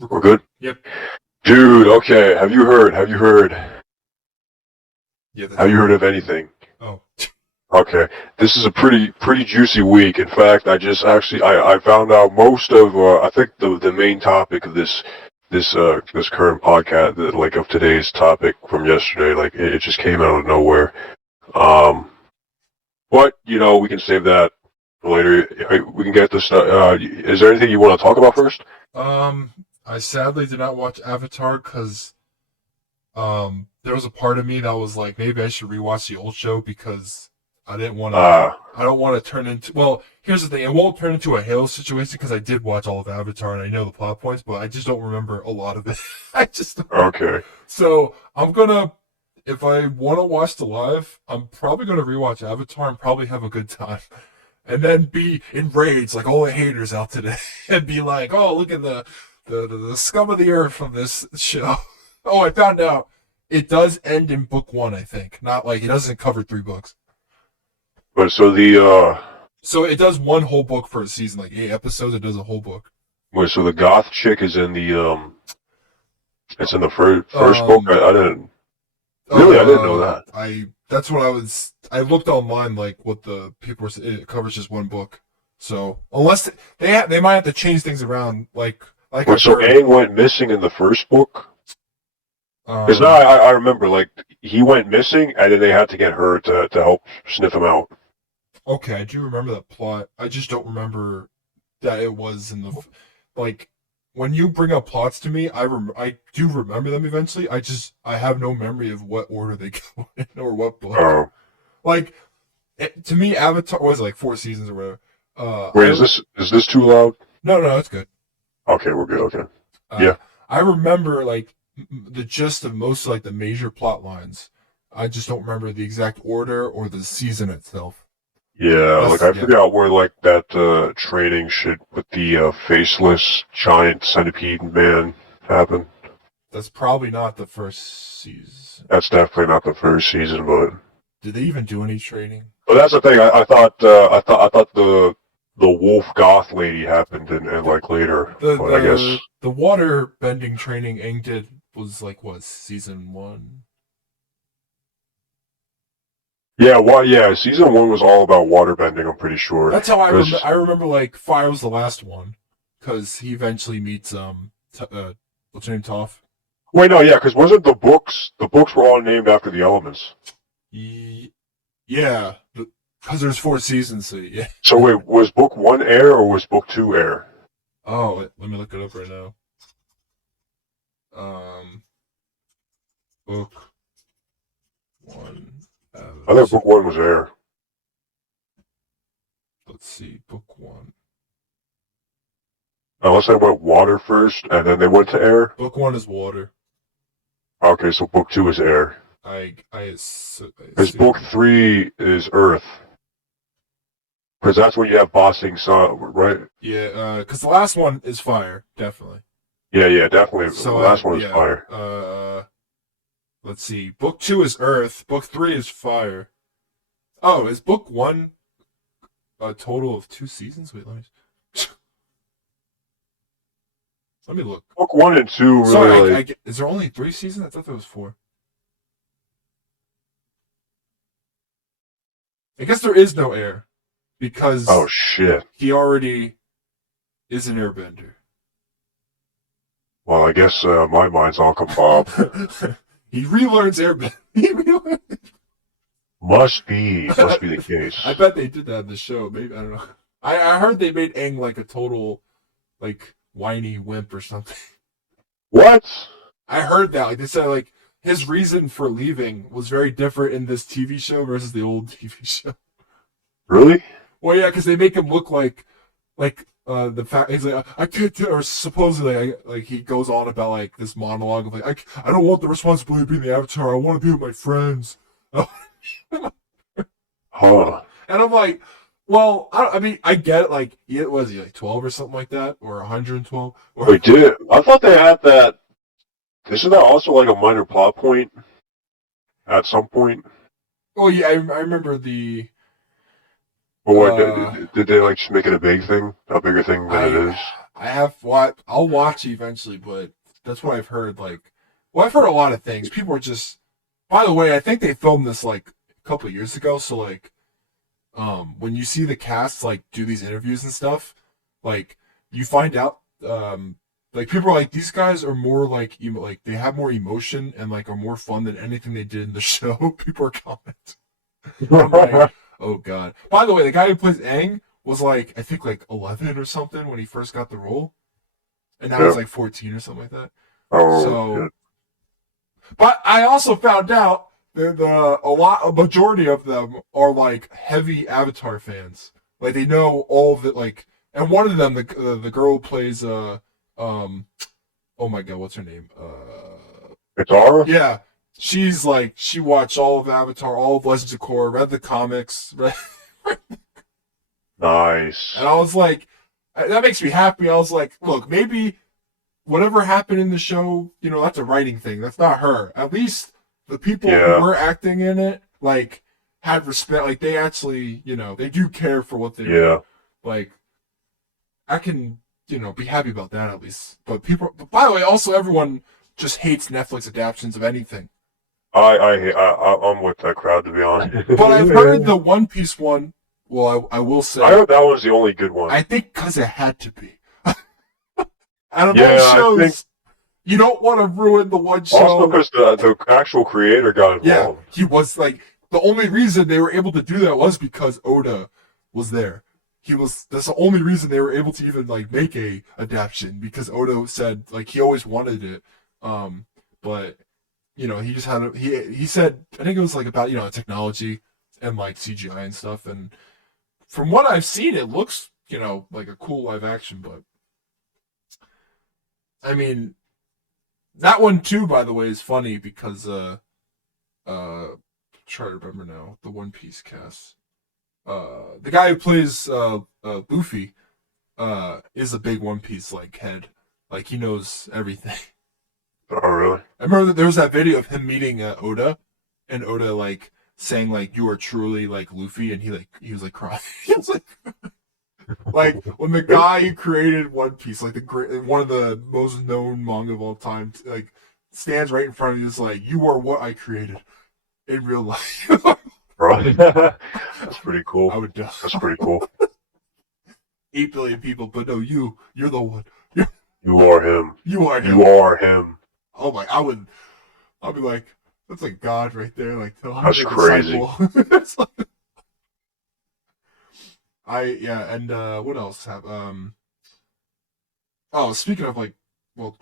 We're good? Yep. Dude, okay, have you heard? Have you heard? Yeah. Have you heard of anything? Oh. Okay, this is a pretty juicy week. In fact, I found out most of I think the main topic of this current podcast, like of today's topic from yesterday, like it just came out of nowhere. Um, but we can save that for later. We can get this. Is there anything you want to talk about first? I sadly did not watch Avatar because there was a part of me that was like, maybe I should rewatch the old show because I didn't want to. I don't want to turn into. Well, here's the thing: it won't turn into a Halo situation because I did watch all of Avatar and I know the plot points, but I just don't remember a lot of it. I just don't. Okay. So I'm gonna, if I want to watch the live, I'm probably gonna rewatch Avatar and probably have a good time, and then be enraged like all the haters out today, and be like, "Oh, look at the scum of the earth from this show." Oh, I found out it does end in book one. I think not like it doesn't cover 3 books. But so So it does one whole book for a season, like 8 episodes. It does a whole book. the goth chick is in the it's in the first book. I didn't really I didn't know that. That's what I was. I looked online like what the people were saying. It covers just one book. So unless they might have to change things around, like But so Aang went missing in the first book. Because now I remember, like, he went missing, and then they had to get her to help sniff him out. Okay, I do remember that plot. I just don't remember that it was in the like when you bring up plots to me. I do remember them eventually. I have no memory of what order they go in or what book. Oh. Like to me, Avatar was like 4 seasons or whatever. Wait, is this too loud? No, it's good. Okay, we're good. Okay. Yeah. I remember like the gist of most like the major plot lines. I just don't remember the exact order or the season itself. Yeah, like I forgot where like that training shit with the faceless giant centipede man happened. That's probably not the first season. That's definitely not the first season, but did they even do any training? But that's the thing. I thought the wolf goth lady happened and like later. But I guess the water bending training Aang did was like what, season 1? Yeah, yeah. Season 1 was all about waterbending. I'm pretty sure. That's how I remember. Like Fire was the last one because he eventually meets what's her name, Toph. Wait, no, yeah, because wasn't the books were all named after the elements? Yeah, because there's 4 seasons. So yeah. So wait, was book 1 air or was book 2 air? Oh, let me look it up right now. Book 1. I think book 1 was air. Let's see, book 1. Unless they went water first and then they went to air. Book 1 is water. Okay, so book 2 is air. Because book 3 is earth. Because that's when you have bossing sun, right? Yeah, because the last one is fire, definitely. Yeah, definitely. So, the last one is fire. Let's see. Book 2 is earth. Book 3 is fire. Oh, is book 1 a total of 2 seasons? Wait, let me look. Book 1 and 2 really. Sorry, is there only 3 seasons? I thought there was 4. I guess there is no air because oh shit, he already is an airbender. Well, I guess my mind's all kabob. He relearns airbending. Must be the case. I bet they did that in the show. Maybe I don't know. I heard they made Aang like a total like whiny wimp or something. What? I heard that. Like they said, like his reason for leaving was very different in this TV show versus the old TV show. Really? Well, yeah, because they make him look like the fact he's like I can't do, or supposedly like he goes on about like this monologue of like I don't want the responsibility of being the Avatar. I want to be with my friends. Huh. And I'm like, well, I mean, I get it. Like, was he like 12 or something like that, or 112? Or... Wait, did I thought they had that? Isn't that also like a minor plot point at some point? Oh yeah, I remember the. Or what? Did they like just make it a big thing, a bigger thing than it is? I have. Well, I'll watch it eventually, but that's what I've heard. Like, well, I've heard a lot of things. People are just. By the way, I think they filmed this like a couple of years ago. So like, when you see the cast like do these interviews and stuff, like you find out, like people are like these guys are more like like they have more emotion and like are more fun than anything they did in the show. People are commenting. I'm like, oh god. By the way, the guy who plays Aang was like I think like 11 or something when he first got the role, and now he's like 14 or something like that. Oh, So, shit. but I also found out that a majority of them are like heavy Avatar fans. Like they know all of it. Like, and one of them, the girl who plays oh my god, what's her name? Katara? Yeah, she's like she watched all of Avatar, all of Legends of Korra, read the comics, Nice. and I was like, that makes me happy. I was like, look, maybe whatever happened in the show, that's a writing thing. That's not her. At least the people who Yeah. were acting in it, like, had respect. Like, they actually, they do care for what they do. Yeah. Like, I can, be happy about that at least. But but by the way, also everyone just hates Netflix adaptations of anything. I'm with that crowd, to be honest. But I've heard the One Piece one. Well, I will say. I heard that was the only good one. I think because it had to be. Out of Yeah, those shows, I think- you don't want to ruin the one show. Also, because the actual creator got involved. Yeah, he was like the only reason they were able to do that was because Oda was there. That's the only reason they were able to even like make a adaptation because Oda said like he always wanted it. But he just had he said I think it was like about technology and like CGI and stuff, and from what I've seen it looks like a cool live action, but I mean that one too, by the way, is funny because I'm trying to remember now the One Piece cast. The guy who plays Luffy is a big One Piece like head. Like he knows everything. Oh, really? I remember that there was that video of him meeting Oda, and Oda like saying like you are truly like Luffy, and he was like crying. He was like when the guy who created One Piece, like one of the most known manga of all time, like stands right in front of you, is like you are what I created in real life. Right. That's pretty cool. I would die. That's pretty cool. 8 billion people, but no, you're the one. You are him. You are him. You are him. Oh my, I'll be like, that's like God right there. Like, That's crazy. It's like, and what else have, oh, speaking of like, well,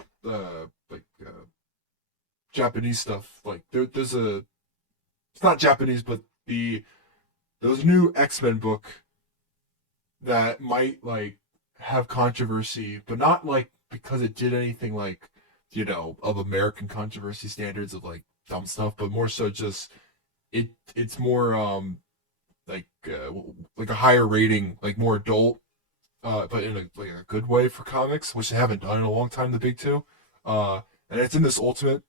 Japanese stuff, like there's it's not Japanese, but there's a new X-Men book that might like have controversy, but not like because it did anything like, of American controversy standards of like dumb stuff, but more so just it's more like a higher rating, like more adult, but in a good way for comics, which they haven't done in a long time, the big two. And it's in this Ultimate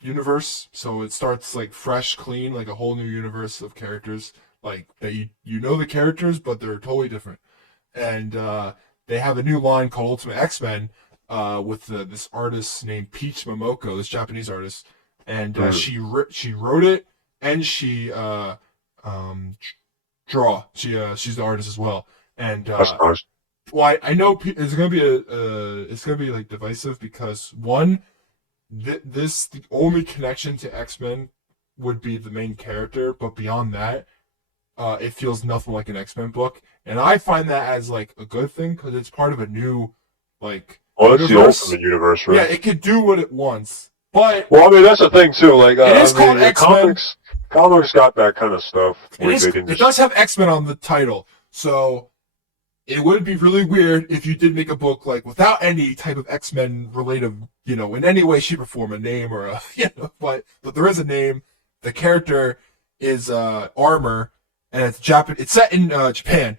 universe, so it starts like fresh, clean, like a whole new universe of characters, like that you know the characters, but they're totally different. And they have a new line called Ultimate X-Men with this artist named Peach Momoko, this Japanese artist, and she wrote it and she draw. She's the artist as well. And That's nice. well, I know it's gonna be it's gonna be like divisive because one, the only connection to X-Men would be the main character, but beyond that, it feels nothing like an X-Men book, and I find that as like a good thing because it's part of a new like. Well, it's universe. the Ultimate Universe, right? Yeah, it could do what it wants, but Well, I mean, that's the thing too. Like, it is I mean, called X-Men. Comics got that kind of stuff. Where they can it just, does have X-Men on the title, so it would be really weird if you did make a book like without any type of X-Men related, in any way, shape, or form, a name or a, but there is a name. The character is Armor, and it's It's set in Japan.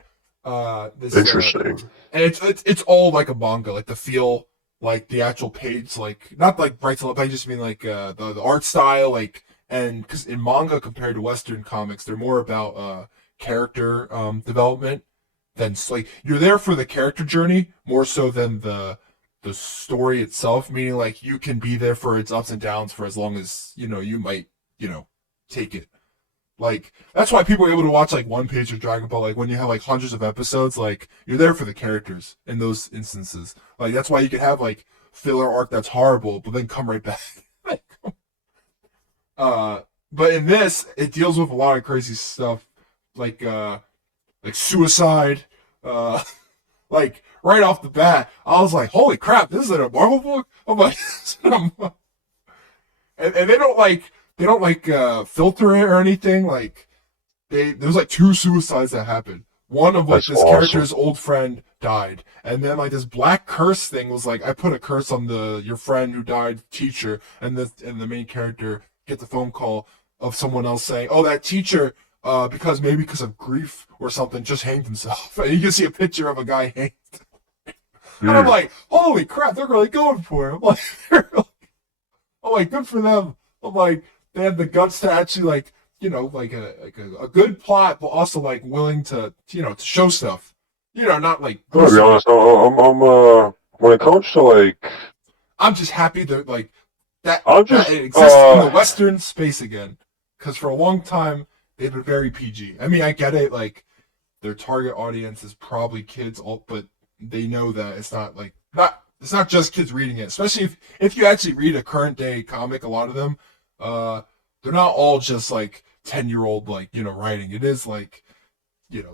interesting. And it's all like a manga, like the feel, like the actual page, like not like right to left, I just mean like the art style, like, and because in manga compared to Western comics, they're more about character development than like you're there for the character journey more so than the story itself. Meaning like you can be there for its ups and downs for as long as you might take it. Like that's why people are able to watch like One Piece or Dragon Ball. Like when you have like hundreds of episodes, like you're there for the characters in those instances. Like that's why you could have like filler arc that's horrible, but then come right back. But in this, it deals with a lot of crazy stuff, like suicide. Like right off the bat, I was like, "Holy crap! This is a Marvel book." I'm like, and they don't filter it or anything. Like there's like 2 suicides that happened. One of like That's this awesome. character's old friend died, and then like this black curse thing was like, I put a curse on your friend who died teacher, and the main character gets a phone call of someone else saying, "Oh, that teacher, because of grief or something, just hanged himself." And you can see a picture of a guy hanged. And I'm like, holy crap, they're really going for it. I'm like, good for them. I'm like, they have the guts to actually like, like a good plot, but also like willing to, to show stuff. Not like. I'm gonna be honest. When it comes to like, I'm just happy that like that it exists in the Western space again, because for a long time they've been very PG. I mean, I get it. Like their target audience is probably kids, but they know that it's not just kids reading it. Especially if you actually read a current day comic, a lot of them, they're not all just like 10-year-old writing. It is like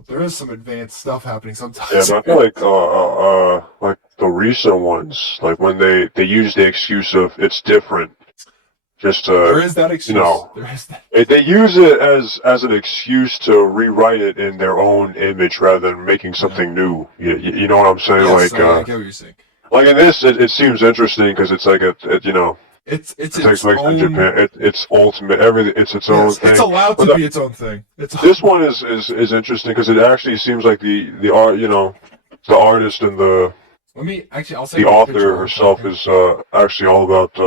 there is some advanced stuff happening sometimes. yeah, but I feel like the recent ones, like when they use the excuse of it's different, just to there is that excuse. There is that. They use it as an excuse to rewrite it in their own image rather than making something new. You know what I'm saying? Yes, like I get what you're saying. Like in this, it seems interesting because it's like It's takes place own... in Japan. It's ultimate. Everything. It's its own thing. It's allowed to be its own thing. This one is interesting because it actually seems like the art, the artist and I'll send the author herself is actually all about.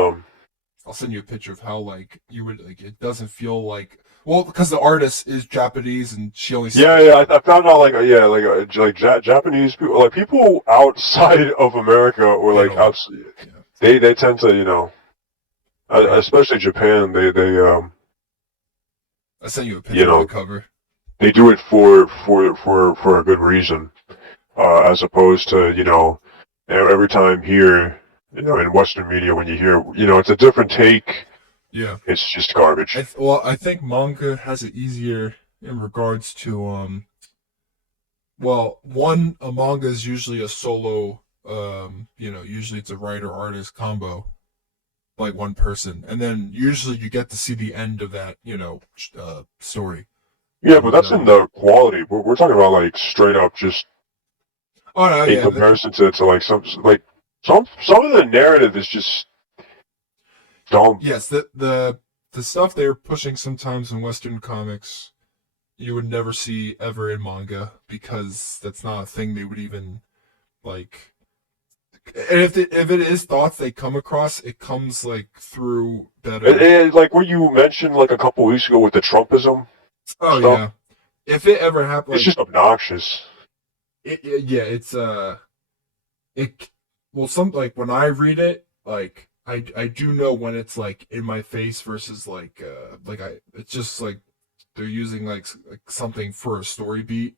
I'll send you a picture of how like you would like. It doesn't feel like because the artist is Japanese and she only. Yeah. I found out like Japanese people, like people outside of America or like outside, they tend to especially Japan. They I sent you a picture of the cover. They do it for a good reason, as opposed to every time here, in Western media when you hear it's a different take. Yeah, it's just garbage. I think manga has it easier in regards to a manga is usually a solo. Usually it's a writer artist combo. Like one person, and then usually you get to see the end of that, story. Yeah, but that's in the quality. We're talking about like straight up just. Oh no, in comparison to like some of the narrative is just dumb. Yes, the stuff they're pushing sometimes in Western comics, you would never see ever in manga because that's not a thing they would even like. And if it is thoughts they come across, it comes like through better. And like what you mentioned like a couple weeks ago with the Trumpism. Oh stuff, yeah, if it ever happens, it's just obnoxious. It's some like when I read it, like I do know when it's like in my face versus it's just like they're using like something for a story beat.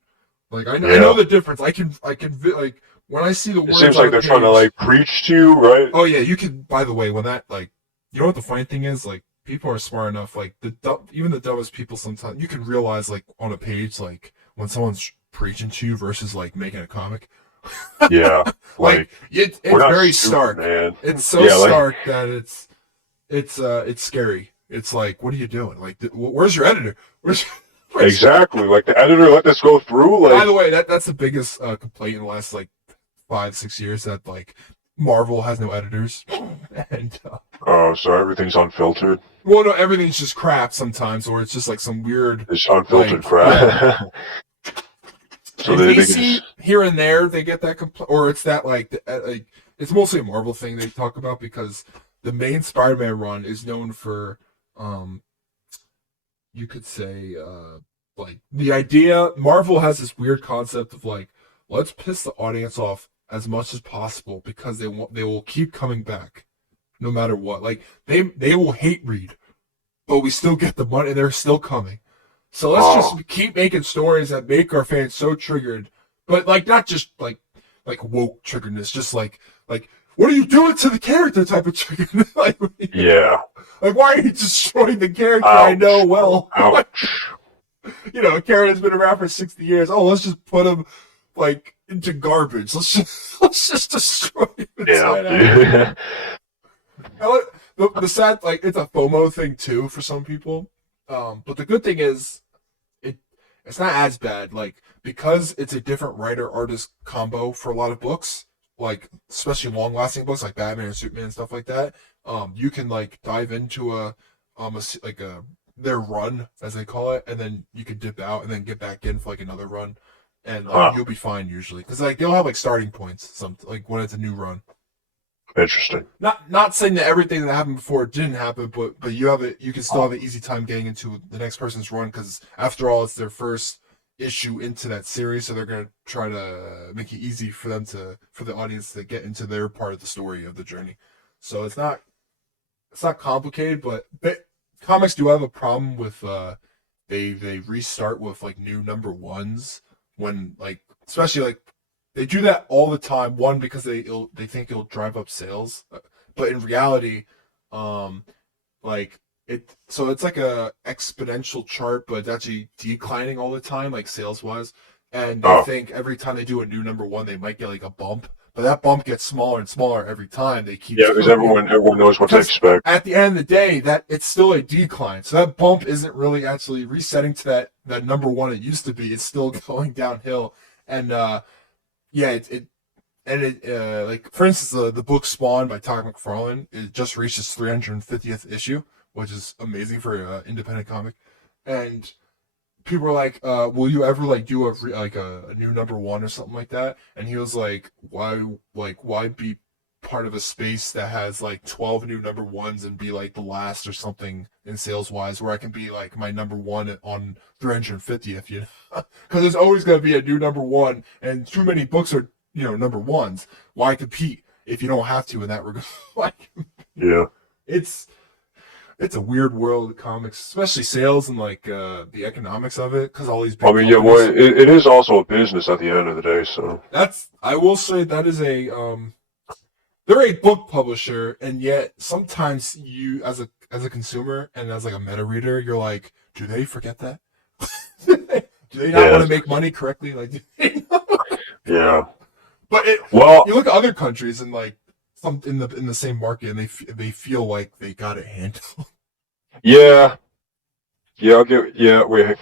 Like I know the difference. I can like. When I see the words, it seems like they're trying to like preach to you, right? Oh yeah, you can. By the way, when that like, you know what the funny thing is? Like, people are smart enough. Like even the dumbest people, sometimes you can realize like on a page, like when someone's preaching to you versus like making a comic. Yeah, it's very stark. Man. It's so stark that it's scary. It's like, what are you doing? Like, where's your editor? Exactly. Like the editor let this go through. Like, by the way, that's the biggest complaint in the last like 5-6 years that like Marvel has no editors and so everything's unfiltered. Well, no, everything's just crap sometimes, or it's just like some weird. It's unfiltered crap. So they see here and there they get that or it's that like it's mostly a Marvel thing they talk about because the main Spider-Man run is known for you could say like the idea Marvel has this weird concept of like let's piss the audience off as much as possible because they will keep coming back no matter what. Like they will hate read, but we still get the money and they're still coming. So let's just keep making stories that make our fans so triggered, but like not just like woke triggeredness, just like what are you doing to the character type of triggeredness? Like Yeah. like why are you destroying the character Ouch. I know well? Ouch. You know, a character has been around for 60 years. Oh, let's just put him like into garbage. Let's just destroy him inside out. The sad, like, it's a FOMO thing too for some people. But the good thing is, it's not as bad. Like, because it's a different writer artist combo for a lot of books, like especially long lasting books like Batman and Superman and stuff like that. You can like dive into their run as they call it, and then you could dip out and then get back in for like another run, and you'll be fine usually because like they'll have like starting points, some like when it's a new run. Interesting. Not saying that everything that happened before didn't happen, but you have it. You can still have an easy time getting into the next person's run because after all, it's their first issue into that series, so they're gonna try to make it easy for the audience to get into their part of the story of the journey. So it's not complicated, but comics do have a problem with they restart with like new number ones when like especially like. They do that all the time. One, because they think it'll drive up sales, but in reality, like so it's like a exponential chart, but it's actually declining all the time, like sales wise. And they think every time they do a new number one, they might get like a bump, but that bump gets smaller and smaller every time. They keep because everyone knows what to expect. At the end of the day, that it's still a decline. So that bump isn't really actually resetting to that number one it used to be. It's still going downhill, and yeah, like for instance, the book Spawn by Todd McFarlane, it just reached its 350th issue, which is amazing for an independent comic. And people were like, "Will you ever like do a new number one or something like that?" And he was like, why be part of a space that has like 12 new number ones and be like the last or something in sales wise, where I can be like my number one on 350th, you know? Because there's always going to be a new number one, and too many books are, you know, number ones. Why compete if you don't have to in that regard? Like, yeah, it's a weird world of comics, especially sales and like the economics of it, because all these big yeah, well, it is also a business at the end of the day. So I will say that is a they're a book publisher, and yet sometimes you as a consumer and as like a meta reader, you're like, do they forget that? Do they not want to make money correctly? Like, yeah. But you look at other countries and like some in the same market, and they feel like they got it handled. Yeah. Wait.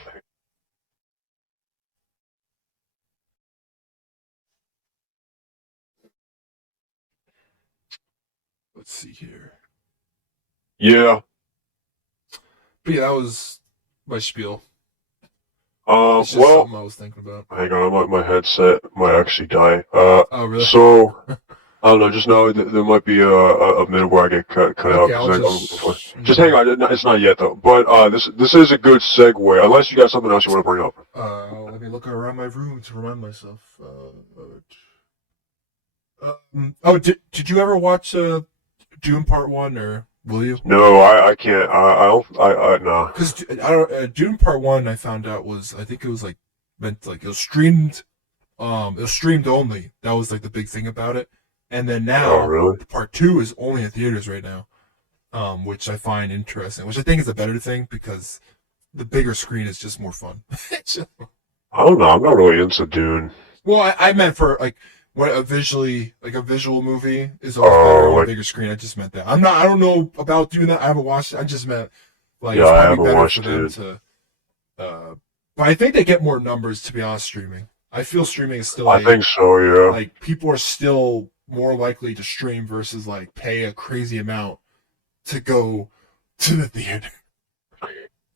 Let's see here. Yeah. But yeah, that was my spiel. It's just something I was thinking about. Hang on, my headset might actually die. Oh, really? So, I don't know, just know there might be a minute where I get cut Okay, out. Just hang on, it's not yet though. But this is a good segue, unless you got something else you want to bring up. Let me look around my room to remind myself. Did you ever watch Dune Part 1, or will you? No, I can't. No. Because Dune Part 1, I found out I think it was like meant like it was streamed only. That was like the big thing about it. And then now really? Part 2 is only in theaters right now, which I find interesting. Which I think is a better thing because the bigger screen is just more fun. I don't know. I'm not really into Dune. Well, I meant for like. What a visual movie is always better on a bigger screen. I just meant that. I don't know about doing that. I haven't watched it. I just meant like it's probably better for them to. But I think they get more numbers, to be honest. Streaming. I feel streaming is still. I think so. Yeah. Like people are still more likely to stream versus like pay a crazy amount to go to the theater.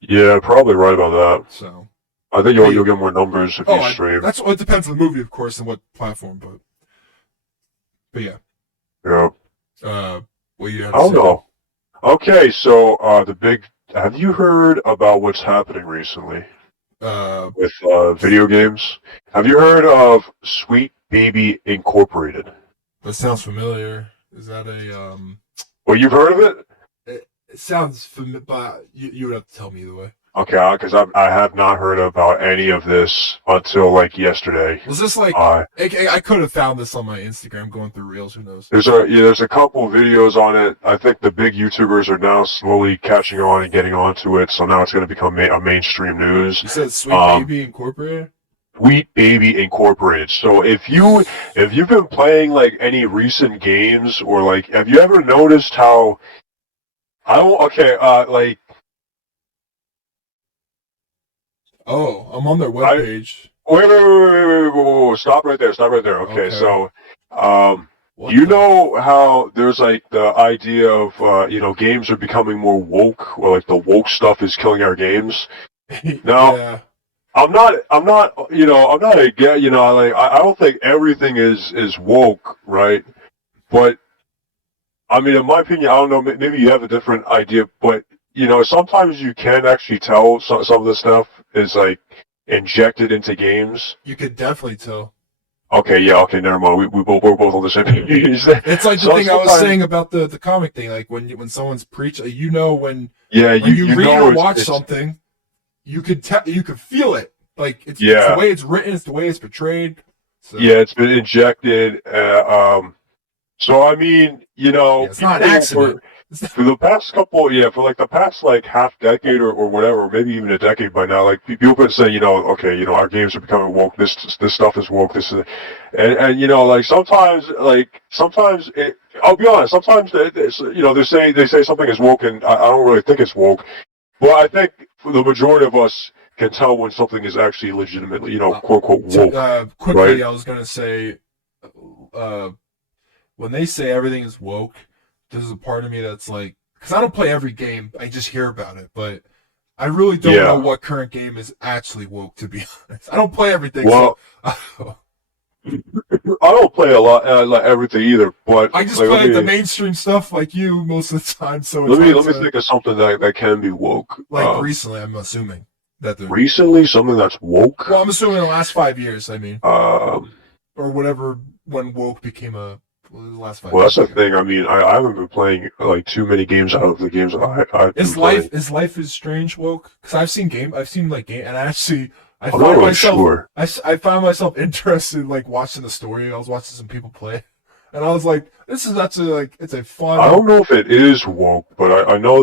Yeah, probably right about that. So. I think you'll get more numbers if you stream. It depends on the movie, of course, and what platform, but yeah. Yeah. What you have to say? I don't know. Okay, so have you heard about what's happening recently? with video games. Have you heard of Sweet Baby Incorporated? that sounds familiar. Is that a Well, you've heard of it? It sounds familiar, but you would have to tell me either way. Okay, because I have not heard about any of this until like yesterday. Was this like I could have found this on my Instagram going through reels? Who knows? There's a couple of videos on it. I think the big YouTubers are now slowly catching on and getting onto it. So now it's going to become a mainstream news. You said Sweet Baby Incorporated. Sweet Baby Incorporated. So if you've been playing like any recent games or like have you ever noticed how like Oh, I'm on their webpage. wait, stop right there. Okay. So you know how there's like the idea of games are becoming more woke, or like the woke stuff is killing our games. Now, Yeah. I'm not, again, like, I don't think everything is woke, right? But, I mean, in my opinion, I don't know, maybe you have a different idea, but, sometimes you can actually tell some of the stuff is, like, injected into games. You could definitely tell. Okay, yeah, okay, never mind. We're both on the same page. It's like the thing I was saying about the comic thing, like when someone's preaching, when you read or watch something, you could feel it. Like it's the way it's written, it's the way it's portrayed. So. Yeah, it's been injected. So I mean, it's not an accident. For the past the past like half decade or whatever, maybe even a decade by now, like people have been saying, our games are becoming woke. This stuff is woke. This is, and like sometimes I'll be honest. Sometimes they say something is woke, and I don't really think it's woke. Well, I think for the majority of us can tell when something is actually legitimately, quote unquote woke. Quickly, right? I was gonna say, when they say everything is woke, there's a part of me that's like, because I don't play every game, I just hear about it, but I really don't know what current game is actually woke. To be honest, I don't play everything. Well, so, I don't play a lot, like everything either, but I just play the mainstream stuff like you most of the time. So let me think of something that can be woke. Like recently, I'm assuming that recently something that's woke. Well, I'm assuming in the last 5 years. I mean, or whatever when woke became the last 5 years. Well, that's the thing. I mean, I haven't been playing like too many games out of the games that I've been playing. Is Life is Strange woke? Because I've seen game, and actually. I found myself interested, like watching the story. I was watching some people play, and I was like, "This is actually like it's a fun." I don't know if it is woke, but I know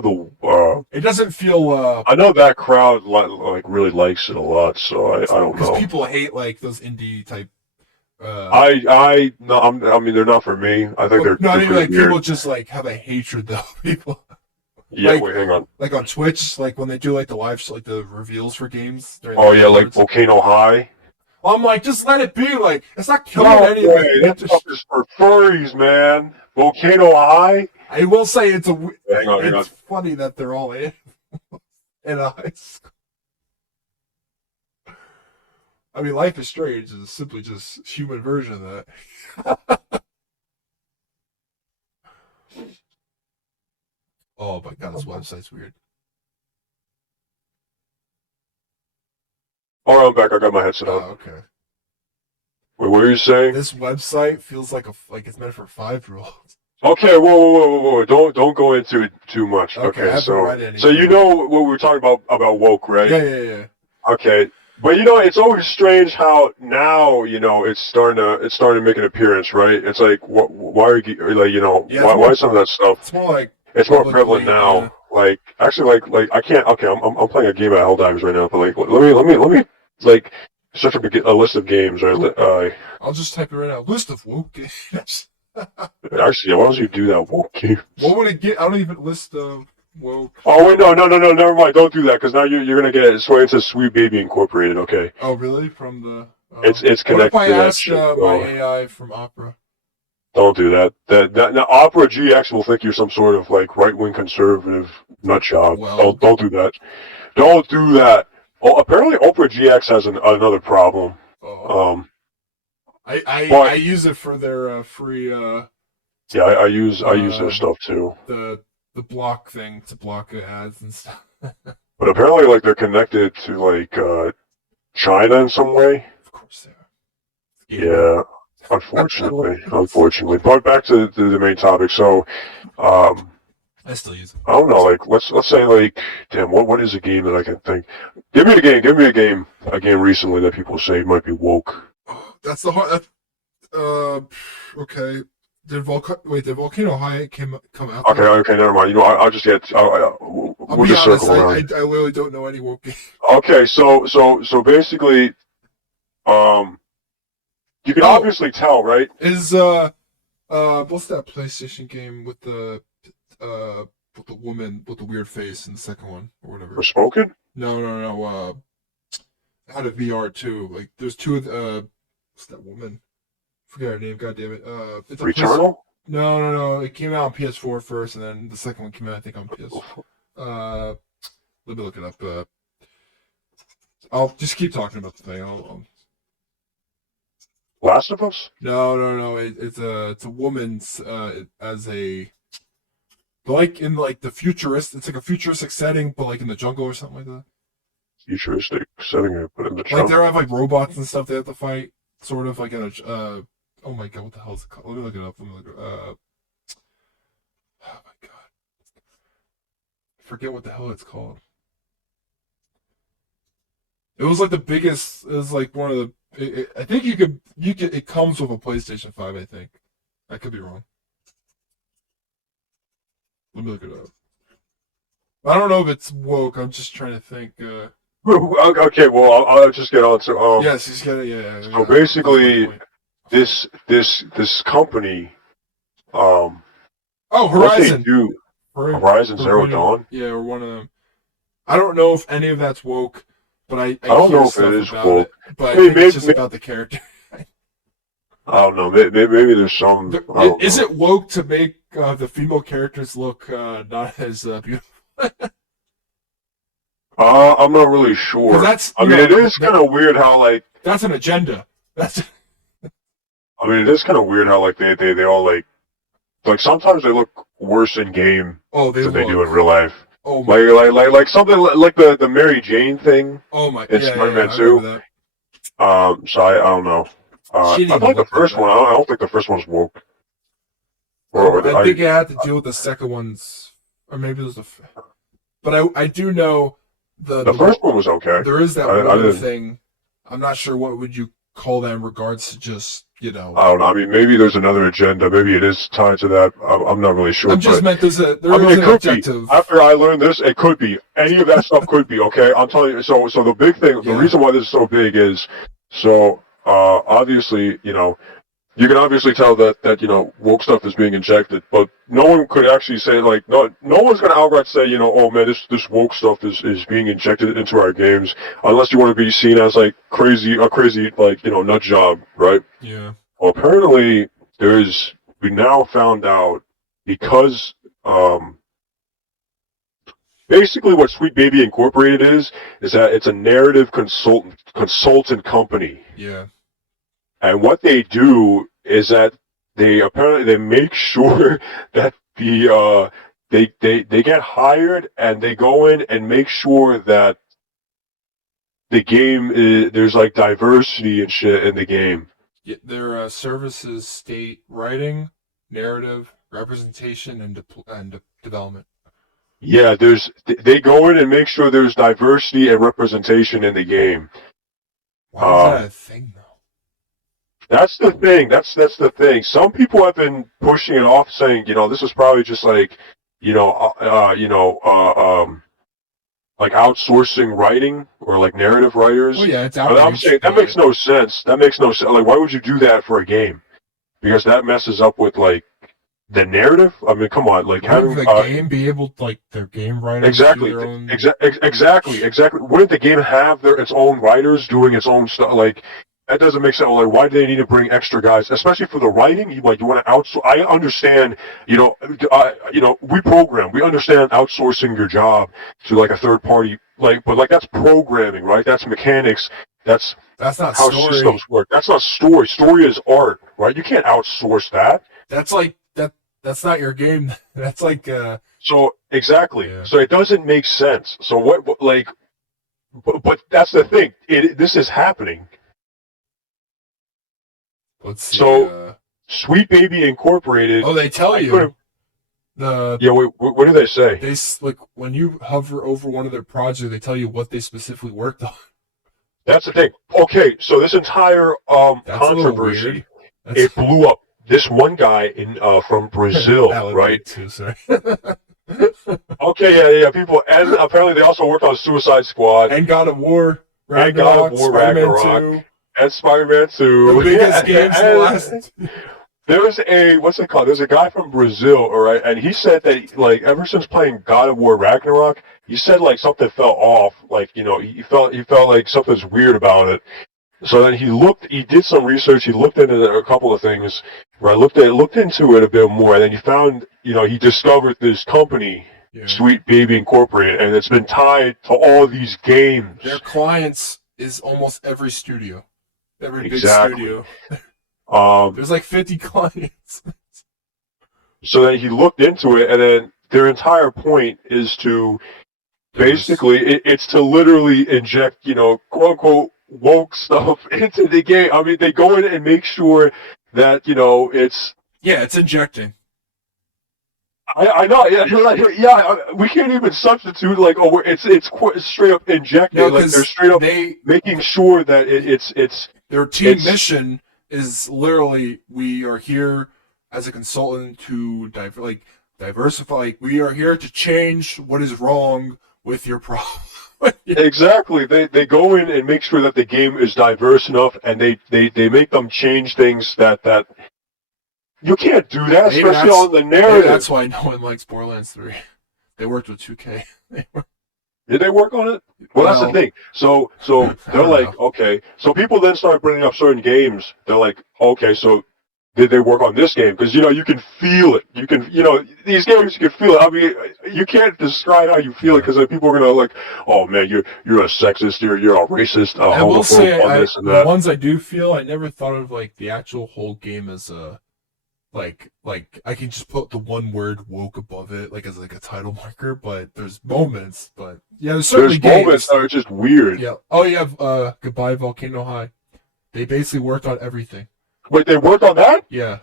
it doesn't feel. I know that crowd like really likes it a lot, so I don't know. Because people hate like those indie type. I mean they're not for me. I think they're. No, I mean like weird. people just like have a hatred though. People. Yeah, wait, hang on. Like on Twitch, like when they do like the live, like the reveals for games. Oh yeah, like Volcano High. I'm like, just let it be. Like it's not killing anyone. That stuff is for furries, man. Volcano High. I will say it's hang on. It's funny that they're all in high school. I mean, Life is Strange is simply just a human version of that. Oh my god, this website's weird. Oh, I'm back. I got my headset on. Okay. Wait, what are you saying? This website feels like it's meant for 5-year-olds. Okay, whoa! Don't go into it too much. Okay, so you know what we were talking about woke, right? Yeah. Okay, but it's always strange how now it's starting to make an appearance, right? It's like why are you why some of that stuff? It's more like. It's more prevalent now. Yeah. Like actually, like I can't. Okay, I'm playing a game at Helldivers right now, but like let me like search up a list of games. Right? I'll just type it right now. List of woke games. Actually, why don't you do that woke game? What would it get? I don't even list woke. Oh wait, no, never mind. Don't do that because now you're gonna get it. So it's a Sweet Baby Incorporated. Okay. Oh really? From the. It's connected. What if I ask my AI from Opera? Don't do that. Now Opera GX will think you're some sort of like right-wing conservative nutjob. Well, don't do that. Don't do that. Oh, apparently Opera GX has another problem. I use it for their free. Yeah, I use their stuff too. The block thing to block ads and stuff. But apparently, like they're connected to like China in some way. Of course they are. Yeah, unfortunately. But back to the main topic. So, I still use it. I don't know. Like, let's say like, damn, what is a game that I can think? Give me a game recently that people say might be woke. Oh, that's the hard. Okay. Did Volcano High come out? Okay, never mind. You know, I'll just get. We'll just honest, circle around. I literally don't know any woke games. Okay, so basically, you can obviously tell, right? Is what's that PlayStation game with the woman with the weird face in the second one or whatever? Forspoken? No. Had a VR too. Like there's two of what's that woman? Forget her name. God damn it. It's a Returnal? No. It came out on PS4 first, and then the second one came out I think on PS. Let me look it up. I'll just keep talking about the thing. I'll Last of Us? No. It's a woman's as a like in like the futurist. It's like a futuristic setting, but like in the jungle or something like that. Futuristic setting, but in the Like they have like robots and stuff they have to fight, sort of like in a. Oh my god, what the hell is it called? Let me look it up. Oh my god, I forget what the hell it's called. It was like the biggest. It was like one of the. I think you could. It comes with a PlayStation 5. I think. I could be wrong. Let me look it up. I don't know if it's woke. I'm just trying to think. Okay, well, I'll just get on to. Yes, he's got it. Yeah. So basically, this company. Oh, Horizon. What they do? Horizon Zero Dawn. Yeah, or one of them. I don't know if any of that's woke, but I don't know if it is woke. But I think it's just about the character. I don't know. Maybe there's some. Is it woke to make the female characters look not as beautiful? I'm not really sure. It is kind of weird how like that's an agenda. It is kind of weird how like they all like sometimes they look worse in game than they do in real life. Oh my! Like something like the Mary Jane thing. Oh my! In Spider-Man 2. So I don't know. I thought the first one. I don't think the first one's woke. I think it had to deal with the second one's, or maybe it was the. But I do know the first one was okay. There is that one thing. I'm not sure what would you call that in regards to just I don't know. I mean, maybe there's another agenda. Maybe it is tied to that. I'm not really sure. I'm just meant there is an objective. After I learned this, it could be. Any of that stuff could be, okay? I'm telling you. So the big thing, the reason why this is so big is, obviously, you can obviously tell that woke stuff is being injected, but no one could actually say, like, no one's going to outright say, oh man, this woke stuff is being injected into our games, unless you want to be seen as, like, a crazy, like, nut job, right? Yeah. Well, apparently, we now found out, because, basically what Sweet Baby Incorporated is that it's a narrative consultant company. Yeah. And what they do is that they make sure that they get hired and they go in and make sure that the game there's like diversity and shit in the game. Yeah, their services state writing, narrative, representation, and development. Yeah, they go in and make sure there's diversity and representation in the game. Why is that a thing, though? That's the thing. That's the thing. Some people have been pushing it off, saying, this is probably just like, like outsourcing writing or like narrative writers. Oh yeah, it's outreach. But I'm saying that makes no sense. That makes no sense. Like, why would you do that for a game? Because that messes up with like the narrative. I mean, come on, like having the game be able to, like, their game writers exactly, do their own... exactly. Wouldn't the game have its own writers doing its own stuff? Like, that doesn't make sense. Like, why do they need to bring extra guys, especially for the writing? You want to outsource. I understand. We program. We understand outsourcing your job to like a third party. But that's programming, right? That's mechanics. That's not how story. Systems work. That's not story. Story is art, right? You can't outsource that. That's like that. That's not your game. That's like. So exactly. Yeah. So it doesn't make sense. So what like. but that's the thing. This is happening. Let's see. So, Sweet Baby Incorporated. Oh, they tell you. Yeah, what do they say? They like when you hover over one of their projects, they tell you what they specifically worked on. That's the thing. Okay, so this entire controversy, it blew up. This one guy in from Brazil, right? Too, sorry. Okay, yeah. People, and apparently they also worked on Suicide Squad and God of War, Ragnarok, and Spider-Man 2. The biggest games in the last. There's what's it called? There's a guy from Brazil, all right, and he said that like ever since playing God of War Ragnarok, he said like something fell off, like he felt like something's weird about it. So then he did some research, he looked into a couple of things, right? Looked into it a bit more, and then he found, he discovered this company, Sweet Baby Incorporated, and it's been tied to all these games. Their clients is almost every studio, every big studio. There's like 50 clients. So then he looked into it, and then their entire point is to basically, it's to literally inject, quote unquote, woke stuff into the game. I mean, they go in and make sure that, it's... Yeah, it's injecting. I know, we can't even substitute, like, it's straight up injecting. No, like, they're straight up making sure that it's... Their team mission is literally, we are here as a consultant to diversify. Like, we are here to change what is wrong with your problem. Exactly. They go in and make sure that the game is diverse enough, and they make them change things that you can't do that, especially on the narrative. That's why no one likes Borderlands 3. They worked with 2K. Did they work on it? Well, that's the thing. So they're like, okay. So people then start bringing up certain games. They're like, okay, so did they work on this game? Because, you can feel it. You can, these games, you can feel it. I mean, you can't describe how you feel it, because people are going to like, oh, man, you're a sexist, you're a racist, I will say, this and that. The ones I do feel, I never thought of, like, the actual whole game as a, like I can just put the one word woke above it, like as like a title marker, but there's moments, but yeah, there's certainly moments that are just weird. Yeah. Oh, you have Goodbye Volcano High. They basically worked on everything. Wait, they worked on that? Yeah.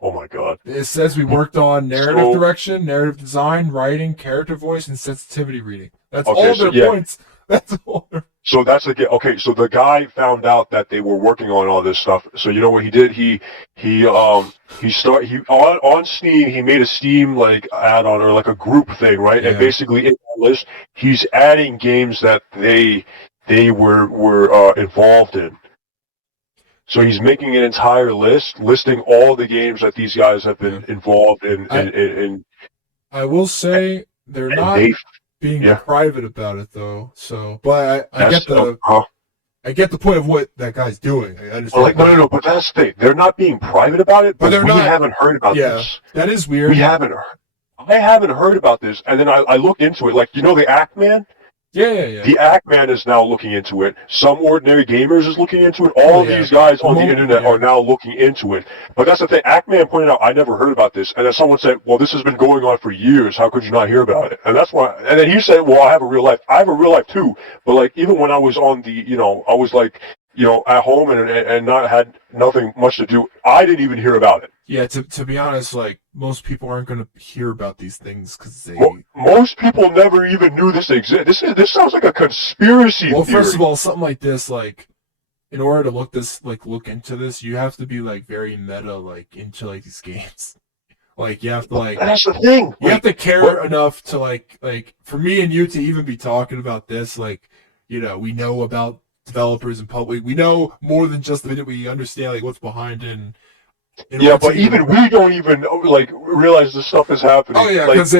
Oh my god. It says we worked on narrative direction, narrative design, writing, character voice, and sensitivity reading. That's all their points. That's all. So that's okay. So the guy found out that they were working on all this stuff. So you know what he did? On Steam, he made a Steam like add-on or like a group thing, right? Yeah. And basically in that list, he's adding games that they were involved in. So he's making an entire list, listing all the games that these guys have been involved in. I will say they're not being private about it, though. So, but I get the point of what that guy's doing. I understand. Well, no, but that's the thing. They're not being private about it, but we haven't heard about this. That is weird. I haven't heard about this, and then I looked into it. Like, the Act Man? Yeah. The Act Man is now looking into it. Some Ordinary Gamers is looking into it. All of these guys on the internet are now looking into it. But that's the thing. Act Man pointed out, I never heard about this. And then someone said, well, this has been going on for years. How could you not hear about it? And that's why. And then he said, well, I have a real life. I have a real life too. But like, even when I was on the, I was like, at home and not had nothing much to do, I didn't even hear about it. Yeah, to be honest, like, most people aren't going to hear about these things because they... Well, most people never even knew this existed. This sounds like a conspiracy theory. First of all, something like this, like, in order to look into this, you have to be, like, very meta, like, into, like, these games. Like, you have to, like... That's the thing! You have to care enough to, like, for me and you to even be talking about this, like, we know about developers and public. We know more than just the video. We understand, like, what's behind it and... Yeah, but even we don't even like realize this stuff is happening. Oh yeah, because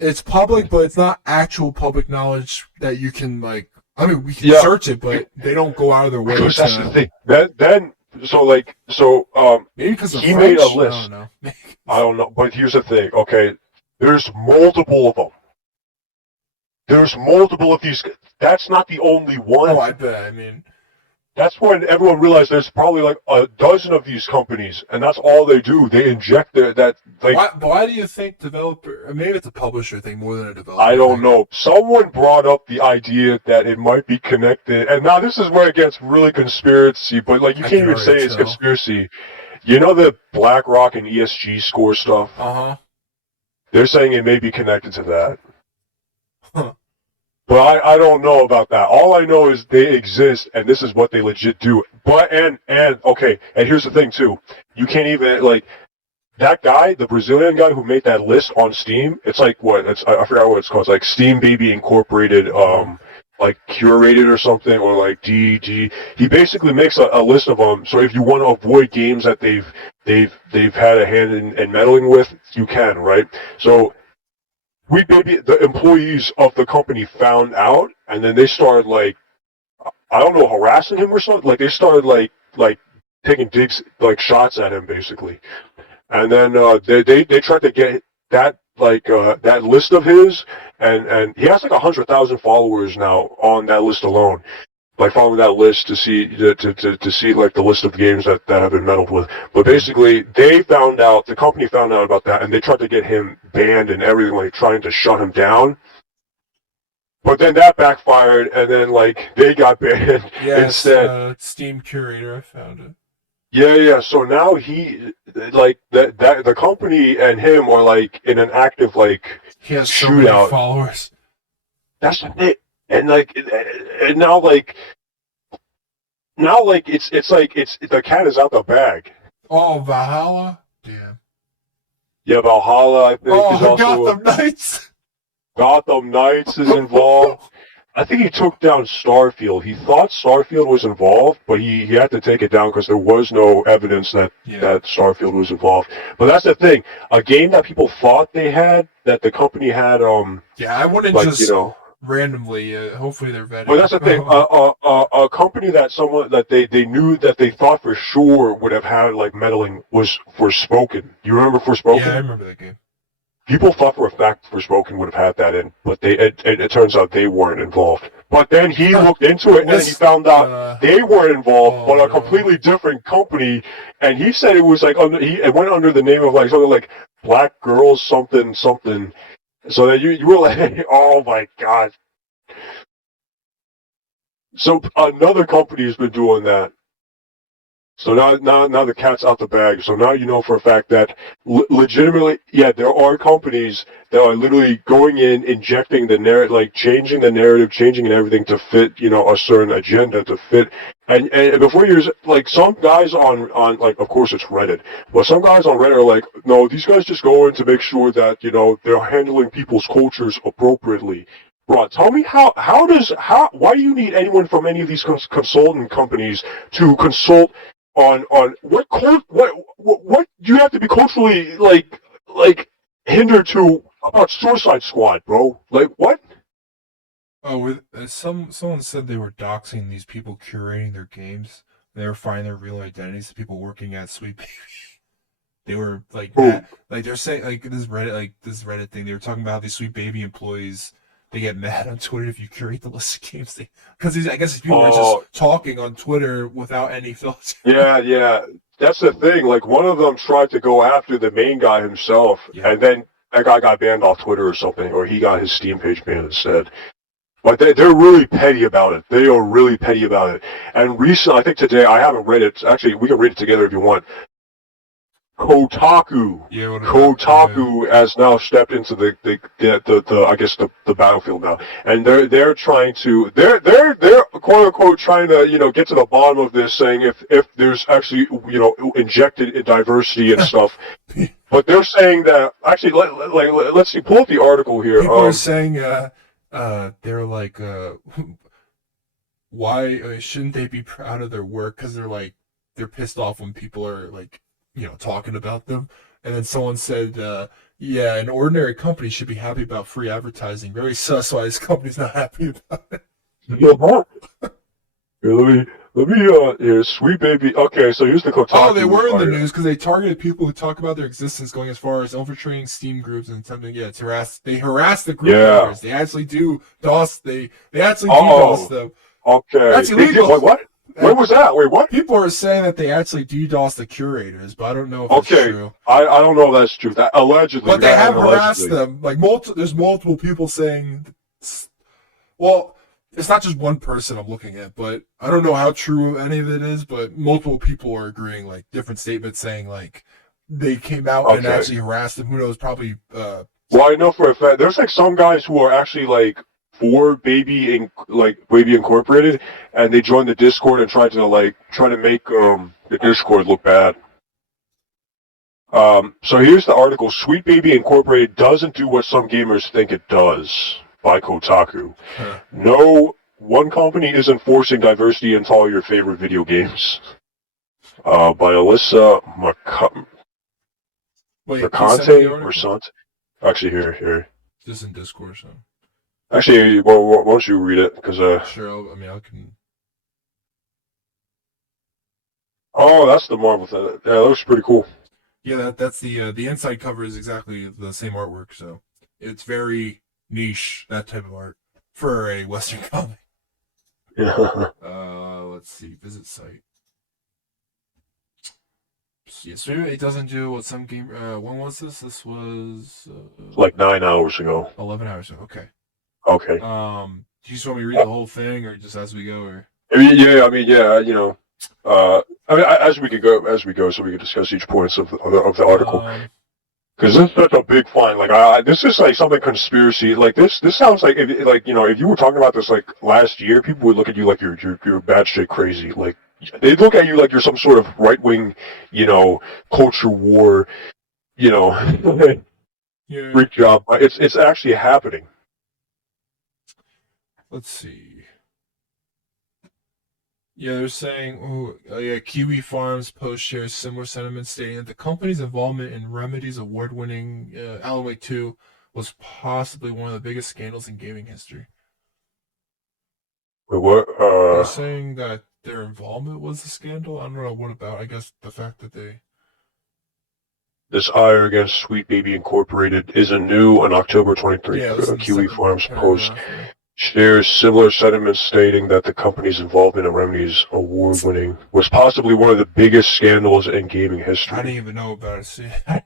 it's public, but it's not actual public knowledge that you can like. I mean, we can search it, but they don't go out of their way. That's the thing. Maybe because he made a list. I don't know. I don't know, but here's the thing. Okay, there's multiple of them. There's multiple of these. That's not the only one. Oh, I bet. I mean. That's when everyone realized there's probably like a dozen of these companies, and that's all they do. They inject that like. Why do you think developer? Maybe it's a publisher thing more than a developer I don't thing. know. Someone brought up the idea that it might be connected, and now this is where it gets really conspiracy. But like, you I can't can even say already it's tell. conspiracy. You know the BlackRock and ESG score stuff? Uh They're saying it may be connected to that. huh. But I don't know about that. All I know is they exist, and this is what they legit do. But and okay, and here's the thing too. You can't even like that guy, the Brazilian guy who made that list on Steam. It's like what? I forgot what it's called. It's like Steam Baby Incorporated, like curated or something, or like DG. He basically makes a list of them. So if you want to avoid games that they've had a hand in meddling with, you can, right? So the employees of the company found out, and then they started like, I don't know, harassing him or something. Like they started like taking digs, like shots at him basically. And then they tried to get that that list of his, and he has like 100,000 followers now on that list alone. Like following that list to see to see like the list of games that have been meddled with. But basically, the company found out about that, and they tried to get him banned and everything, like trying to shut him down. But then that backfired, and then like they got banned instead. Steam Curator. I found it. Yeah. So now he, like that the company and him are like in an active like He has so many shootout. followers. That's it. And like, and now it's the cat is out the bag. Oh, Valhalla. Damn. Yeah, Valhalla I think is Oh, also Gotham Knights. Gotham Knights is involved. I think he took down Starfield. He thought Starfield was involved, but he had to take it down because there was no evidence that Starfield was involved. But that's the thing. A game that people thought they had, that the company had, Yeah, I wouldn't like, just randomly. Hopefully they're vetted. But that's the thing. A company that someone that they knew that they thought for sure would have had like meddling was Forspoken. You remember Forspoken? Yeah, I remember that game. People thought for a fact Forspoken would have had that in, but it turns out they weren't involved. But then he looked into it, and then he found out they weren't involved, but a completely different company. And he said it was like it went under the name of like something like Black Girls something. So that you were like, oh my god. So another company has been doing that. So now the cat's out the bag. So now you know for a fact that legitimately, yeah, there are companies that are literally going in, injecting the narrative, like changing the narrative, changing and everything to fit, a certain agenda to fit. And before years, like some guys on like, of course it's Reddit, but some guys on Reddit are like, no, these guys just go in to make sure that they're handling people's cultures appropriately. Bro, tell me why do you need anyone from any of these consultant companies to consult on what you have to be culturally like hindered to about Suicide Squad, bro? Like what? Oh, someone said they were doxing these people curating their games. They were finding their real identities. The people working at Sweet Baby. They were like that. Like they're saying like this Reddit thing. They were talking about how these Sweet Baby employees. They get mad on Twitter if you curate the list of games. Because I guess these people are just talking on Twitter without any filter. Yeah. That's the thing. Like, one of them tried to go after the main guy himself, and then that guy got banned off Twitter or something, or he got his Steam page banned instead. But they're really petty about it. They are really petty about it. And recently, I think today, I haven't read it. Actually, we can read it together if you want. Kotaku has now stepped into the I guess the battlefield now, and they're trying to quote unquote trying to get to the bottom of this, saying if there's actually injected diversity and stuff, but they're saying that actually let's see, pull up the article here. People are saying they're like why shouldn't they be proud of their work, because they're pissed off when people are like talking about them. And then someone said, yeah, an ordinary company should be happy about free advertising. Very sus why this company's not happy about it. Here, let me here, Sweet Baby. Okay, so here's the Kotaku. Oh, they were in the news because they targeted people who talk about their existence, going as far as infiltrating Steam groups and attempting to harass. They harass the group members. They actually do DOS. They actually do DOS them. Okay. That's illegal. What? Where was that? Wait, what? People are saying that they actually DDoS the curators, but I don't know if it's true. I don't know if that's true. That allegedly, but they have harassed them. Like there's multiple people saying, well, it's not just one person I'm looking at, but I don't know how true any of it is. But multiple people are agreeing, like different statements saying like they came out and actually harassed them. Who knows? Probably. Well, I know for a fact there's like some guys who are actually like for Baby Incorporated, and they joined the Discord and tried to make the Discord look bad. So here's the article: Sweet Baby Incorporated doesn't do what some gamers think it does, by Kotaku. No, one company isn't forcing diversity into all your favorite video games. By Alyssa Mercante or something. Actually, here. This in Discord, so. Actually, well, why don't you read it? Because sure. I can. Oh, that's the Marvel thing. Yeah, that looks pretty cool. Yeah, that's the inside cover is exactly the same artwork, so it's very niche, that type of art for a Western comic. Yeah. Let's see, visit site. Yeah, so maybe it doesn't do what some game. When was this? This was like 9 hours ago. 11 hours ago. Okay. Okay. Do you just want me to read the whole thing, or just as we go, or? Yeah, you know, as we go, so we can discuss each points of the article. Because this is such a big find. Like, this is like something conspiracy. Like this sounds like if you were talking about this like last year, people would look at you like you're batshit crazy. Like they'd look at you like you're some sort of right wing, culture war, freak job. It's actually happening. Let's see. Yeah, they're saying, Kiwi Farms post shares similar sentiments, stating that the company's involvement in Remedy's award-winning Alan Wake 2 was possibly one of the biggest scandals in gaming history. Wait, what? They're saying that their involvement was a scandal? I don't know what about. I guess the fact that they... This ire against Sweet Baby Incorporated isn't new. On October 23rd, Kiwi Farms post shares similar sentiments, stating that the company's involvement in Remedy's award-winning was possibly one of the biggest scandals in gaming history. I didn't even know about it. See, I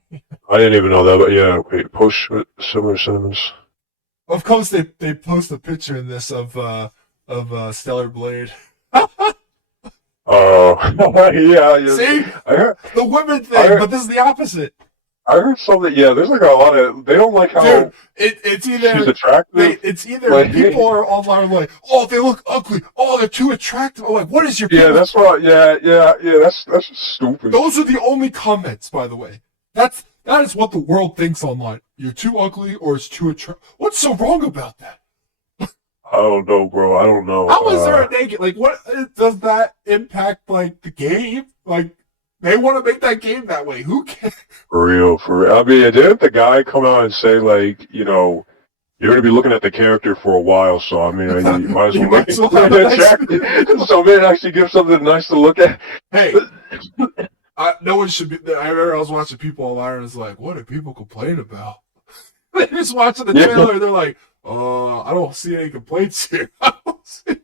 didn't even know that, but yeah, wait, post similar sentiments. Of course, they post a picture in this of Stellar Blade. Oh, yeah. See, I heard, the women thing, but this is the opposite. I heard something. Yeah, there's like a lot of. They don't like how. Dude, it's either she's attractive. It's either people are online like, oh, they look ugly. Oh, they're too attractive. I'm like, what is your? Yeah, that's what. Yeah. That's just stupid. Those are the only comments, by the way. That is what the world thinks online. You're too ugly, or it's too attractive. What's so wrong about that? I don't know, bro. I don't know. How is there a naked? Like, what does that impact? Like the game? Like. They want to make that game that way. Who cares? For real. I mean, didn't the guy come out and say, like, you're going to be looking at the character for a while, so, I mean, you might as well make it. So, man, actually give something nice to look at. Hey, no one should be... I remember I was watching people online, and it's like, what do people complain about? They're just watching the trailer, and they're like, I don't see any complaints here. I don't see...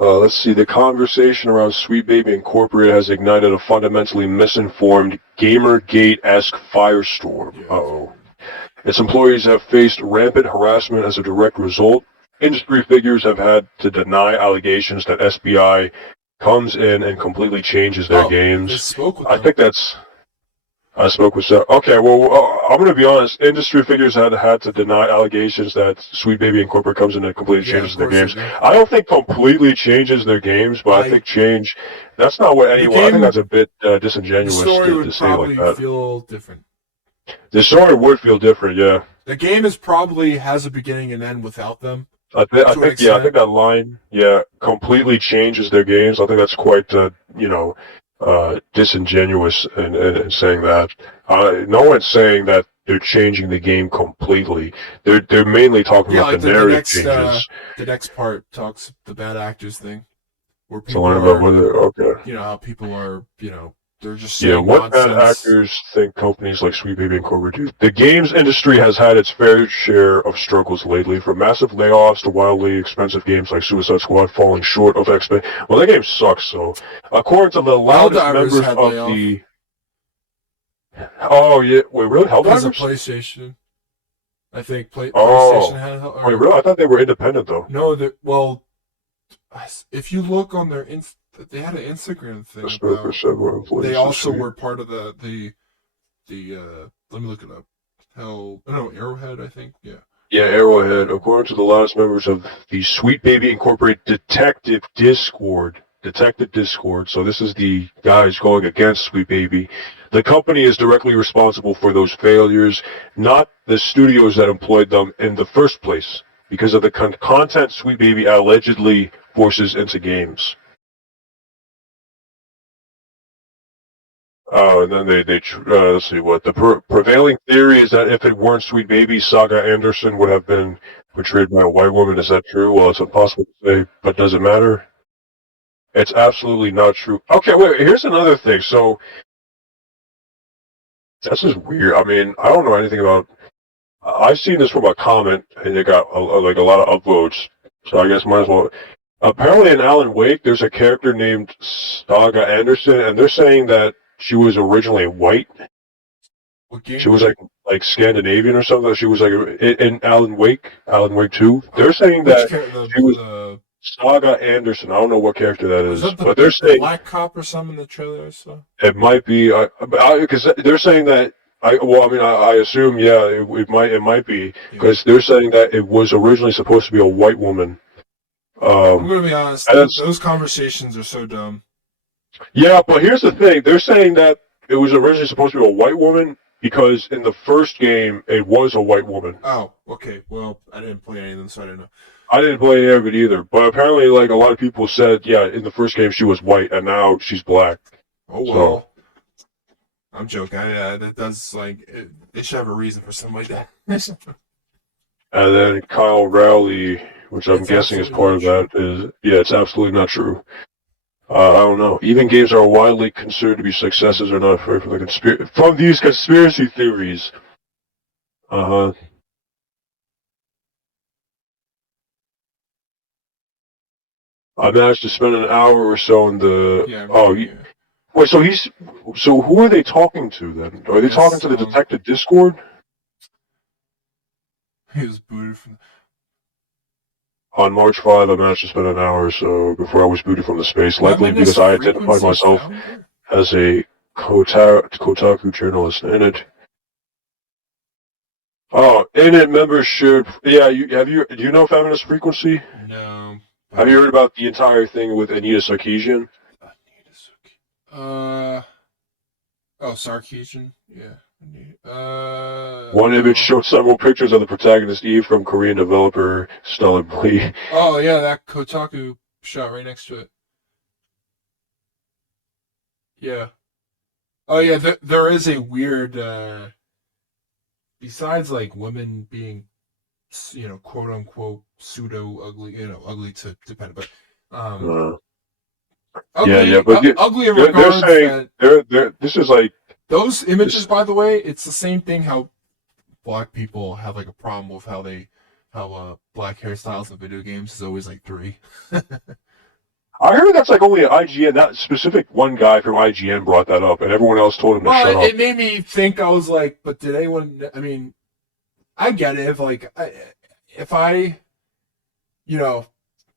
Let's see. The conversation around Sweet Baby Incorporated has ignited a fundamentally misinformed Gamergate-esque firestorm. Uh-oh. Its employees have faced rampant harassment as a direct result. Industry figures have had to deny allegations that SBI comes in and completely changes their games. I spoke with Sarah. Okay, well, I'm going to be honest. Industry figures had to deny allegations that Sweet Baby Incorporated comes in and completely changes their games. I don't think completely changes their games, but I think change. That's not what anyone. I think that's a bit disingenuous to say like that. The story would probably feel different. The story would feel different, yeah. The game is probably has a beginning and end without them. I think that line, completely changes their games. I think that's quite, disingenuous in saying that. No one's saying that they're changing the game completely. They're mainly talking about the narrative changes. The next part talks the bad actors thing, where people to learn about whether how people are they're just Yeah, saying what bad nonsense. actors think companies like Sweet Baby Incorporated do? The games industry has had its fair share of struggles lately, from massive layoffs to wildly expensive games like Suicide Squad falling short of expect. Well, that game sucks. So, according to the loudest Helldivers members had of layoff the, oh yeah, wait, really, because of Helldivers? PlayStation. I think PlayStation Oh, had. wait, Or really? I thought they were independent though. no, well, if you look on their they had an Instagram thing about. They also were part of the. Let me look it up. Arrowhead. I think. Yeah. Yeah, Arrowhead. According to the last members of the Sweet Baby Incorporated Detective Discord. So this is the guys going against Sweet Baby. The company is directly responsible for those failures, not the studios that employed them in the first place, because of the content Sweet Baby allegedly forces into games. Oh, and then let's see what the prevailing theory is that if it weren't Sweet Baby, Saga Anderson would have been portrayed by a white woman. Is that true? Well, it's impossible to say, but does it matter? It's absolutely not true. Okay, wait. Here's another thing. So this is weird. I mean, I don't know anything about. I've seen this from a comment, and it got like a lot of upvotes. So I guess might as well. Apparently, in Alan Wake, there's a character named Saga Anderson, and they're saying that she was originally white. What game? She was like Scandinavian or something. She was like in Alan Wake 2. They're saying that she was Saga Anderson. I don't know what character that is, but they're saying Black Cop or something in the trailer. So it might be. Because they're saying that. I assume, yeah, it might be because they're saying that it was originally supposed to be a white woman. I'm gonna be honest. Those conversations are so dumb. Yeah, but here's the thing. They're saying that it was originally supposed to be a white woman because in the first game it was a white woman. Oh, okay. Well, I didn't play any of them, so I didn't know. I didn't play any of it either, but apparently, like a lot of people said, yeah, in the first game she was white and now she's black. Oh well. So, I'm joking. That does they should have a reason for something like that. And then Kyle Rowley, which I'm guessing is part of that, it's absolutely not true. I don't know. Even games that are widely considered to be successes are not afraid from these conspiracy theories. I managed to spend an hour or so in the. Yeah, wait. So who are they talking to then? Are they talking to the Detective Discord? He was booted from. On March 5, I managed to spend an hour or so before I was booted from the space, likely because I identified myself as a Kotaku journalist. In it. Oh, in it members should. Yeah, do you know Feminist Frequency? No. Have you heard about the entire thing with Anita Sarkeesian? Sarkeesian? Yeah. One image showed several pictures of the protagonist Eve from Korean developer Stellar Blee. Oh yeah, that Kotaku shot right next to it. Yeah. Oh yeah, there is a weird. Besides like women being, quote unquote pseudo ugly, ugly to depend, but ugly, but ugly in regards that this is like those images. By the way, it's the same thing. How black people have like a problem with how black hairstyles in video games is always like 3. I heard that's like only an IGN. That specific one guy from IGN brought that up, and everyone else told him to shut up. It made me think. I was like, but did anyone? I mean, I get it.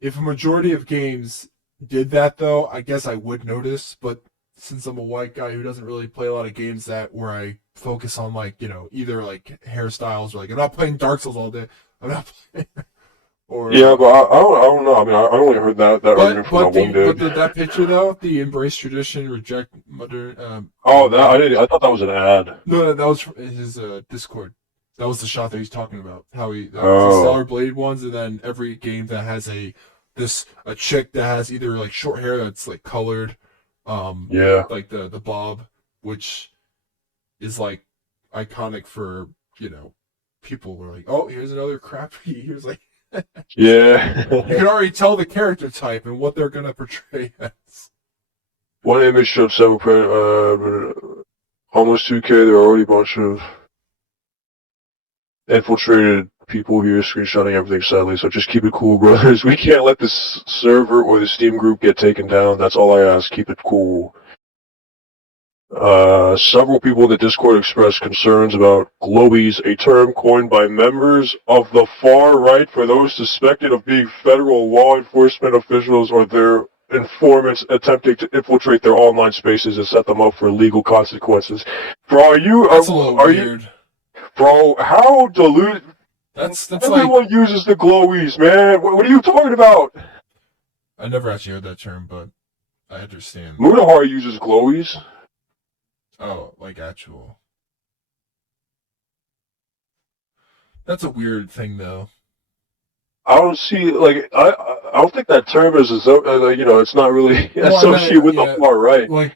If a majority of games did that, though, I guess I would notice. But since I'm a white guy who doesn't really play a lot of games where I focus on either like hairstyles or I'm not playing Dark Souls all day. I'm not playing. Yeah, but I don't know. I mean, I only heard that argument from that one dude. But that picture though, the embrace tradition, reject modern. I thought that was an ad. No, that was his Discord. That was the shot that he's talking about. How the Stellar Blade ones, and then every game that has a chick that has either like short hair that's like colored, like the bob, which is like iconic for people who are like, oh, here's another crappy. Here's like. Yeah. You can already tell the character type and what they're gonna portray as. One image showed several almost 2K. There are already a bunch of infiltrated people here screenshotting everything, sadly. So just keep it cool, brothers. We can't let this server or the Steam group get taken down. That's all I ask. Keep it cool. Several people in the Discord expressed concerns about glowies, a term coined by members of the far right for those suspected of being federal law enforcement officials or their informants attempting to infiltrate their online spaces and set them up for legal consequences. Bro, That's a little weird. Bro, how deluded? That's Everyone like uses the glowies, man. What are you talking about? I never actually heard that term, but I understand. Munahar uses glowies. Oh, like actual. That's a weird thing, though. I don't see I don't think that term is it's not really associated with the far right. Like,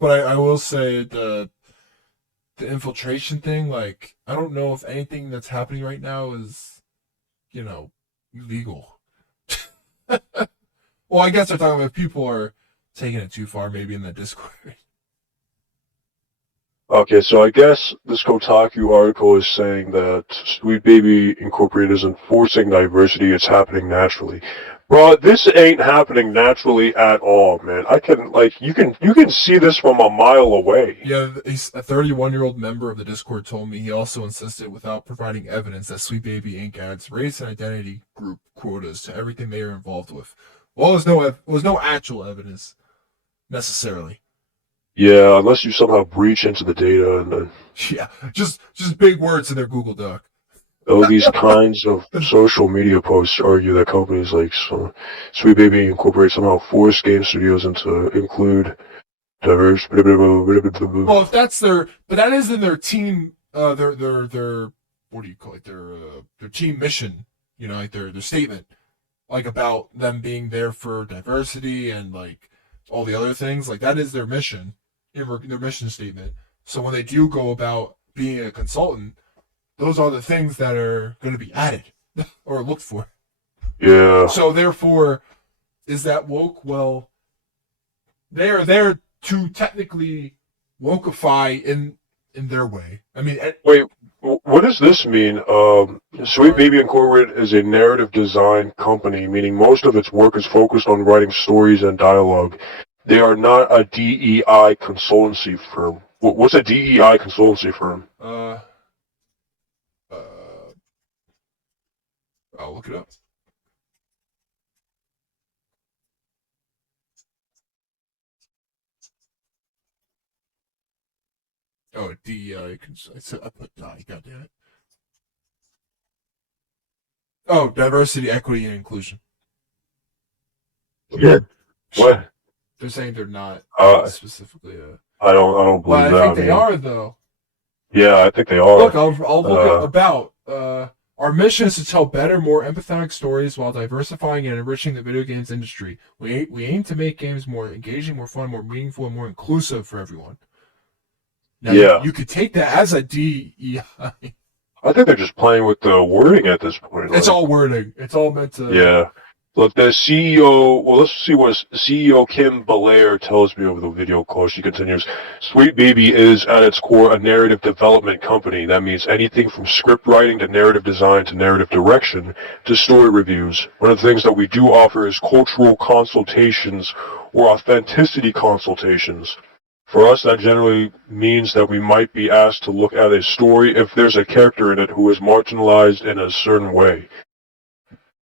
but I will say the infiltration thing. Like, I don't know if anything that's happening right now is, illegal. Well, I guess they're talking about if people are taking it too far, maybe in the Discord. Okay, so I guess this Kotaku article is saying that Sweet Baby Incorporated is enforcing diversity. It's happening naturally. Bro, this ain't happening naturally at all, man. You can see this from a mile away. Yeah, he's a 31-year-old member of the Discord told me he also insisted without providing evidence that Sweet Baby Inc. adds race and identity group quotas to everything they are involved with. Well, there's no actual evidence necessarily. Yeah, unless you somehow breach into the data and then... Yeah, just big words in their Google Doc. All these kinds of social media posts argue that companies like Sweet Baby Incorporate somehow force game studios into include diverse... Well, if that's but that is in their team, their what do you call it? Their team mission, like their statement, like about them being there for diversity and like all the other things, like that is their mission. Their mission statement. So when they do go about being a consultant, those are the things that are going to be added or looked for. Yeah. So therefore, is that woke? Well, they are there to technically wokeify in their way. I mean, wait, what does this mean? Sweet Baby Incorporated is a narrative design company, meaning most of its work is focused on writing stories and dialogue. They are not a DEI consultancy firm. What's a DEI consultancy firm? I'll look it up. Oh, DEI. I put die. God damn it. Oh, diversity, equity, and inclusion. Yeah. What? They're saying they're not specifically. I don't believe that. But I think they are, though. Yeah, I think they are. Look, I'll look at about. Our mission is to tell better, more empathetic stories while diversifying and enriching the video games industry. We aim to make games more engaging, more fun, more meaningful, and more inclusive for everyone. Now, yeah. You could take that as a DEI. I think they're just playing with the wording at this point. It's all wording. It's all meant to... Yeah. Look, the CEO... Well, let's see what CEO Kim Belair tells me over the video call. She continues, Sweet Baby is, at its core, a narrative development company. That means anything from script writing to narrative design to narrative direction to story reviews. One of the things that we do offer is cultural consultations or authenticity consultations. For us, that generally means that we might be asked to look at a story if there's a character in it who is marginalized in a certain way.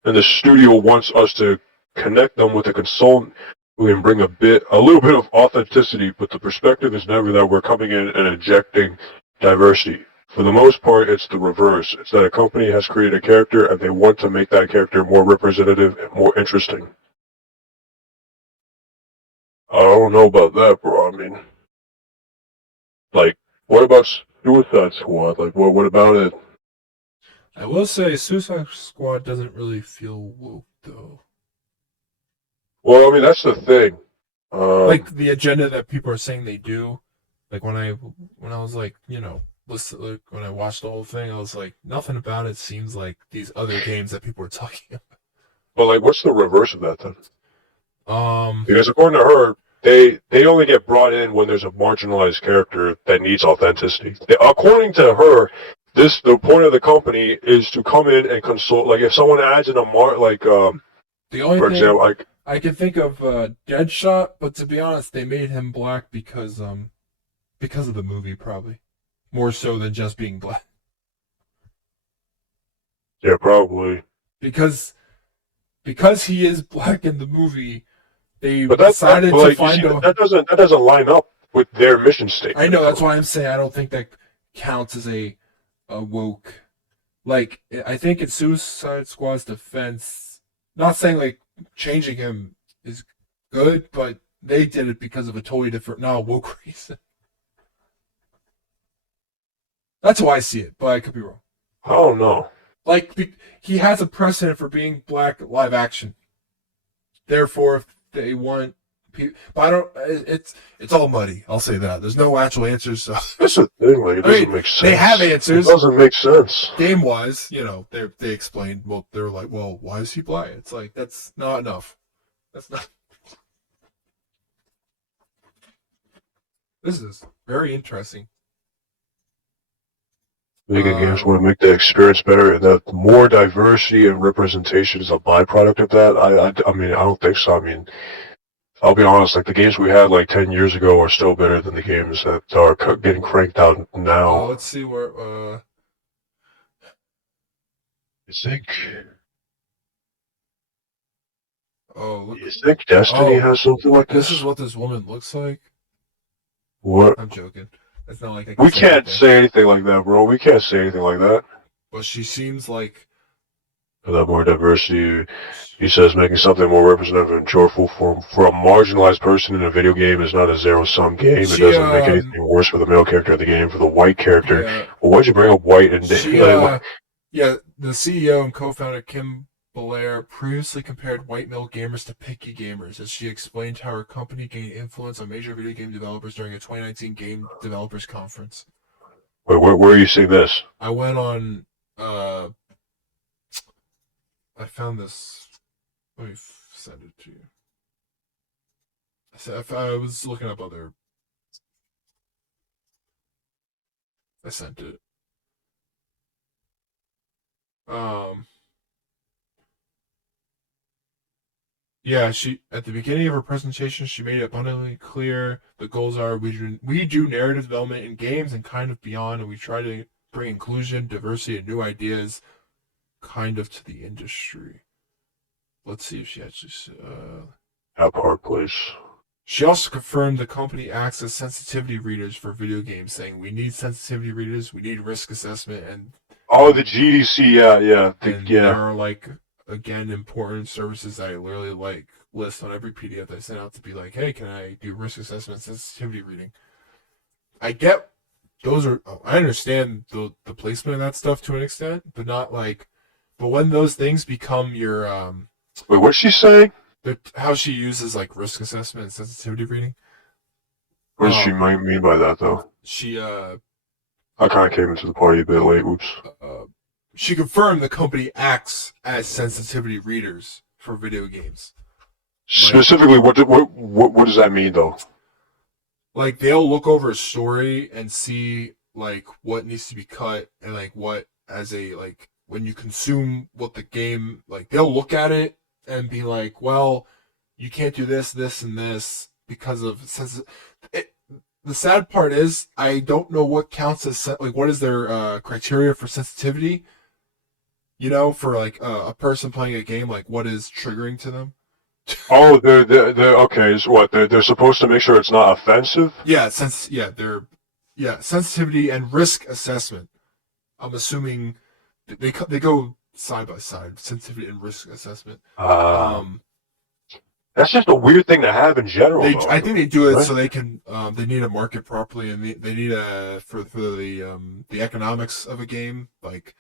And the studio wants us to connect them with a consultant who can bring a little bit of authenticity, but the perspective is never that we're coming in and injecting diversity. For the most part, it's the reverse. It's that a company has created a character and they want to make that character more representative and more interesting. I don't know about that, bro. I mean... Like, what about Suicide Squad? Like, what about it? I will say Suicide Squad doesn't really feel woke, though. Well, I mean, that's the thing. Like, the agenda that people are saying they do. Like, when I was, like, when I watched the whole thing, I was like, nothing about it seems like these other games that people are talking about. But, like, what's the reverse of that, then? Because according to her, they only get brought in when there's a marginalized character that needs authenticity. According to her, the point of the company is to come in and consult. Like if someone adds in The only for thing example, like I can think of Deadshot, but to be honest, they made him black because of the movie, probably more so than just being black. yeah, probably. Because he is black in the movie, they But decided to you see, find a. that doesn't line up with their mission statement. I know, that's why I'm saying I don't think that counts as a woke. Like I think in Suicide Squad's defense, not saying like changing him is good, but they did it because of a totally different, not a woke reason. That's how I see it, but I could be wrong. I don't know. Like he has a precedent for being black live action. Therefore, if they want people, but I don't. It's all muddy. I'll say that. There's no actual answers. So That's the thing. Like it doesn't make sense. They have answers. It doesn't make sense. Game wise, they explained. Well, they were like, well, why is he black? It's like that's not enough. That's not. This is very interesting. Making games want to make the experience better, and that more diversity and representation is a byproduct of that. I mean, I don't think so. I mean, I'll be honest. Like the games we had like 10 years ago are still better than the games that are getting cranked out now. Let's see where. You think? Oh, look. You think Destiny has something like this? This is what this woman looks like. What? I'm joking. It's not like we can't say anything like that, bro. We can't say anything like that. But she seems like that more diversity. He says making something more representative and joyful for a marginalized person in a video game is not a zero-sum game. It doesn't make anything worse for the male character of the game. For the white character, well, why'd you bring up white and yeah, the CEO and co-founder Kim Belair previously compared white male gamers to picky gamers as she explained how her company gained influence on major video game developers during a 2019 Game Developers Conference. Wait, where are you seeing this? I went on, I found this. Let me send it to you. I was looking up other. I sent it. Yeah, she at the beginning of her presentation, she made it abundantly clear the goals are we do narrative development in games and kind of beyond, and we try to bring inclusion, diversity, and new ideas, kind of to the industry. Let's see if she actually. That part, please. She also confirmed the company acts as sensitivity readers for video games, saying we need sensitivity readers, we need risk assessment, and the GDC, yeah. There are like. Again, important services that I literally list on every PDF that I send out to be like, hey, can I do risk assessment, sensitivity reading? I get those are. I understand the placement of that stuff to an extent, but not like. But when those things become your wait, what's she saying? How she uses like risk assessment and sensitivity reading. What does she mean by that though? She I kind of came into the party a bit late. Oops. She confirmed the company acts as sensitivity readers for video games. Specifically, what does that mean, though? Like, they'll look over a story and see, like, what needs to be cut and, like, what, as a, like, when you consume what the game, like, they'll look at it and be like, well, you can't do this, this, and this because of the sad part is, I don't know what counts as, like, what is their criteria for sensitivity? You know, for like a person playing a game, like what is triggering to them? Oh, they're okay. So what? They're supposed to make sure it's not offensive. Yeah, sensitivity and risk assessment. I'm assuming they go side by side. Sensitivity and risk assessment. That's just a weird thing to have in general. I think they do it so they can. They need to market properly, and they need for the economics of a game, like.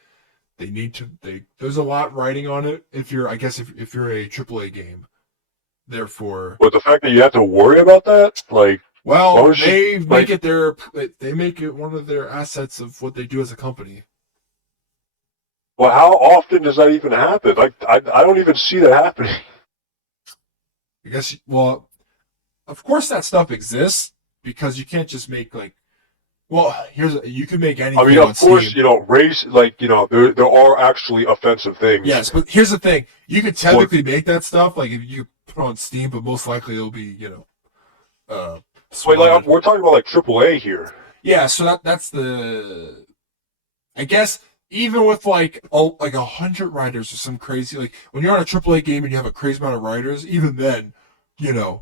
They need to. There's a lot riding on it. If you're a AAA game, therefore. But the fact that you have to worry about that, like, they make it one of their assets of what they do as a company. Well, how often does that even happen? Like, I don't even see that happening. I guess. Well, of course that stuff exists because you can't just make like. Well, you can make anything I mean, on of course, Steam. race, like, there are actually offensive things. Yes, but here's the thing: you could technically make that stuff like if you put it on Steam, but most likely it'll be Wait, like, swatted. we're talking about, like, AAA here. Yeah, so that's the. I guess even with like 100 writers or some crazy like when you're on a AAA game and you have a crazy amount of writers, even then,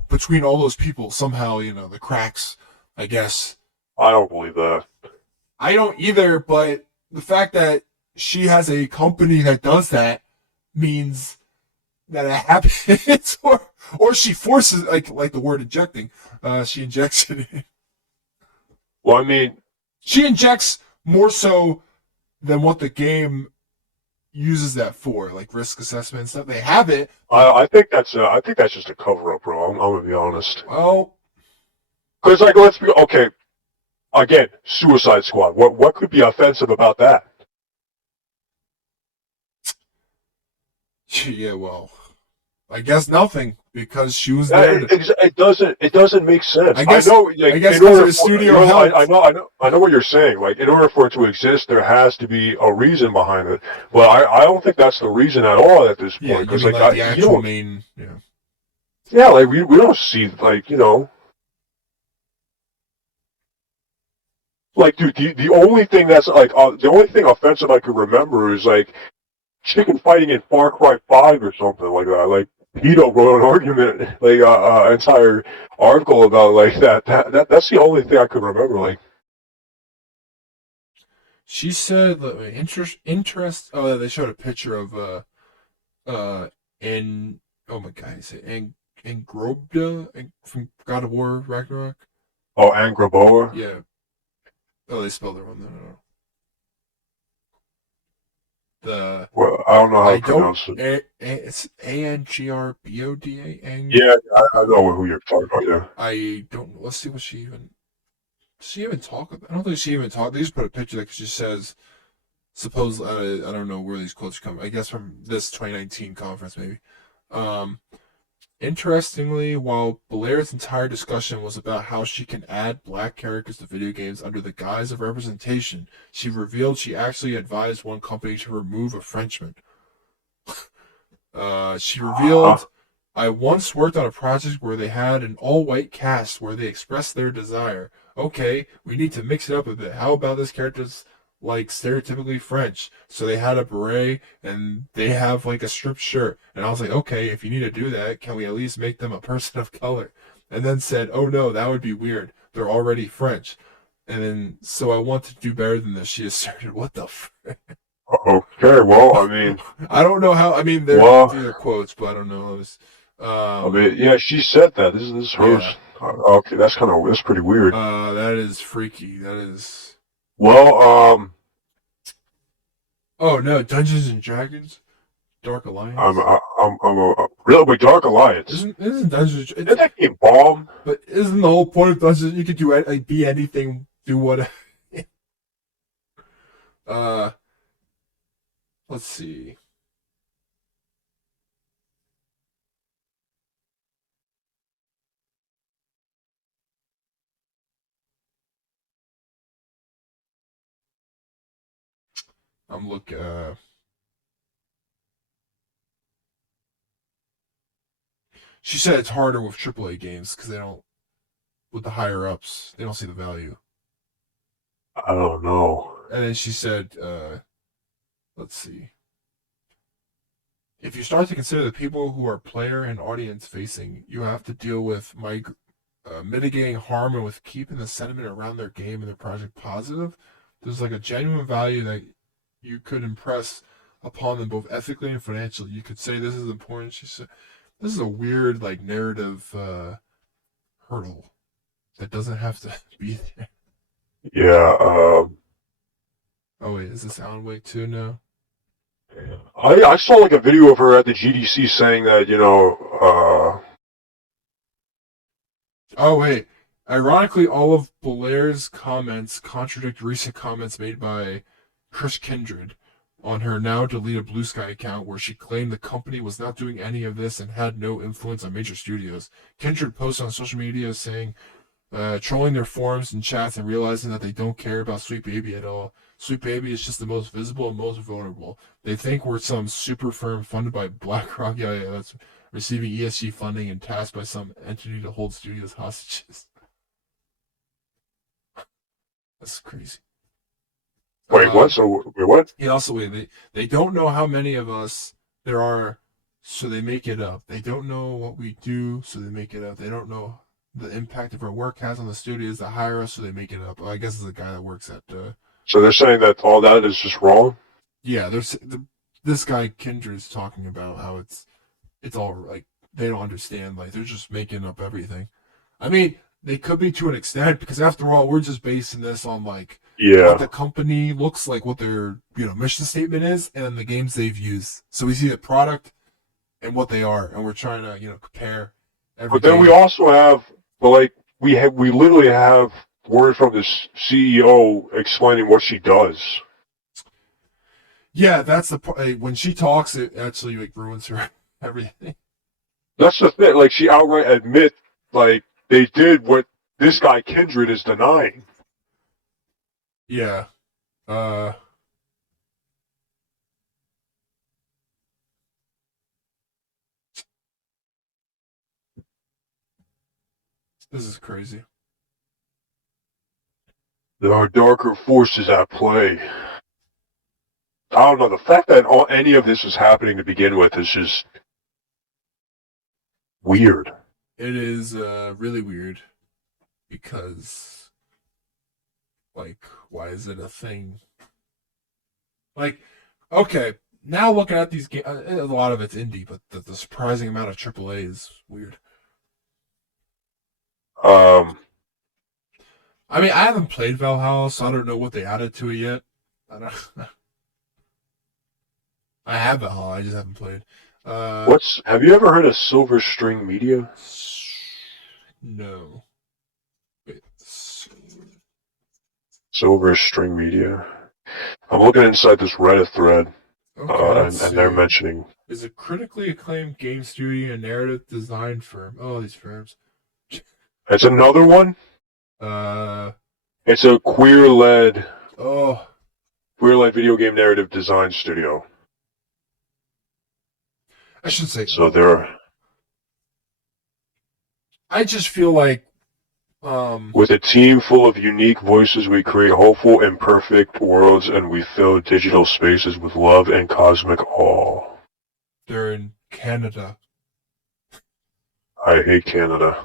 between all those people, somehow the cracks. I guess I don't believe that. I don't either, but the fact that she has a company that does that means that it happens, or she forces like the word injecting. She injects it in. Well, I mean, She injects more so than what the game uses that for, like risk assessment and stuff. They have it. I think that's just a cover up, bro. I'm gonna be honest. Well, Because, like, let's be okay. Again, Suicide Squad. What could be offensive about that? yeah, well, I guess nothing because she was there. It doesn't make sense. I guess. know, like, I guess in because order of the studio I know what you're saying. Like, in order for it to exist, there has to be a reason behind it. But I don't think that's the reason at all at this Yeah, point. you Because, mean like, like the actual main. Yeah. yeah, like we don't see, like, like, dude, the only thing that's like the only thing offensive I could remember is like chicken fighting in Far Cry 5 or something like that. Like, Pito wrote an argument, like, entire article about like that's the only thing I could remember. Like, She said, interest. Oh, they showed a picture of in oh my god, is it Angrobda from God of War Ragnarok? oh, Angraboa. Yeah. Oh, they spelled it wrong. No. The Well, I don't know how I to don't. pronounce it. It's Angrboda. Yeah, I know who you're talking about. Yeah. I don't. Let's see what she even. Does she even talk about? I don't think she even talked. They just put a picture that she says. Suppose I don't know where these quotes come. I guess from this 2019 conference maybe. Um, Interestingly, while Blair's entire discussion was about how she can add black characters to video games under the guise of representation, she revealed she actually advised one company to remove a Frenchman. She revealed, I once worked on a project where they had an all-white cast where they expressed their desire. Okay, we need to mix it up a bit. How about this character's like stereotypically French? So they had a beret and they have like a striped shirt. And I was like, okay, if you need to do that, can we at least make them a person of color? And then said, oh no, that would be weird. They're already French. And then, so I want to do better than this. She asserted, what the Okay, well, I mean, I don't know how. I mean, these are quotes, but I don't know. I mean, yeah, she said that. This is hers. Yeah. Okay, that's pretty weird. That is freaky. That is. Well, Oh no, Dungeons and Dragons, Dark Alliance. I'm a really big Dark Alliance. Isn't Dungeons? Isn't that game bomb? But isn't the whole point of Dungeons you can do like be anything, do what? Let's see. I'm looking. She said it's harder with AAA games because they don't, with the higher ups, they don't see the value. I don't know. And then she said, let's see. If you start to consider the people who are player and audience facing, you have to deal with mitigating harm and with keeping the sentiment around their game and their project positive. There's like a genuine value that you could impress upon them both ethically and financially. You could say this is important. She said, this is a weird like narrative hurdle that doesn't have to be there. Yeah. Oh wait, is this Alan Wake 2 now? I saw like a video of her at the GDC saying that Oh wait. Ironically, all of Blair's comments contradict recent comments made by Chris Kindred, on her now deleted Blue Sky account, where she claimed the company was not doing any of this and had no influence on major studios. Kindred posted on social media saying, trolling their forums and chats and realizing that they don't care about Sweet Baby at all. Sweet Baby is just the most visible and most vulnerable. They think we're some super firm funded by BlackRock, that's receiving ESG funding and tasked by some entity to hold studios hostages. That's crazy. Wait, what? So, wait, what? He also, they don't know how many of us there are, so they make it up. They don't know what we do, so they make it up. They don't know the impact of our work has on the studios that hire us, so they make it up. I guess it's the guy that works at. So they're saying that all that is just wrong? Yeah, this guy Kindred's talking about how it's all like they don't understand. Like they're just making up everything. I mean, they could be to an extent because after all, we're just basing this on like what the company looks like, what their mission statement is, and the games they've used. So we see the product and what they are, and we're trying to compare. But then we also have, we literally have word from the CEO explaining what she does. Yeah, that's the when she talks, it actually like ruins her everything. That's the thing. Like she outright admit, like they did what this guy Kindred is denying. Yeah. This is crazy. There are darker forces at play. I don't know. The fact that any of this is happening to begin with is just weird. It is really weird because, like, why is it a thing? Like, okay, now looking at these games, a lot of it's indie, but the surprising amount of AAA is weird. I mean, I haven't played Valhalla, so I don't know what they added to it yet. I don't. I have Valhalla, I just haven't played. Have you ever heard of Silver String Media? No. Wait. Silver String Media. I'm looking inside this Reddit thread, Okay, and they're mentioning. Is a critically acclaimed game studio and narrative design firm. Oh, these firms. It's another one. It's a queer-led video game narrative design studio. I should say. So they're. I just feel like. With a team full of unique voices, we create hopeful, imperfect worlds, and we fill digital spaces with love and cosmic awe. They're in Canada. I hate Canada.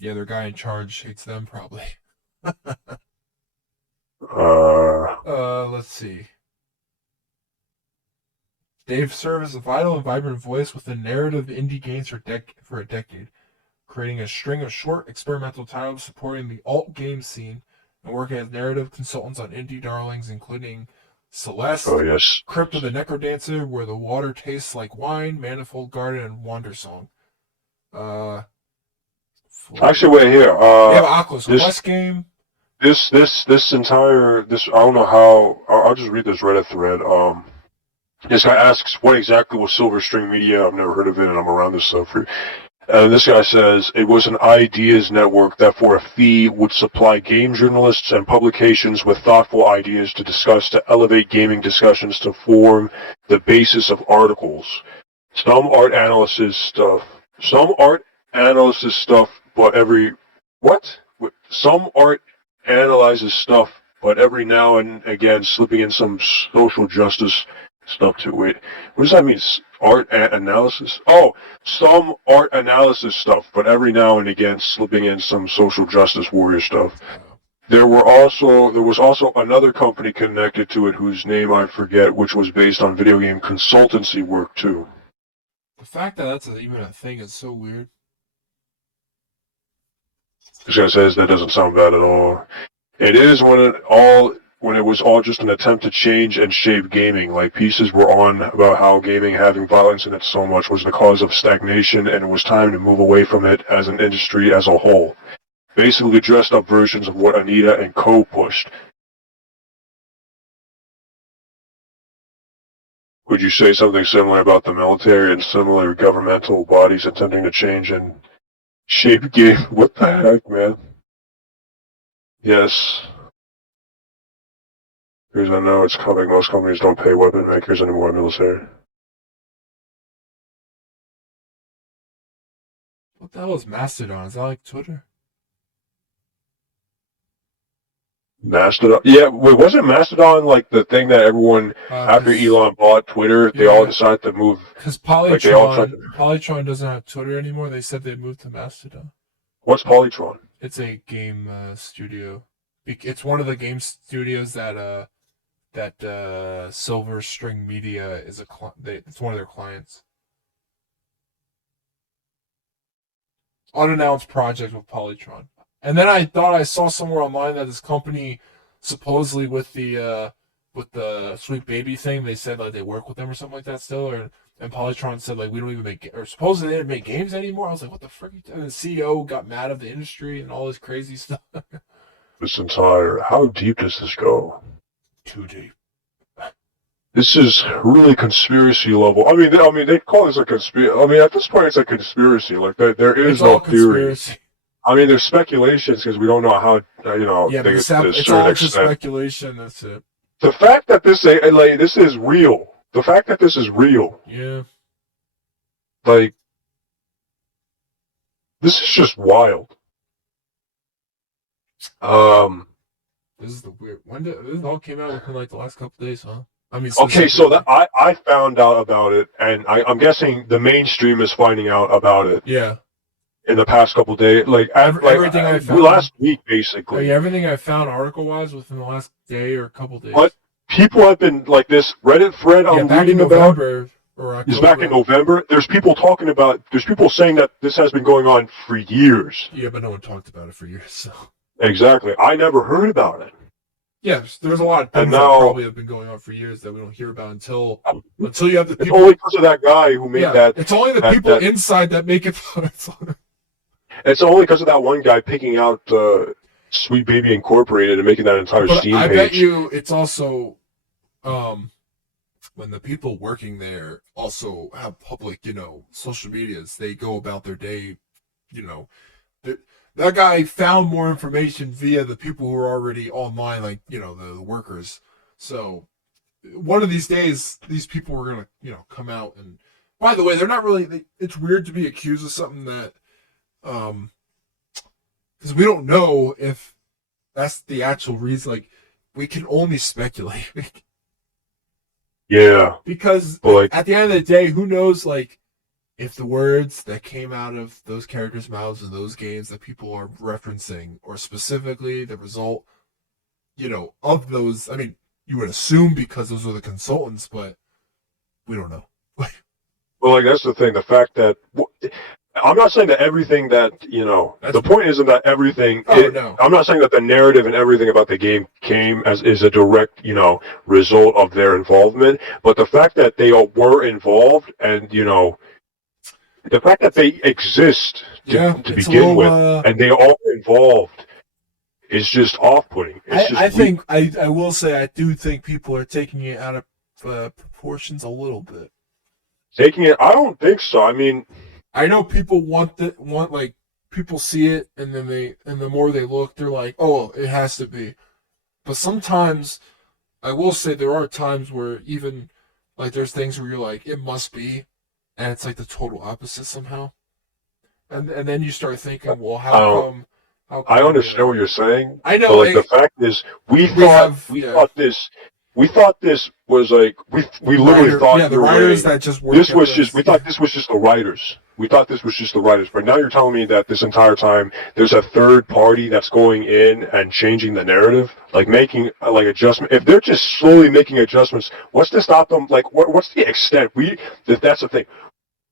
Yeah, their guy in charge hates them probably. Let's see. They've served as a vital and vibrant voice within narrative indie games for a decade, creating a string of short experimental titles supporting the alt game scene and working as narrative consultants on indie darlings including Celeste, Crypt of the Necrodancer, Where the Water Tastes Like Wine, Manifold Garden, and Wandersong. Actually, wait here. They have Oculus Quest game. This entire I don't know how. I'll just read this Reddit thread. This guy asks, "What exactly was Silver String Media?" I've never heard of it, and I'm around this stuff. And this guy says it was an ideas network that, for a fee, would supply game journalists and publications with thoughtful ideas to discuss to elevate gaming discussions to form the basis of articles. Some art analysis stuff, but Some art analyzes stuff, but every now and again slipping in some social justice stuff to it. What does that mean? Art analysis? Oh, some art analysis stuff, but every now and again slipping in some social justice warrior stuff. There was also another company connected to it whose name I forget, which was based on video game consultancy work too. The fact that that's even a thing is so weird. This guy says that doesn't sound bad at all. It is when it was all just an attempt to change and shape gaming. Like pieces were on about how gaming having violence in it so much was the cause of stagnation, and it was time to move away from it as an industry as a whole. Basically dressed up versions of what Anita and Co. pushed. Would you say something similar about the military and similar governmental bodies attempting to change and shape game? What the heck, man? Yes. Because I know it's coming. Most companies don't pay weapon makers anymore, military. What the hell is Mastodon? Is that like Twitter? Mastodon? Yeah, wait, wasn't Mastodon like the thing that everyone, after Elon bought Twitter, they all decided to move? Because Polytron doesn't have Twitter anymore. They said they moved to Mastodon. What's Polytron? It's a game studio. It's one of the game studios that Silver String Media is it's one of their clients. Unannounced project with Polytron. And then I thought I saw somewhere online that this company, supposedly with the Sweet Baby thing, they said like they work with them or something like that still, and Polytron said like we don't even make, or supposedly they didn't make games anymore. I was like, what the frick? And the CEO got mad at the industry and all this crazy stuff. How deep does this go? Too deep. This is really conspiracy level. I mean, they call this a conspiracy. I mean, at this point, it's a conspiracy. Like there is no theory. I mean, there's speculations because we don't know how, Yeah, but it's all just speculation. That's it. The fact that this is real. The fact that this is real. Yeah. Like, this is just wild. This is the weird. This all came out within like the last couple of days, huh? I mean, okay, so that I found out about it, and I'm guessing the mainstream is finding out about it. Yeah. In the past couple of days, everything I found last week, basically. Everything I found article-wise within the last day or couple days. But people have been like this Reddit thread I'm reading about is back in November. There's people saying that this has been going on for years. Yeah, but no one talked about it for years. So. Exactly, I never heard about it. Yes, there's a lot of things that probably have been going on for years that we don't hear about until you have the people. It's only because of that guy who made that. It's only the people inside that make it. It's only because of that one guy picking out Sweet Baby Incorporated and making that entire Steam page. I bet you it's also when the people working there also have public, social medias. They go about their day, that guy found more information via the people who are already online, like, the workers. So one of these days, these people are going to, come out. And by the way, they're not really, it's weird to be accused of something that, because we don't know if that's the actual reason. Like, we can only speculate. Yeah. Because at the end of the day, who knows, like, if the words that came out of those characters' mouths in those games that people are referencing, or specifically the result, of those, I mean, you would assume because those are the consultants, but we don't know. Well, that's the thing. The fact that I'm not saying that everything that, the point isn't that everything, no. I'm not saying that the narrative and everything about the game is a direct, result of their involvement, but the fact that they all were involved and, the fact that they exist to begin with, and they are all involved, is just off-putting. I will say, I do think people are taking it out of proportions a little bit. Taking it? I don't think so. I mean, I know people like people see it, and then the more they look, they're like, oh, it has to be. But sometimes, I will say, there are times where even like there's things where you're like, it must be. And it's like the total opposite somehow, and then you start thinking, well, how come? I understand what you're saying. I know. But the fact is, we thought this was like we literally thought the writers that just worked. We thought this was just the writers. We thought this was just the writers. But now you're telling me that this entire time there's a third party that's going in and changing the narrative, like making like adjustment. If they're just slowly making adjustments, what's to stop them? Like what's the extent? That's the thing.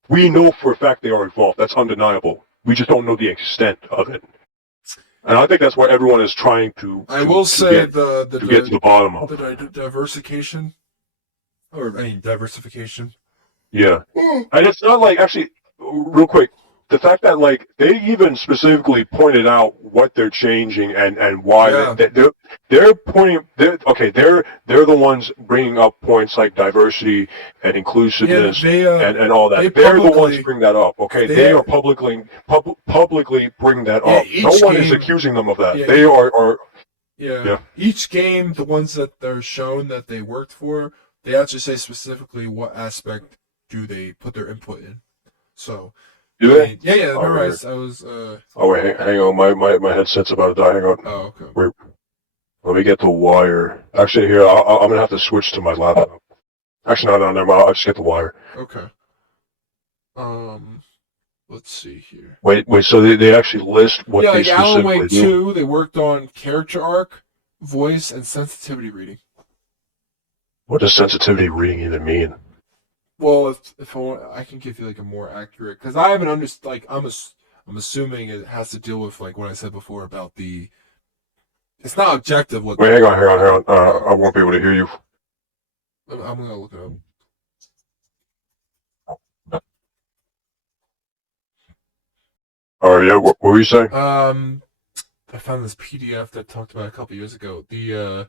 We know for a fact they are involved. That's undeniable. We just don't know the extent of it. And I think that's what everyone is trying to. I will say get to the bottom of the diversification. Yeah, and it's not like actually. Real quick, the fact that like they even specifically pointed out what they're changing and why Yeah. they're pointing. They're the ones bringing up points like diversity and inclusiveness and all that. They're the ones bring that up. Okay, they are publicly bring that up. No one is accusing them of that. They are. Yeah. Each game, the ones that they're shown that they worked for, they actually say specifically what aspect do they put their input in. So, do they? Yeah. Remember, I was. Oh wait, hang on. My headset's about to die. Hang on. Oh, okay. Wait, let me get the wire. Actually, here I'm gonna have to switch to my laptop. Actually, no, never mind. I'll just get the wire. Okay. Let's see here. Wait. So they actually list what they specifically Alan Wake do. 2, they worked on character arc, voice, and sensitivity reading. What does sensitivity reading even mean? Well, if I can give you like a more accurate, because I haven't understood. Like I'm assuming it has to deal with like what I said before about the. It's not objective. Wait, hang on. I won't be able to hear you. I'm gonna look it up. All right, yeah. What were you saying? I found this PDF that talked about a couple years ago. The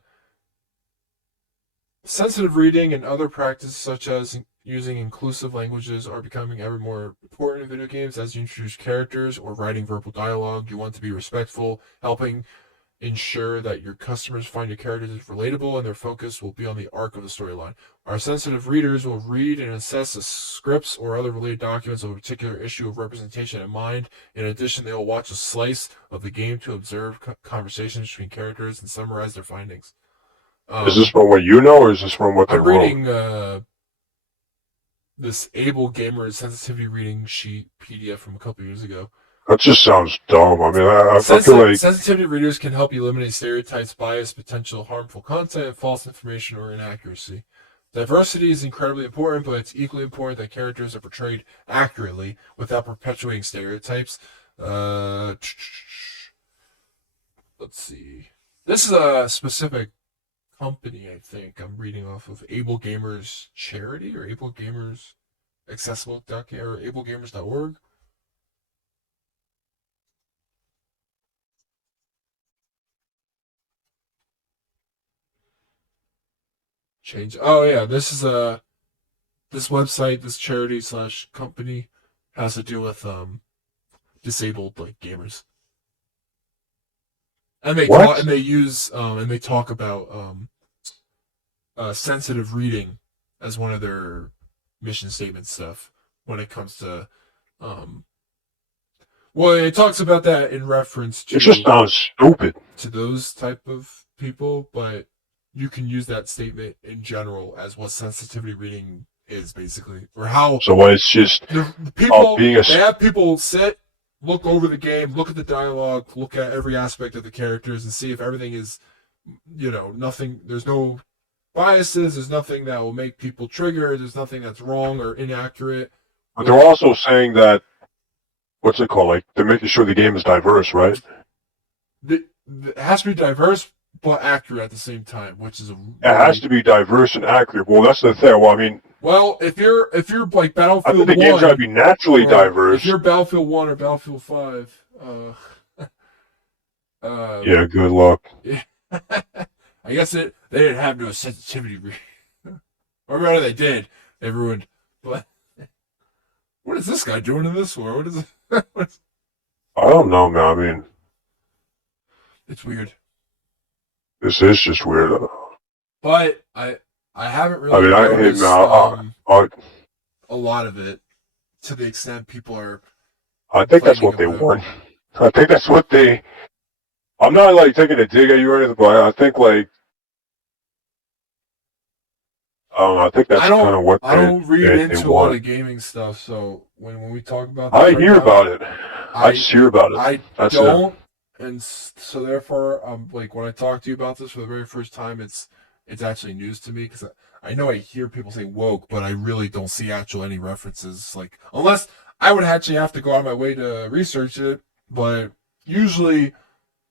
sensitive reading and other practices such as using inclusive languages are becoming ever more important in video games. As you introduce characters or writing verbal dialogue, you want to be respectful, helping ensure that your customers find your characters relatable and their focus will be on the arc of the storyline. Our sensitive readers will read and assess the scripts or other related documents of a particular issue of representation in mind. In addition, they will watch a slice of the game to observe conversations between characters and summarize their findings. Is this from what you know, or is this from what they wrote? I'm reading this Able Gamer sensitivity reading sheet PDF from a couple years ago. That just sounds dumb. I mean, I feel like sensitivity readers can help eliminate stereotypes, bias, potential harmful content, false information, or inaccuracy. Diversity is incredibly important, but it's equally important that characters are portrayed accurately without perpetuating stereotypes. Let's see. This is a specific company, I think. I'm reading off of Able Gamers Charity or Able Gamers Accessible or ablegamers.org. Change. Oh yeah, this is this website, this charity / company has to do with disabled like gamers, and they talk about sensitive reading as one of their mission statement stuff when it comes to well, it talks about that in reference to. It just sounds stupid to those type of people, but you can use that statement in general as what sensitivity reading is basically, or how. So when it's just the people they have people sit, look over the game, look at the dialogue, look at every aspect of the characters, and see if everything is, nothing. There's no biases. There's nothing that will make people trigger. There's nothing that's wrong or inaccurate. But they're also saying that, what's it called? Like they're making sure the game is diverse, right? It has to be diverse but accurate at the same time, which is it has to be diverse and accurate. Well, that's the thing. Well, I mean, if you're like Battlefield 1, I think the game's got to be naturally diverse. If you're Battlefield 1 or Battlefield 5, yeah, good luck. I guess they didn't have no sensitivity, or rather, they did. They ruined. But what is this guy doing in this war? What is it? I don't know, man. I mean, it's weird. This is just weird. But I haven't really noticed a lot of it to the extent people are. I think that's what they want. I think that's what they. I'm not like taking a dig at you or anything, but I think like. I think that's kind of what I don't read into a lot of gaming stuff, so when we talk about that, I hear about it. I just hear about it. I don't. And so therefore, like when I talk to you about this for the very first time, it's actually news to me because I know I hear people say woke, but I really don't see any references. Like unless I would actually have to go out of my way to research it. But usually,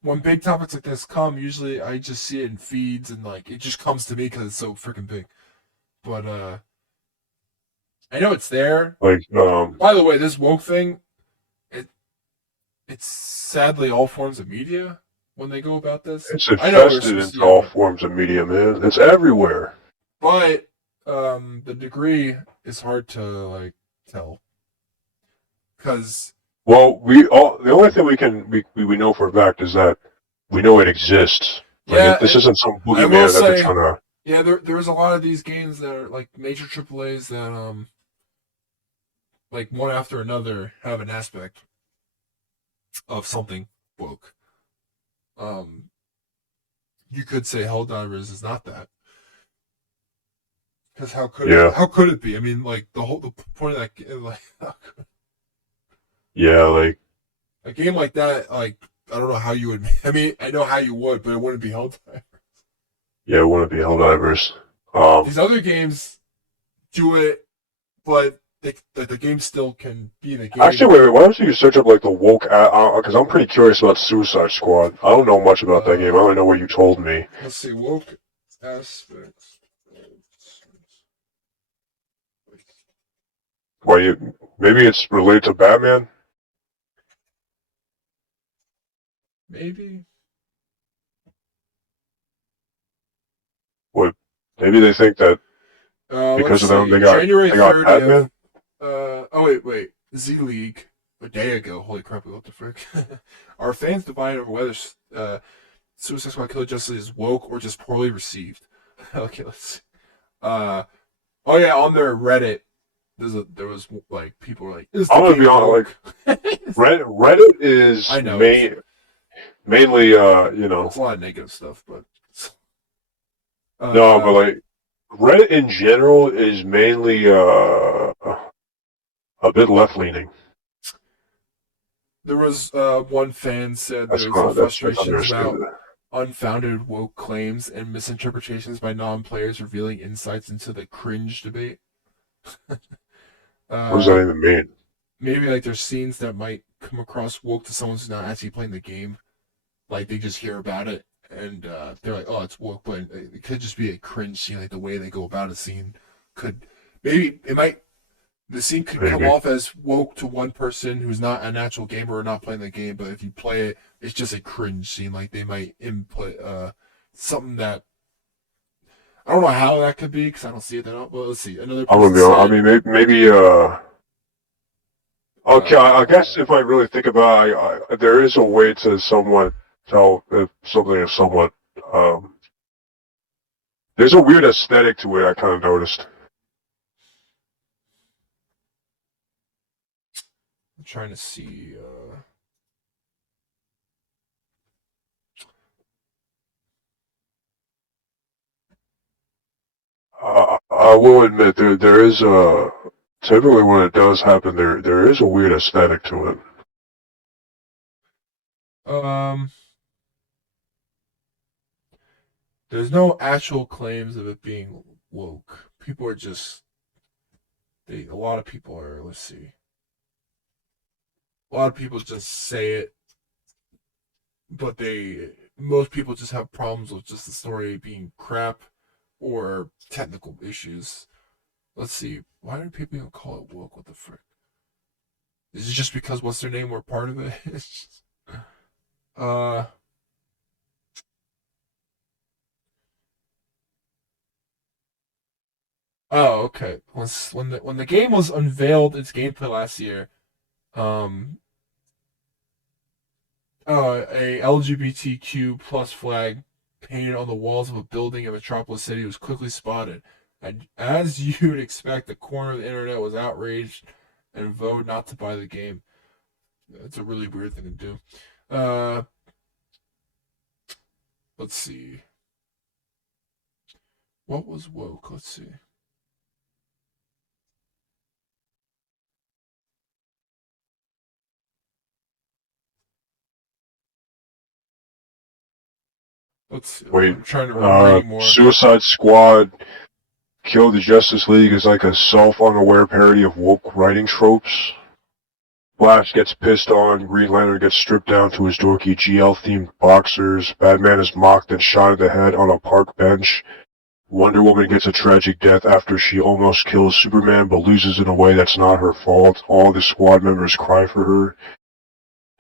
when big topics like this come, usually I just see it in feeds and like it just comes to me because it's so freaking big. But I know it's there. Like by the way, this woke thing. it's sadly all forms of media when they go about this. It's I know infested into all forms of media, man. It's everywhere. but the degree is hard to like tell because Well, the only thing we know for a fact is that we know it exists. This isn't some I will boogeyman that they're say, trying to. yeah, there's a lot of these games that are like major AAA's that like one after another have an aspect of something woke. You could say Helldivers is not that. Because how could it be? I mean, like the point of that like Yeah, like a game like that, like I don't know how you would. I mean, I know how you would, but it wouldn't be Helldivers. yeah, it wouldn't be Helldivers. These other games do it, but the game still can be the game. Actually, wait, why don't you search up like the woke? Because I'm pretty curious about Suicide Squad. I don't know much about that game. I only know what you told me. Let's see, woke aspects. Why maybe it's related to Batman? Maybe. What? Maybe they think that because of them they got January 30th. Batman. Oh wait. Z League. A day ago. Holy crap! What the frick? Are fans divided over whether Suicide Squad Killer Justice is woke or just poorly received? Okay, let's see. Oh yeah, on their Reddit, there was like people were like, "Is the I'm gonna game be honest, woke?" like Reddit is I know. mainly It's a lot of negative stuff, but no, but like Reddit in general is mainly a bit left leaning. there was one fan said That's there was that's frustrations about unfounded woke claims and misinterpretations by non-players revealing insights into the cringe debate. What does that even mean? Maybe like there's scenes that might come across woke to someone who's not actually playing the game. Like they just hear about it and they're like, "Oh, it's woke," but it could just be a cringe scene. Like the way they go about a scene could maybe it might the scene could come off as woke to one person who's not a natural gamer or not playing the game, but if you play it, it's just a cringe scene. Like they might input something that I don't know how that could be because I don't see it that often. Well, let's see. Another person I'm gonna be. I mean, maybe. Okay, I guess if I really think about it, there is a way to somewhat tell if something is somewhat. There's a weird aesthetic to it. I kind of noticed. I'm trying to see. I will admit there is a typically when it does happen there is a weird aesthetic to it. There's no actual claims of it being woke. People are just a lot of people are. Let's see. A lot of people just say it, but most people just have problems with just the story being crap or technical issues. Let's see. Why do people even call it woke? What the frick? Is it just because what's their name were part of it? uh. Oh, okay. When the game was unveiled its gameplay last year, um, a LGBTQ plus flag painted on the walls of a building in Metropolis City was quickly spotted. And as you'd expect, the corner of the internet was outraged and voted not to buy the game. It's a really weird thing to do. Let's see. What was woke? Let's see. Let's see. Wait, I'm trying to remember anymore. Suicide Squad Kill the Justice League is like a self-unaware parody of woke writing tropes. Flash gets pissed on, Green Lantern gets stripped down to his dorky GL-themed boxers, Batman is mocked and shot in the head on a park bench, Wonder Woman gets a tragic death after she almost kills Superman but loses in a way that's not her fault, all the squad members cry for her,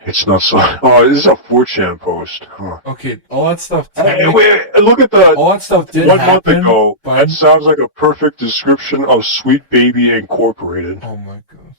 It's not so. Oh, this is a 4chan post. Huh. Okay, all that stuff. Hey, wait, look at the All that stuff did 1 month happen. ago. But That sounds like a perfect description of Sweet Baby Incorporated. oh my god.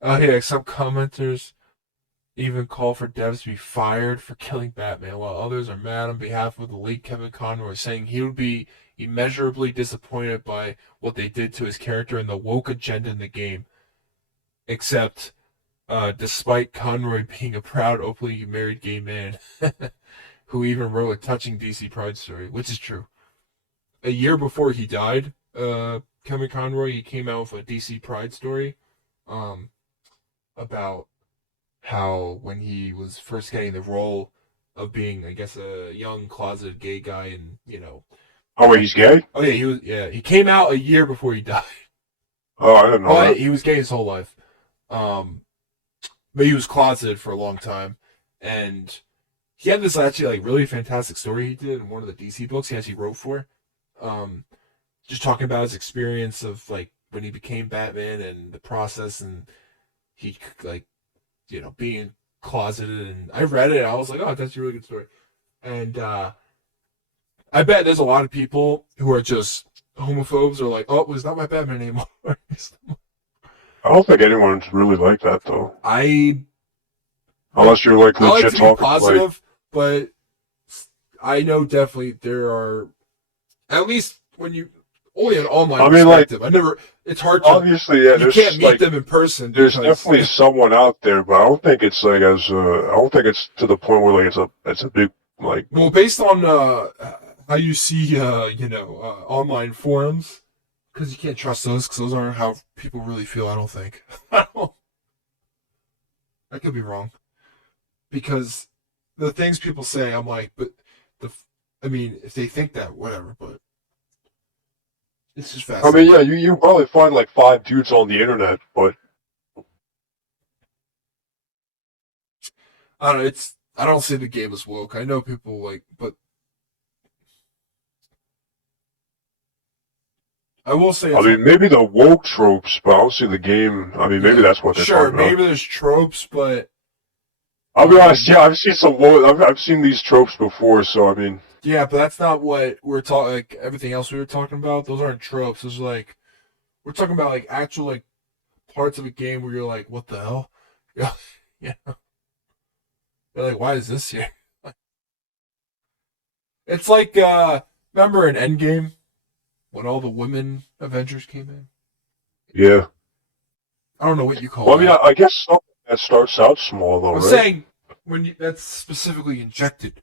Oh yeah, some commenters even call for devs to be fired for killing Batman, while others are mad on behalf of the lead Kevin Conroy, saying he would be immeasurably disappointed by what they did to his character and the woke agenda in the game. Except, despite Conroy being a proud, openly married gay man, who even wrote a touching DC Pride story, which is true. A year before he died, Kevin Conroy, he came out with a DC Pride story, um, about how when he was first getting the role of being, I guess, a young closeted gay guy, and Oh, wait, he's gay? oh yeah, he was, yeah, he came out a year before he died. Oh, I didn't know But that. he was gay his whole life, but he was closeted for a long time, and he had this actually like really fantastic story he did in one of the DC books he actually wrote for, um, just talking about his experience of like when he became Batman and the process, and he like being closeted. And I read it, and I was like, oh, that's a really good story. And I bet there's a lot of people who are just homophobes or like, oh, it's not my Batman anymore. I don't think anyone's really like that, though. Unless you're like I like legit to be talking positive, but I know definitely there are, at least when you only an online I mean, like, perspective. I never. It's hard to. obviously, yeah, You there's can't meet like, them in person. there's Because, definitely someone out there, but I don't think it's like as, I don't think it's to the point where like it's a big, like, well, based on how you see, online forums, because you can't trust those, because those aren't how people really feel. I don't think. I could be wrong, because the things people say, I'm like, but the, I mean, if they think that, whatever. But it's just I mean, fascinating. yeah, you probably find like 5 dudes on the internet, but I don't know. I don't see the game as woke. I know people like, but I will say I it's mean, maybe the woke tropes, but I don't see the game. I mean, maybe yeah, that's what they're sure. talking about. Maybe there's tropes, but I'll be honest, yeah, I've seen some I've seen these tropes before, so I mean, yeah, but that's not what we're talking. Like everything else we were talking about, those aren't tropes. Those are like we're talking about like actual like parts of a game where you're like, what the hell? Yeah, yeah. You're like, why is this here? It's like remember in Endgame when all the women Avengers came in? yeah. I don't know what you call Well, I mean, that. I guess something that starts out small, though, I'm right? saying when that's specifically injected.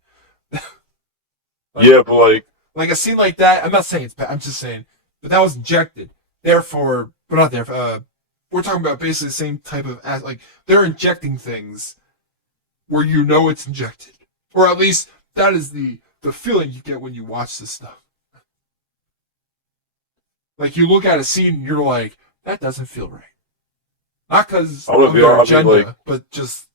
Like, Yeah, but like a scene like that. I'm not saying it's bad. I'm just saying, but that was injected. Therefore, we're not there. We're talking about basically the same type of like they're injecting things where you know it's injected, or at least that is the feeling you get when you watch this stuff. Like you look at a scene and you're like, that doesn't feel right. Not because I don't of know, their I mean, like, agenda, but just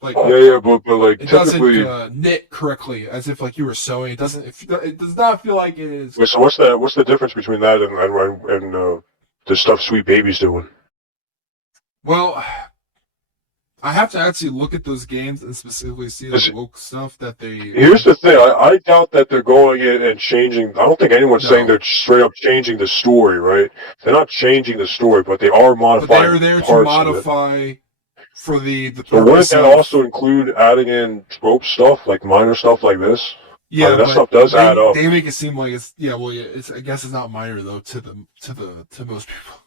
like yeah, but like it typically. doesn't knit correctly, as if like you were sewing. It doesn't. It does not feel like it is. Wait, so what's the difference between that and the stuff Sweet Baby's doing? Well, I have to actually look at those games and specifically see the Is- woke stuff that they. Here's the thing. I doubt that they're going in and changing. I don't think anyone's saying No. they're straight up changing the story, right? They're not changing the story, but they are But they are modifying there to parts of it. modify for the So wouldn't purpose that of. also include adding in trope stuff, like minor stuff like this? I Yeah, mean, that but stuff does add up. they make it seem like it's yeah. Well, yeah. It's I guess it's not minor though to most people.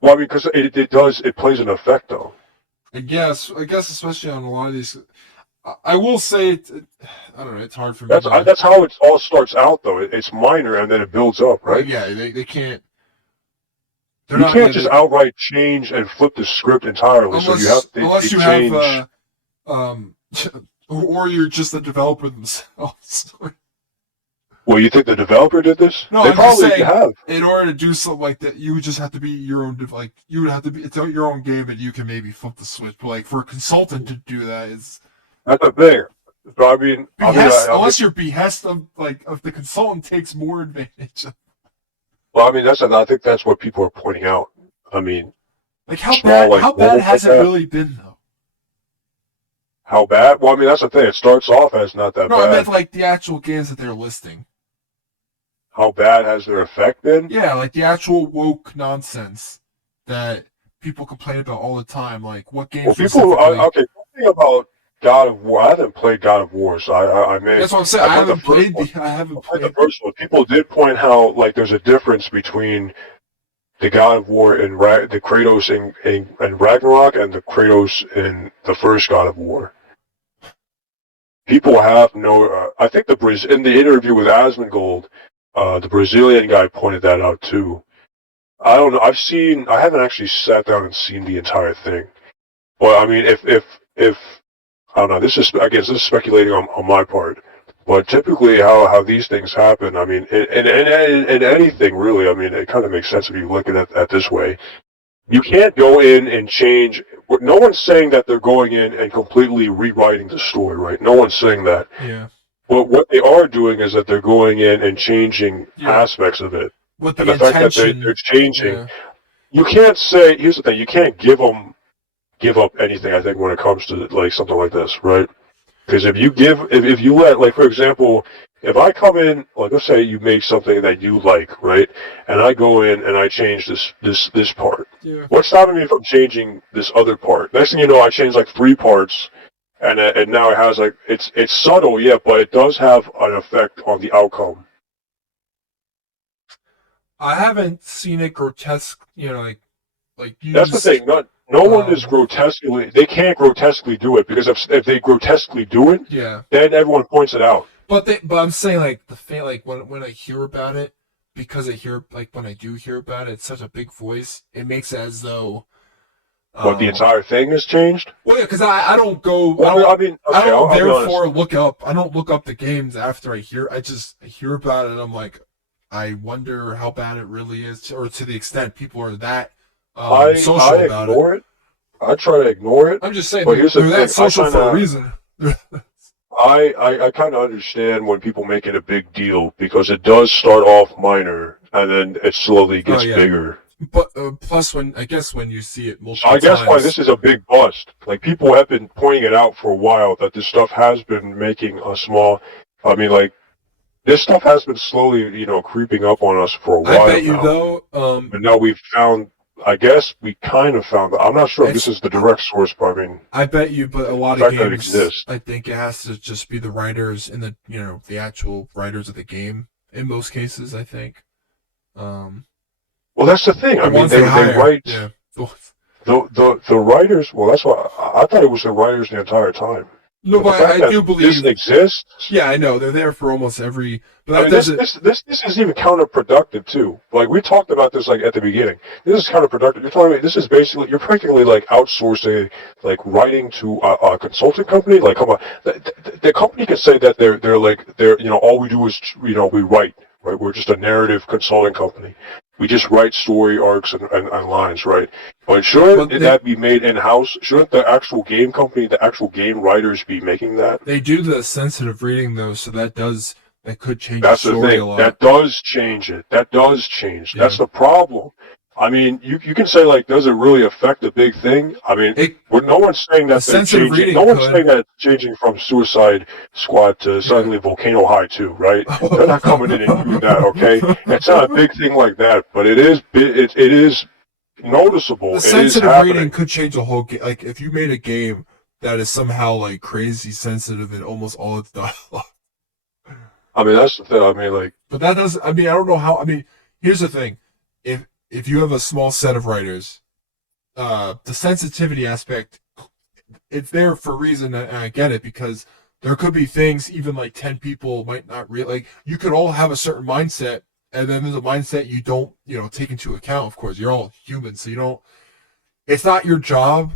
Well, I mean, because it plays an effect, though. I guess especially on a lot of these. I will say I don't know. It's hard for me. That's how it all starts out, though. It's minor, and then it builds up, right? Yeah, they can't. They're You not. can't just outright change and flip the script entirely. So you have unless they you change. have or you're just the developer themselves. Well, Well, you think the developer did this? No, They I'm just probably saying, have. in order to do something like that, you would just have to be your own, like, you would have to be, it's your own game and you can maybe flip the switch. But, like, for a consultant to do that is That's the thing. So behest, unless your behest of, like, of the consultant takes more advantage. well, I mean, I think that's what people are pointing out. I mean, Like, how small, bad, like, how bad moments has like it that. really been, though? How bad? Well, I mean, that's the thing. It starts off as not that No, I meant, bad. like, the actual games that they're listing. How bad has their effect been? Yeah, like, the actual woke nonsense that people complain about all the time. Like, what game Well, specifically? okay, talking about God of War. I haven't played God of War, so I may. That's what I'm saying. I I played the haven't first played one. I haven't I played the played. first one. People did point how like there's a difference between the God of War and the Kratos in Ragnarok and the Kratos in the first God of War. People have no. I think in the interview with Asmongold, the Brazilian guy pointed that out too. I don't know. I haven't actually sat down and seen the entire thing. Well, I mean, if I don't know. This is speculating on my part. But typically, how these things happen, I mean, in anything really, I mean, it kind of makes sense if you look at it this way. You can't go in and change. No one's saying that they're going in and completely rewriting the story, right? No one's saying that. Yeah. But what they are doing is that they're going in and changing aspects of it. With And the the fact that intention. they're changing, Yeah. you can't say. Here's the thing: you can't give up anything. I think when it comes to like something like this, right? Because if you let, like, for example, if I come in, like, let's say you make something that you like, right, and I go in and I change this part. Yeah. What's stopping me from changing this other part? Next thing you know, I change like 3 parts, and now it has like it's subtle, yeah, but it does have an effect on the outcome. I haven't seen it grotesque. Like That's the used. thing. No one is grotesquely. They can't grotesquely do it because if they grotesquely do it, Yeah. then everyone points it out. But I'm saying like like when I hear about it, because I hear like when I do hear about it, it's such a big voice. It makes it as though. But the entire thing has changed. Well, yeah, because I don't go. Well, I mean, okay, I don't I'll be honest. therefore look up. I don't look up the games after I hear. I hear about it, and I'm like, I wonder how bad it really is, or to the extent people are that social I about ignore it. I try to ignore it. I'm just saying But here's the they're thing, that social for a reason. I kind of understand when people make it a big deal because it does start off minor and then it slowly gets bigger. But plus, when you see it multiple I guess times, why this is a big bust. Like people have been pointing it out for a while that this stuff has been making a small. I mean, like this stuff has been slowly, creeping up on us for a while. I bet you now. though. And now we've found. I guess we kind of found. I'm not sure if this is the direct source, but I mean, I bet you, but a lot of games. I think it has to just be the writers and the actual writers of the game. In most cases, I think. Well, that's the thing. I mean, they write. Yeah. The writers. Well, that's why I thought it was the writers the entire time. No, but I do believe this exists. Yeah, I know they're there for almost every. But I mean, this is even counterproductive too. Like we talked about this like at the beginning. This is counterproductive. You're telling me this is basically you're practically like outsourcing like writing to a consulting company. Like come on, the company can say that they're all we do is we write. Right, we're just a narrative consulting company. We just write story arcs and lines, right? But shouldn't that be made in-house? Shouldn't the actual game company, the actual game writers be making that? They do the sensitive reading, though, so that could change the story a lot. That does change it. That does change. Yeah. That's the problem. I mean, you can say, like, does it really affect the big thing? I mean, no one's saying that they're changing. No one's saying that it's changing from Suicide Squad to suddenly Volcano High 2, right? They're not coming in and doing that, okay? It's not a big thing like that, but it is noticeable. The sensitive reading could change the whole game. Like, if you made a game that is somehow, like, crazy sensitive in almost all its dialogue. I mean, that's the thing. I mean, like... But that doesn't... I mean, I don't know how... I mean, here's the thing. If you have a small set of writers, the sensitivity aspect, it's there for a reason, and I get it, because there could be things even like 10 people might not like, you could all have a certain mindset, and then there's a mindset you don't, take into account, of course. You're all human, so you don't, it's not your job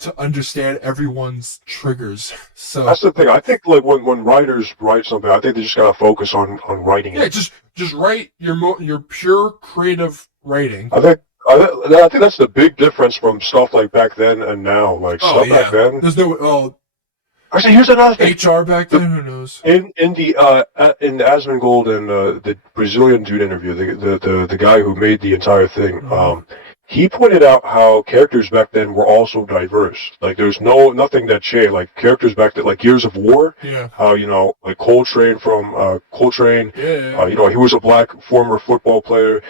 to understand everyone's triggers. So that's the thing. I think like when writers write something, I think they just gotta focus on writing yeah, it. just write your pure creative writing. I think that's the big difference from stuff like back then and now. Like Oh stuff back yeah, then. there's no Actually, here's another thing. HR back then. Who knows? In the Asmongold and the Brazilian dude interview, the guy who made the entire thing, he pointed out how characters back then were also diverse. Like there's nothing that changed. Like characters back then, like Gears of War, Yeah. how like Coltrane from Coltrane, Yeah. he was a black former football player.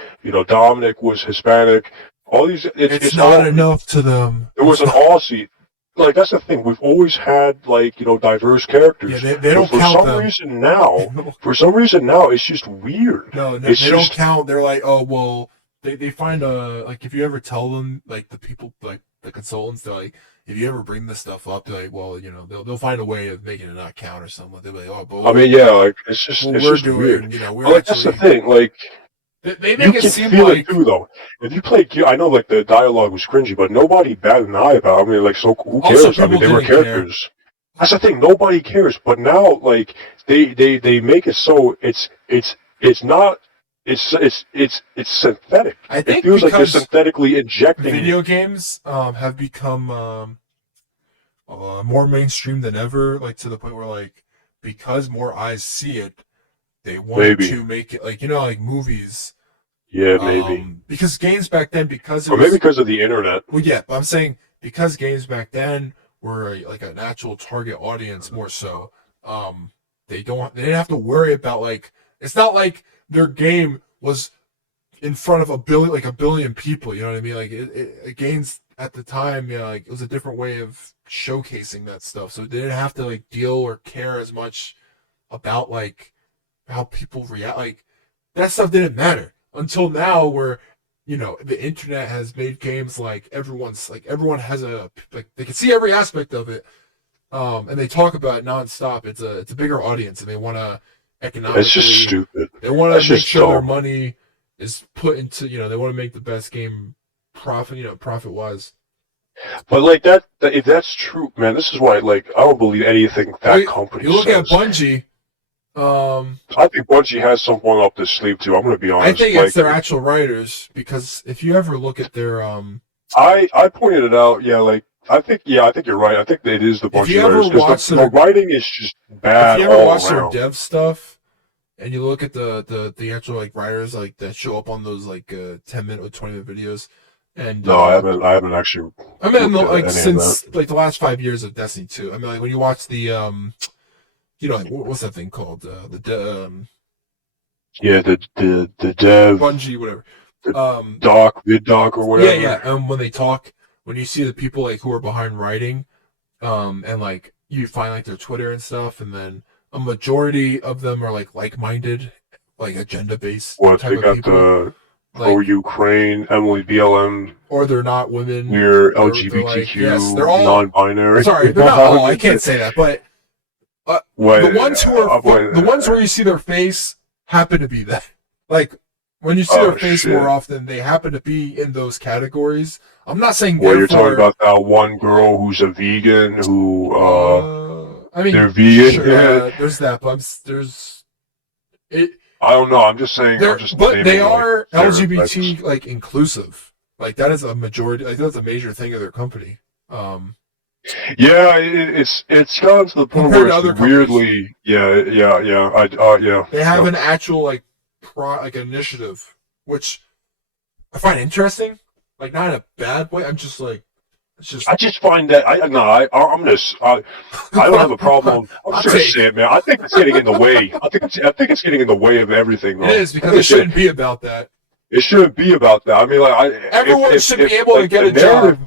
Dominic was Hispanic. All these, It's not enough to them. It was an Aussie. Like that's the thing. We've always had diverse characters. Yeah, they don't but count them. For some reason now, it's just weird. No, they don't count. They're like, oh well, they find like if you ever tell them like the people like the consultants, they're like, if you ever bring this stuff up, they're like, well, they'll find a way of making it not count or something. They'll be like, oh, but I mean, yeah, like it's just weird. We're that's the thing. Like they make you it can seem feel like it too, though. If you play, I know like the dialogue was cringy, but nobody batted an eye about it. I mean, like, so who cares? I mean, they were characters. That's the thing. Nobody cares. But now, like, they make it so it's not. It's synthetic. I think it feels like they're because synthetically injecting. video games have become more mainstream than ever, like to the point where like because more eyes see it, they want to make it like movies. Yeah, maybe. Because games back then, maybe because of the internet. Well, yeah, but I'm saying because games back then were like an actual target audience more so. They didn't have to worry about like it's not like their game was in front of a billion people. You know what I mean? Like games at the time, like it was a different way of showcasing that stuff. So they didn't have to like deal or care as much about like how people react. Like that stuff didn't matter until now, where the internet has made games like everyone has they can see every aspect of it, and they talk about it nonstop. It's a bigger audience, and they want to economically. It's just stupid. They want to make sure their money is put into they want to make the best game profit wise. But like if that's true, man, this is why I don't believe anything that company says. You look at Bungie. I think Bungie has someone up their sleeve too. I'm gonna be honest. I think it's their actual writers, because if you ever look at their I pointed it out. Yeah, like I think you're right. I think it is the Bungie writers, because the writing is just bad. If you ever watch around. their dev stuff, and you look at the actual like writers like that show up on those like 10-minute or 20-minute videos, and no, I haven't actually. I mean, like since like the last 5 years of Destiny 2. I mean, like when you watch the like what's that thing called? The dev Bungie, whatever. Vid doc or whatever. Yeah. When they talk, when you see the people like who are behind writing, and like you find like their Twitter and stuff, and then a majority of them are like-minded, like agenda-based type they of got people. The pro-Ukraine, Emily BLM, or they're not women. We're LGBTQ, they're all non-binary. Sorry, they're not all. I can't say that, but the ones who are the ones where you see their face happen to be that. Like when you see their face more often, they happen to be in those categories. I'm not saying. Well, you're talking about that one girl who's a vegan who. I mean, they're vegan. Sure, there's that, but there's it. I don't know. I'm just saying. But they are LGBT like inclusive. Like that is a majority. Like that's a major thing of their company. Yeah, it's gotten to the point where it's weirdly. Yeah. They have an actual like initiative, which I find interesting. Like not in a bad way. I'm just like. I just find that I don't have a problem. I'm just gonna say it, man. I think it's getting in the way. I think it's getting in the way of everything. Though. It is, because it shouldn't be about that. It shouldn't be about that. I mean, like everyone should be able to get a job.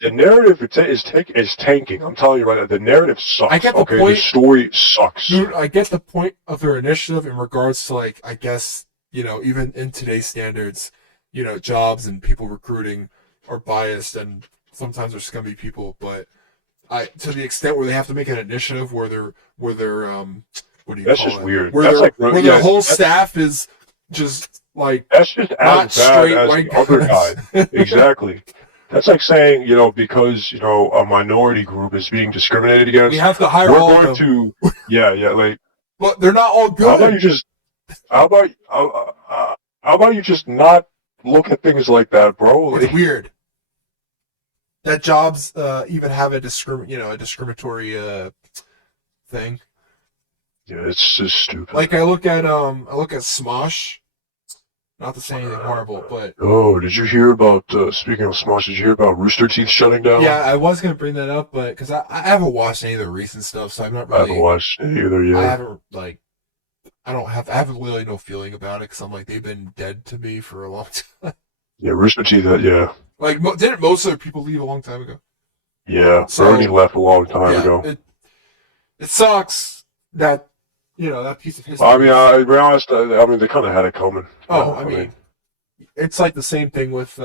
The narrative is tanking. I'm telling you right now, the narrative sucks. I get the point. The story sucks. Dude, I get the point of their initiative in regards to like, I guess, even in today's standards, jobs and people recruiting are biased and sometimes they're scummy people, but to the extent where they have to make an initiative where they're what do you that's call just it? weird. Where their whole staff is just like that's just not as straight bad as white the other guy. Exactly. That's like saying, because, a minority group is being discriminated against, We have to hire we're all going of them. like, But they're not all how about good. you just, how about, how about you just not look at things like that, bro? It's weird that jobs even have a discriminatory thing. Yeah, it's just stupid. Like I look at Smosh. Not to say anything horrible, but Oh, did you hear about, speaking of Smosh, did you hear about Rooster Teeth shutting down? yeah, I was gonna bring that up, but because I haven't watched any of the recent stuff, so I'm not I haven't really. watched it either yet. I haven't like. I have really no feeling about it because I'm like they've been dead to me for a long time. Yeah, Rooster Teeth, yeah. Like didn't most of the people leave a long time ago? Yeah, So, Bernie left a long time ago. It sucks that that piece of history. I mean, to be honest, they kind of had it coming. Oh, I mean, it's like the same thing with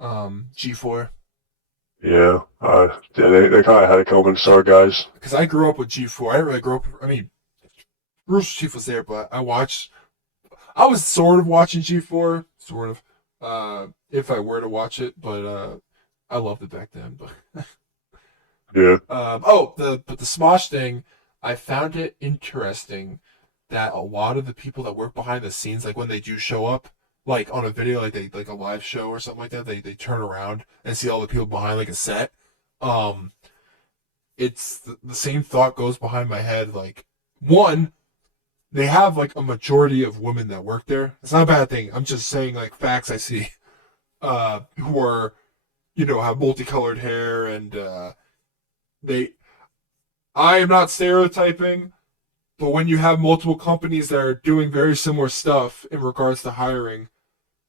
G4. Yeah, they kind of had it coming. Sorry, guys. Because I grew up with G4. I didn't really grow up. I mean, Rooster Teeth was there, but I was sort of watching G4, sort of, if I were to watch it, but I loved it back then. But Yeah. but the Smosh thing, I found it interesting that a lot of the people that work behind the scenes, like when they do show up, like on a video, like a live show or something like that, they turn around and see all the people behind like a set. It's the same thought goes behind my head. Like, one, they have like a majority of women that work there. It's not a bad thing. I'm just saying like facts I see, who are, have multicolored hair and I am not stereotyping, but when you have multiple companies that are doing very similar stuff in regards to hiring,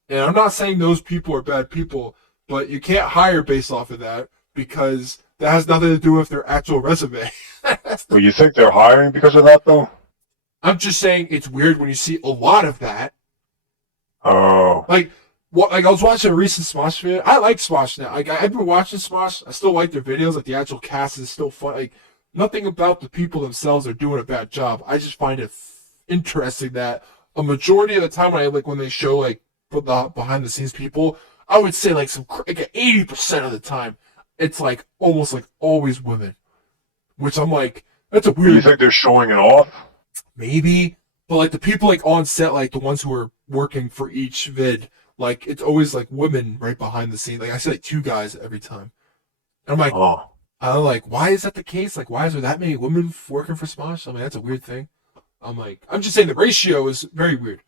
and I'm not saying those people are bad people, but you can't hire based off of that because that has nothing to do with their actual resume. Well, you think they're hiring because of that, though? I'm just saying it's weird when you see a lot of that. Oh. Like I was watching a recent Smosh video. I like Smosh now. Like I've been watching Smosh. I still like their videos. Like the actual cast is still fun. Like nothing about the people themselves are doing a bad job. I just find it interesting that a majority of the time when they show like the behind the scenes people, I would say like 80% of the time, it's like almost like always women, which I'm like that's a weird. You think they're showing it off? Maybe, but like the people like on set, like the ones who are working for each vid, like it's always like women right behind the scene. Like I see like two guys every time. And I'm like, I'm like, why is that the case? Like, why is there that many women working for Smosh? I mean, that's a weird thing. I'm just saying the ratio is very weird.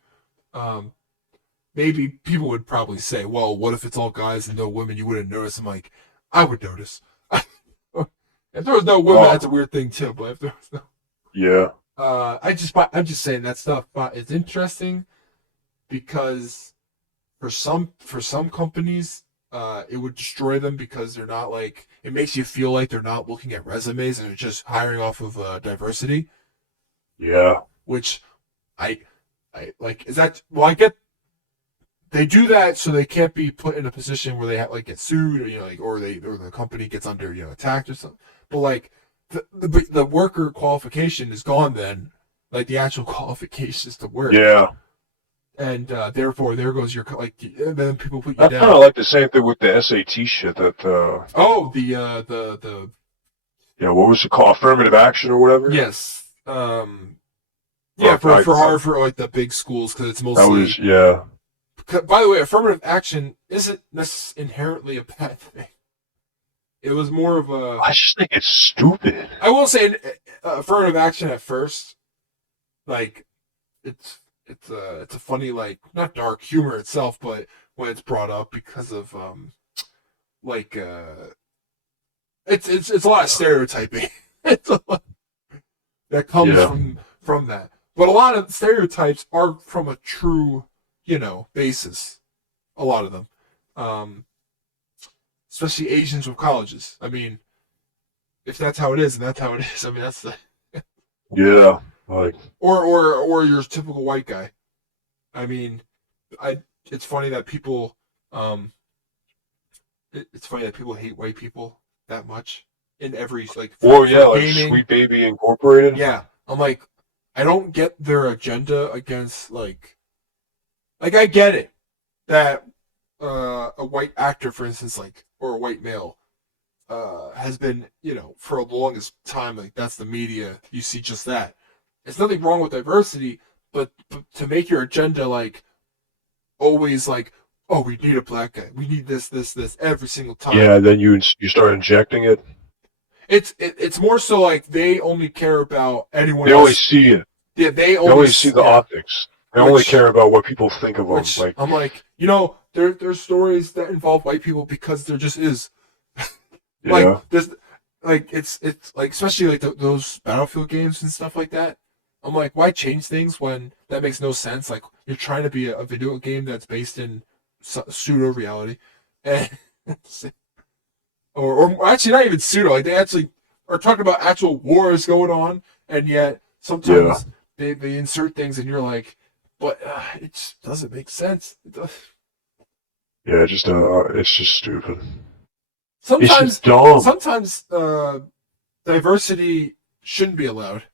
Maybe people would probably say, well, what if it's all guys and no women? You wouldn't notice. I'm like, I would notice. If there was no women, that's a weird thing too. But if there was no, yeah. I'm just saying that stuff. It's interesting because for some companies, it would destroy them because they're not like it makes you feel like they're not looking at resumes and they're just hiring off of diversity. Yeah. Which I like. Is that well? I get they do that so they can't be put in a position where they have, like get sued or or the company gets under attacked or something. But like the worker qualification is gone then, like the actual qualifications to work. Yeah. And therefore, there goes your and then people put you That's down. kind of like the same thing with the SAT shit. That the yeah, what was it called? Affirmative action or whatever. Yes. Yeah, for hard for like the big schools because it's mostly. That was yeah. By the way, affirmative action isn't inherently a bad thing. It was more of a. I just think it's stupid. I will say affirmative action at first, like it's a funny like not dark humor itself, but when it's brought up because of it's a lot of stereotyping. It's a lot that comes from that, but a lot of stereotypes are from a true basis. A lot of them, especially Asians with colleges. I mean, if that's how it is, and that's how it is. I mean, that's the yeah. Like or your typical white guy. I mean, it's funny that people it's funny that people hate white people that much in every like gaming. Sweet Baby Incorporated. Yeah. I'm like I don't get their agenda against like I get it that a white actor, for instance, like, or a white male, has been, for a longest time, like, that's the media. You see just that. There's nothing wrong with diversity, but to make your agenda, like, always like, oh, we need a black guy, we need this every single time. Yeah, then you start injecting it. It's more so like they only care about anyone They else. only see it. Yeah, They only see the optics. They only care about what people think of them. Like, I'm like, there's stories that involve white people because there just is. Like, yeah, there's, like, it's like, especially like those Battlefield games and stuff like that. I'm like, why change things when that makes no sense? Like, you're trying to be a video game that's based in pseudo reality, and or actually not even pseudo. Like, they actually are talking about actual wars going on, and yet sometimes they insert things, and you're like, but it just doesn't make sense. yeah, it's just stupid. Sometimes, it's just dumb. Sometimes diversity shouldn't be allowed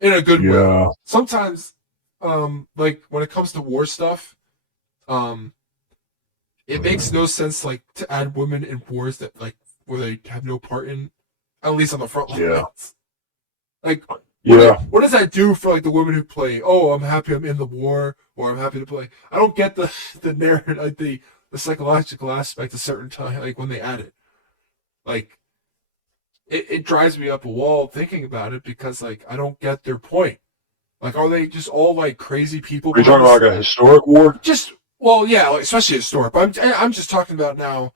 in a good way. Sometimes, like when it comes to war stuff, it makes no sense like to add women in wars that like where they have no part in, at least on the front lines. Like, what does that do for like the women who play? Oh, I'm happy I'm in the war, or I'm happy to play. I don't get the narrative, like the psychological aspect of certain time, like when they add it. Like, it drives me up a wall thinking about it because like I don't get their point. Like, are they just all like crazy people? Are you talking about like a historic war? Well, yeah, like, especially historic. But I'm just talking about now.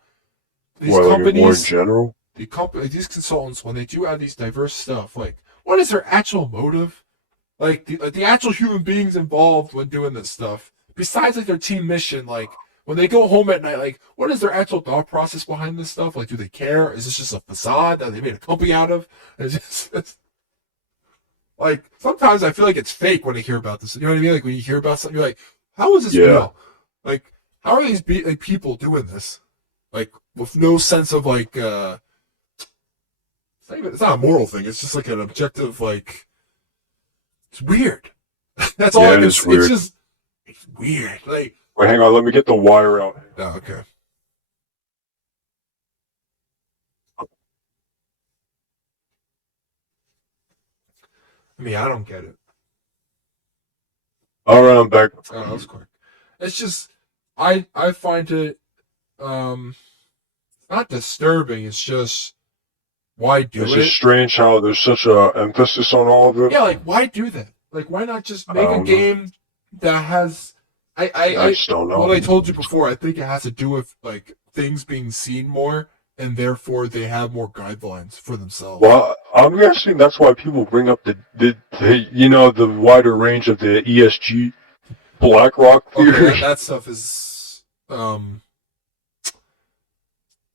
These companies, like a war in general. These consultants, when they do add these diverse stuff, like, what is their actual motive? Like the actual human beings involved when doing this stuff, besides like their team mission, like when they go home at night, like what is their actual thought process behind this stuff? Like, do they care? Is this just a facade that they made a company out of? It's like sometimes I feel like it's fake when I hear about this. You know what I mean? Like when you hear about something, you're like, how is this real? Like, how are these people doing this? Like with no sense of like, it's not a moral thing. It's just like an objective, like, it's weird. That's all I can say. It's weird. Like, wait, hang on. Let me get the wire out. Oh, okay. I mean, I don't get it. All right, I'm back. Oh, that was quick. It's just, I find it, not disturbing. It's just, why do it? It's just strange how there's such a emphasis on all of it. Yeah, like, why do that? Like, why not just make a game that has... I just don't know. What I told you before, I think it has to do with, like, things being seen more, and therefore they have more guidelines for themselves. Well, I'm guessing that's why people bring up the wider range of the ESG BlackRock theory. Okay, that stuff is...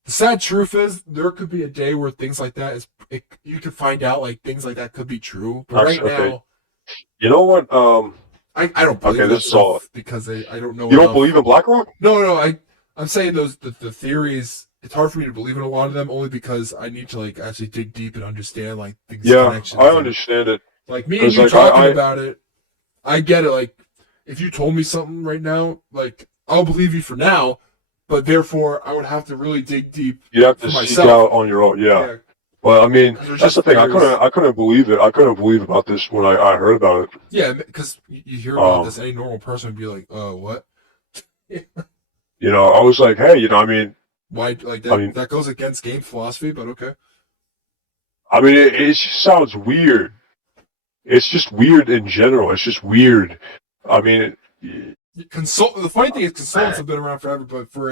The sad truth is, there could be a day where things like that you could find out like things like that could be true. But actually, right now, you know what? I don't believe this stuff because I don't know. You don't believe in BlackRock? No. I'm saying the theories. It's hard for me to believe in a lot of them only because I need to like actually dig deep and understand like things. Yeah, I understand it. Like me and you talking about it, I get it. Like if you told me something right now, like I'll believe you for now. But therefore, I would have to really dig deep. You have to seek out on your own. Yeah. Well, I mean, that's the thing. I couldn't believe it. I couldn't believe about this when I heard about it. Yeah, because you hear about this, any normal person would be like, what? I was like, hey, I mean, why? Like that? That goes against game philosophy, but okay. I mean, it just sounds weird. It's just weird in general. It's just weird. I mean. The funny thing is consultants have been around forever, but for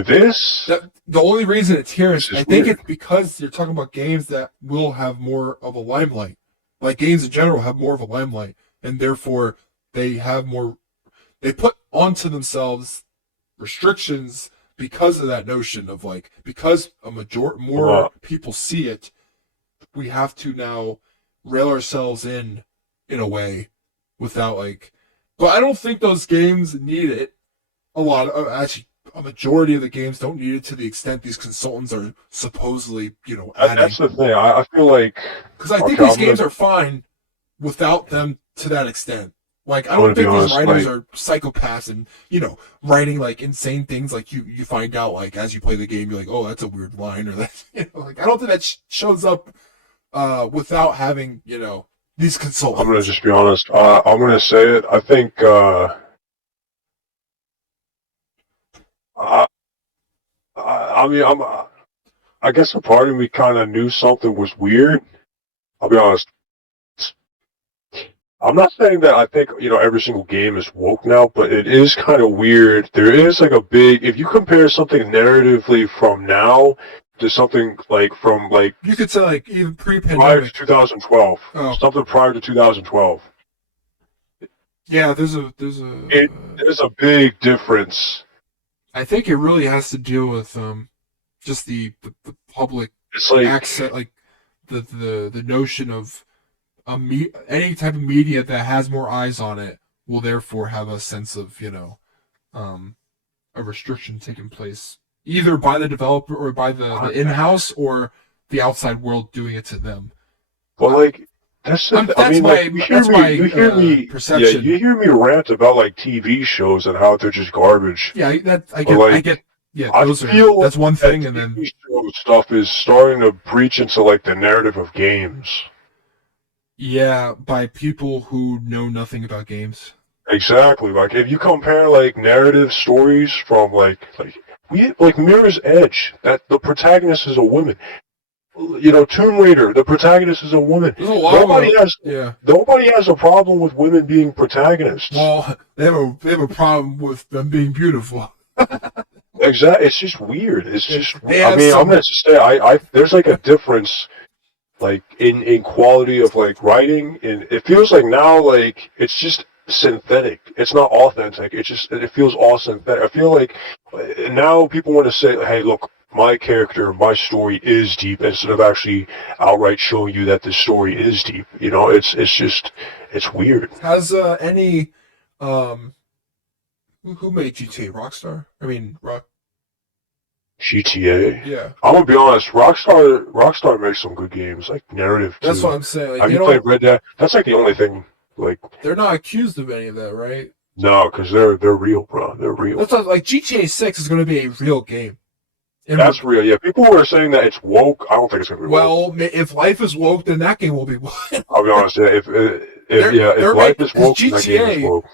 this, the only reason it's here is I think weird. it's because you're talking about games that will have more of a limelight. Like games in general have more of a limelight, and therefore they put onto themselves restrictions because of that notion of like, because more people see it, we have to now rail ourselves in a way without like. But I don't think those games need it. Actually, a majority of the games don't need it to the extent these consultants are supposedly, adding. That's the thing. I feel like... Because I think these games are fine without them to that extent. Like, I I'm gonna don't be think these honest, writers like, are psychopaths and, writing, like, insane things. Like, you find out, like, as you play the game, you're like, oh, that's a weird line, or that, like, I don't think that shows up, without having, these I'm gonna consultants. just be honest. I'm gonna say it. I think, I, I mean, I guess a part of me kind of knew something was weird. I'll be honest. I'm not saying that I think, every single game is woke now, but it is kind of weird. There is like a big, if you compare something narratively from now to something like from like You could say, like, even prior to pre-pandemic. 2012, Oh, something prior to 2012, yeah, there's a big difference. I think it really has to deal with, just the public It's like, access, like, the notion of any type of media that has more eyes on it will therefore have a sense of um, a restriction taking place either by the developer or by the in-house or the outside world doing it to them. well, like, I mean, like, you hear me, yeah, Perception. you hear me rant about like TV shows and how they're just garbage. Yeah, I But get, like, yeah, I feel that's one that thing, and then TV show stuff is starting to breach into like the narrative of games. yeah, by people who know nothing about games. Exactly. Like if you compare like narrative stories from like Mirror's Edge, that the protagonist is a woman. Tomb Raider, the protagonist is a woman. There's a lot Nobody has a problem with women being protagonists. Well, they have a problem with them being beautiful. Exactly. It's just weird. It's just. They I have mean, some- I'm gonna just say, there's like a difference, like in quality of like writing, and it feels like now like it's just synthetic. It's not authentic. It feels all synthetic. I feel like now people want to say, hey, look, my character, my story is deep, instead of actually outright showing you that this story is deep. It's weird. Has any who made GTA? Rockstar? I mean, GTA. Yeah, I'm gonna be honest. Rockstar makes some good games, like narrative too. that's what I'm saying. Like, Have you played Red Dead? That's like the only thing. Like, they're not accused of any of that, right? no, because they're real, bro. They're real. That's not, like GTA 6 is going to be a real game. And That's real. Yeah, people were saying that it's woke. I don't think it's gonna be woke. well, if life is woke, then that game will be woke. I'll be honest. Yeah, if life is woke, then that game is woke.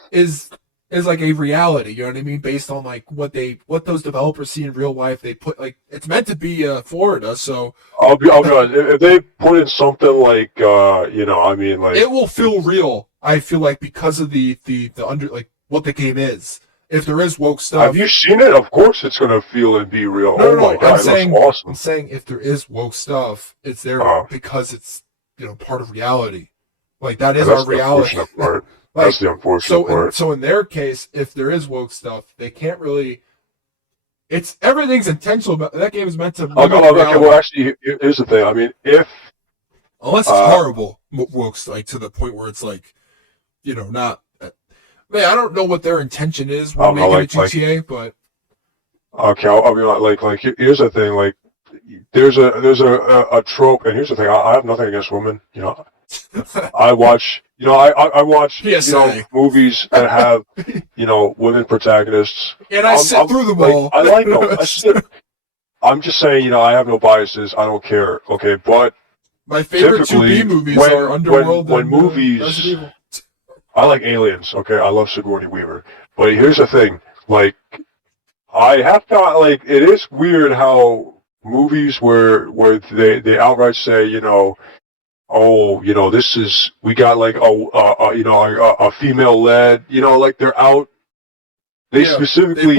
Is like a reality, you know what I mean? Based on like what those developers see in real life, they put like it's meant to be Florida, so I'll be honest. If they put in something like I mean, like it will feel real. I feel like because of the under like what the game is. If there is woke stuff, have you seen it? Of course, it's gonna feel and be real. No, My God, it looks awesome. I'm saying if there is woke stuff, it's there because it's part of reality. Like that is our reality. Like, that's the unfortunate part. So in their case, if there is woke stuff, they can't really. It's everything's intentional. But that game is meant to. Okay, well, actually, here's the thing. I mean, unless it's horrible woke, like to the point where it's like, not. Man, I don't know what their intention is when making a GTA, but okay, I'll be like here's the thing. Like, there's a trope, and here's the thing. I have nothing against women. I watch. I watch movies that have women protagonists, and I sit through them all. I like them. I'm just saying, I have no biases. I don't care. Okay, but my favorite 2B movies are Underworld when and movies. Resident Evil. I like Aliens. Okay, I love Sigourney Weaver. But here's the thing. Like, I have to like. It is weird how movies where they outright say, this is, we got like a female led, like they're out, they specifically,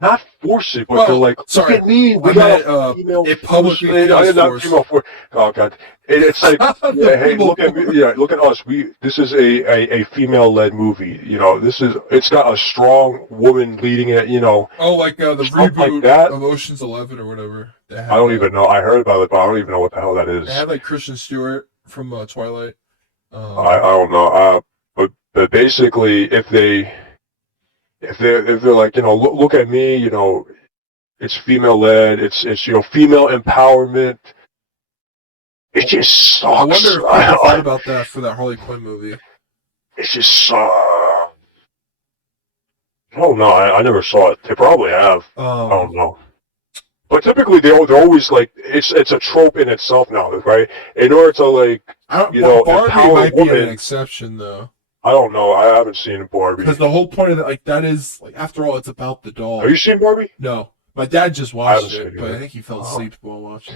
not force it, but they're like, look at me, we got a female. It publicly not female force. Oh God, it's like, hey, look at me, look at us. This is a female led movie. It's got a strong woman leading it. Oh, like the reboot, like that. of Ocean's 11 or whatever. I don't even know. I heard about it, but I don't even know what the hell that is. They had like Kristen Stewart from Twilight. I don't know. But basically, if they're like, look at me, it's female led, it's female empowerment. It just sucks. I wonder if I thought about that for that Harley Quinn movie. it's just oh no, I never saw it. They probably have. I don't know. But typically they're always like it's a trope in itself now, right? In order to like Barbie empower might be an women. exception though. I don't know. I haven't seen Barbie. Because the whole point of it, like that is like after all, it's about the doll. Have you seen Barbie? No, my dad just I haven't watched seen it, it but either. I think he fell asleep while watching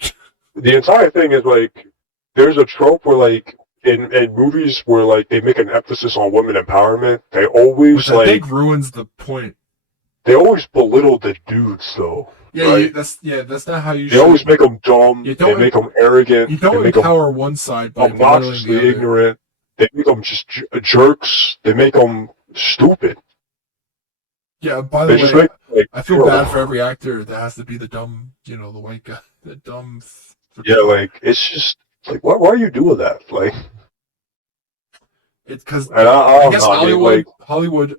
it. The entire thing is like there's a trope where like in movies where like they make an emphasis on women empowerment, they always Which I think ruins the point. they always belittle the dudes though. Yeah, right? that's not how you. They always make them dumb. They make them arrogant. You don't they make empower one side by obnoxiously belittling the other. ignorant. They make them just jerks. They make them stupid. Yeah. By the way, like, I feel bad for every actor that has to be the dumb, the white guy, the dumb. Yeah, like it's just like why are you doing that? Like it's because I guess know, Hollywood,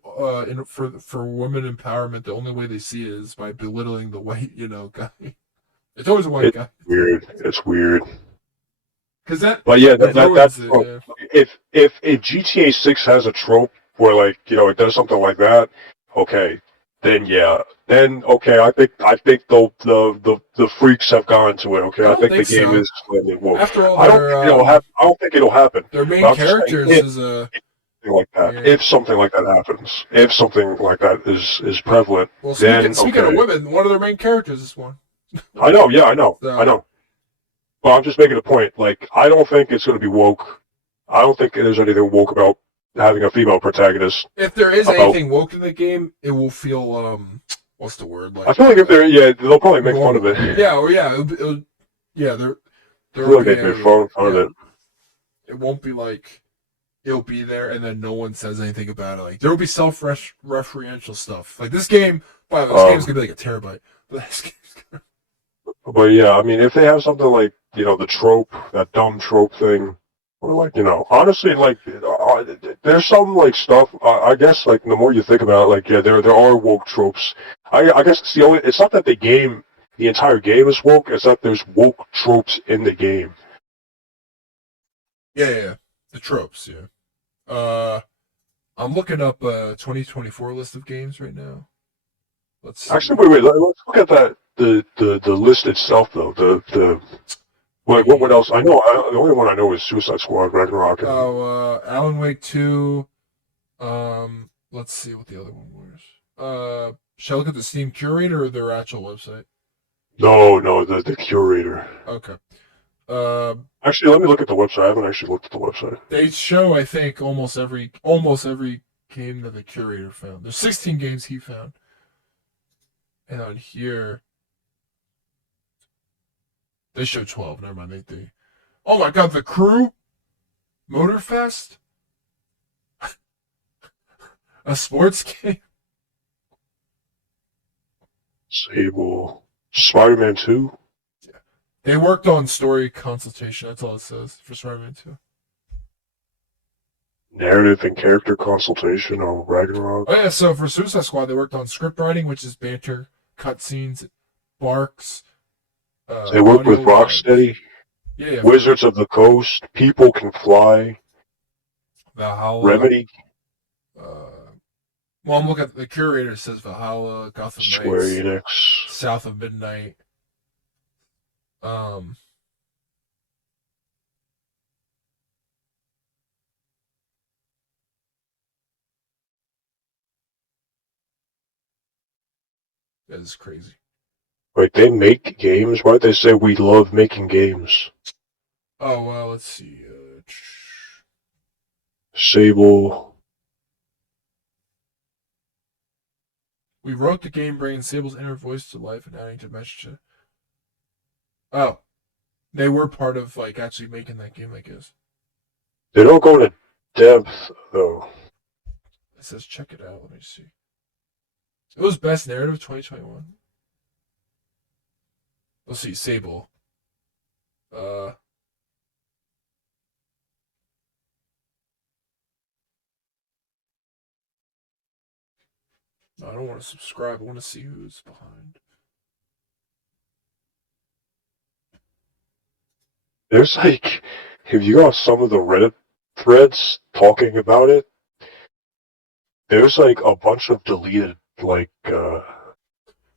for women empowerment, the only way they see it is by belittling the white, guy. It's always a white guy. Weird. It's weird. Because that. But yeah, that's if GTA 6 has a trope where like it does something like that, okay, then yeah, okay, I think the freaks have gone to it. Okay, I think the game is slightly woke. After all, I don't think it'll happen. Their main characters is a. Like that. Yeah. If something like that happens, if something like that is prevalent, well, speaking of women, one of their main characters is one. I know, yeah, I know. But I'm just making a point. Like, I don't think it's going to be woke. I don't think there's anything woke about having a female protagonist. If there is anything woke in the game, it will feel what's the word? Like, I feel like if they'll probably make fun of it. Yeah, or they're. I feel like they make fun of it. It won't be like it'll be there and then no one says anything about it. Like there will be self-referential stuff. Like this game, by the way, this game's gonna be like a terabyte. But yeah, I mean, if they have something like the trope, that dumb trope thing, or like honestly, like there's some like stuff. I guess like the more you think about it, like yeah, there are woke tropes. I guess it's not that the entire game is woke. It's that there's woke tropes in the game. Yeah, the tropes. Yeah. I'm looking up a 2024 list of games right now. Let's see. Actually, wait. Let's look at that. The list itself, though. What else? I know. The only one I know is Suicide Squad, Ragnarok. Alan Wake 2. Let's see what the other one was. Shall I look at the Steam curator or their actual website? No, the curator. Okay. Actually, let me look at the website. I haven't actually looked at the website. They show, I think, almost every game that the curator found. There's 16 games he found. And on here, they show 12. Never mind. They. Oh my God, The Crew, Motorfest, a sports game. Sable, Spider-Man 2. They worked on story consultation. That's all it says for Spider-Man 2. Narrative and character consultation on Ragnarok. Oh yeah, so for Suicide Squad, they worked on script writing, which is banter, cutscenes, barks. They worked with Rocksteady. Yeah. Wizards of the Coast. People Can Fly. Valhalla. Remedy. Well, I'm looking at the curator. It says Valhalla, Gotham Knights, Square Enix, South of Midnight. That is crazy. Wait, they make games? Why'd they say we love making games? Oh, well, let's see. Sable. We wrote the game bringing Sable's inner voice to life and adding dimension. Oh. They were part of, like, actually making that game, I guess. They don't go into depth, though. It says, check it out. Let me see. It was Best Narrative 2021. Let's see. Sable. I don't want to subscribe. I want to see who's behind. There's like, if you go on some of the Reddit threads talking about it, there's like a bunch of deleted like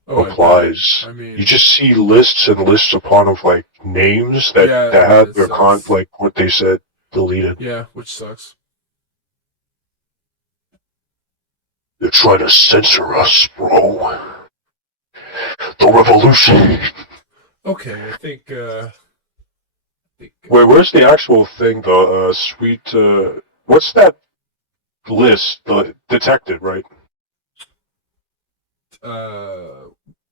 replies. I mean, You just see lists and lists upon of like names that had their like what they said deleted. Yeah, which sucks. They're trying to censor us, bro. The revolution. Okay, I think. Wait, where's the actual thing? The sweet. What's that list? The detected, right?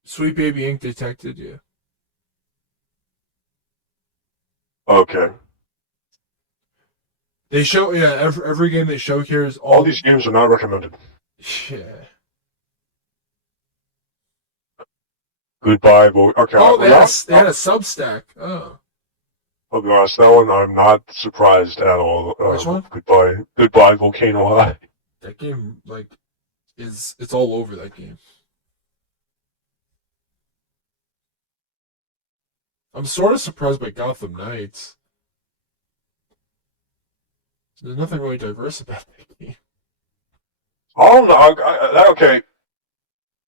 Sweet Baby Ink detected. Yeah. Okay. They show every game they show here is all these games are not recommended. Yeah. Goodbye, boy. Okay. Oh, they had a Substack. Oh. I'll be honest, that one I'm not surprised at all. Which one? Goodbye, Volcano High. That game, like, it's all over that game. I'm sort of surprised by Gotham Knights. There's nothing really diverse about that game. I don't know. Okay.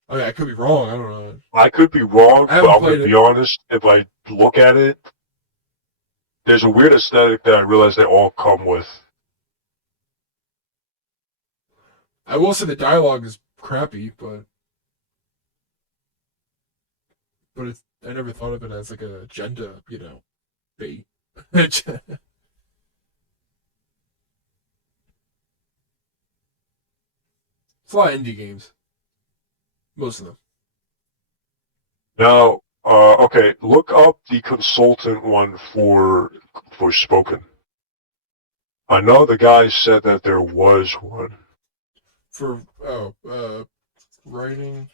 I mean, I could be wrong. I don't know. I could be wrong, but I'm going to be honest. If I look at it, there's a weird aesthetic that I realize they all come with. I will say the dialogue is crappy, but I never thought of it as like an agenda, bait. It's a lot of indie games. Most of them. Now, okay, look up the consultant one for Spoken. I know the guy said that there was one. For, writing.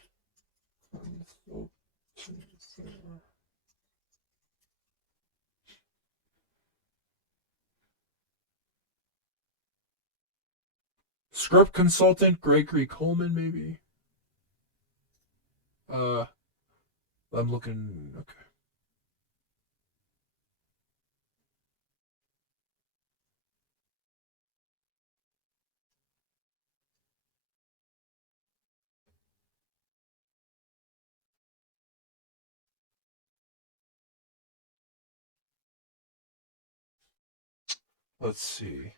Script consultant, Gregory Coleman, maybe? I'm looking, okay. Let's see.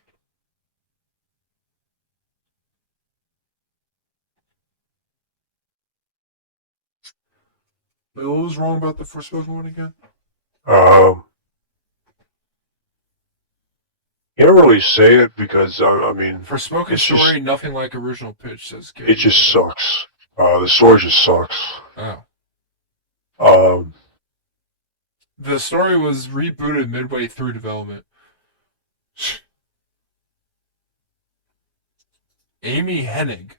Wait, what was wrong about the Forspoken one again? Can't really say it because I mean, Forspoken story, just, nothing like original pitch, says Gary. It just sucks. The story just sucks. Oh. The story was rebooted midway through development. Amy Hennig.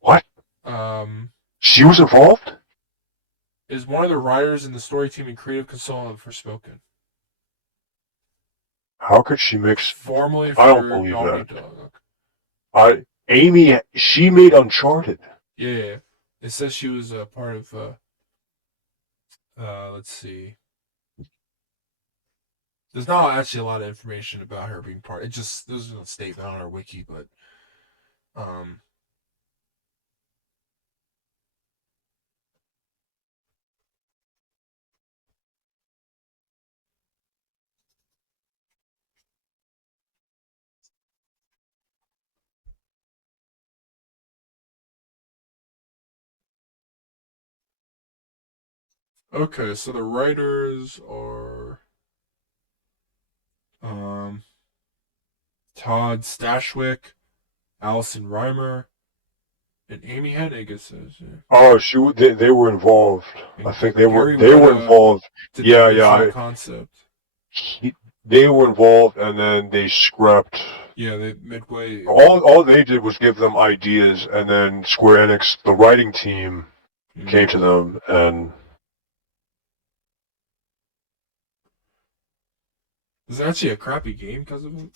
What? She was involved? Is one of the writers in the story team and creative consultant for Forspoken. How could she mix? Formerly for I don't believe that. Amy, she made Uncharted. Yeah. It says she was a part of. Let's see. There's not actually a lot of information about her being part. It just there's a statement on our wiki, but okay, so the writers are Todd Stashwick, Allison Reimer, and Amy Hennig. It says. Yeah. Oh, they were involved. And I think they were involved. Yeah. Concept. They were involved, and then they scrapped. Yeah, they midway. All they did was give them ideas, and then Square Enix, the writing team, came to them and. It's actually a crappy game because of it.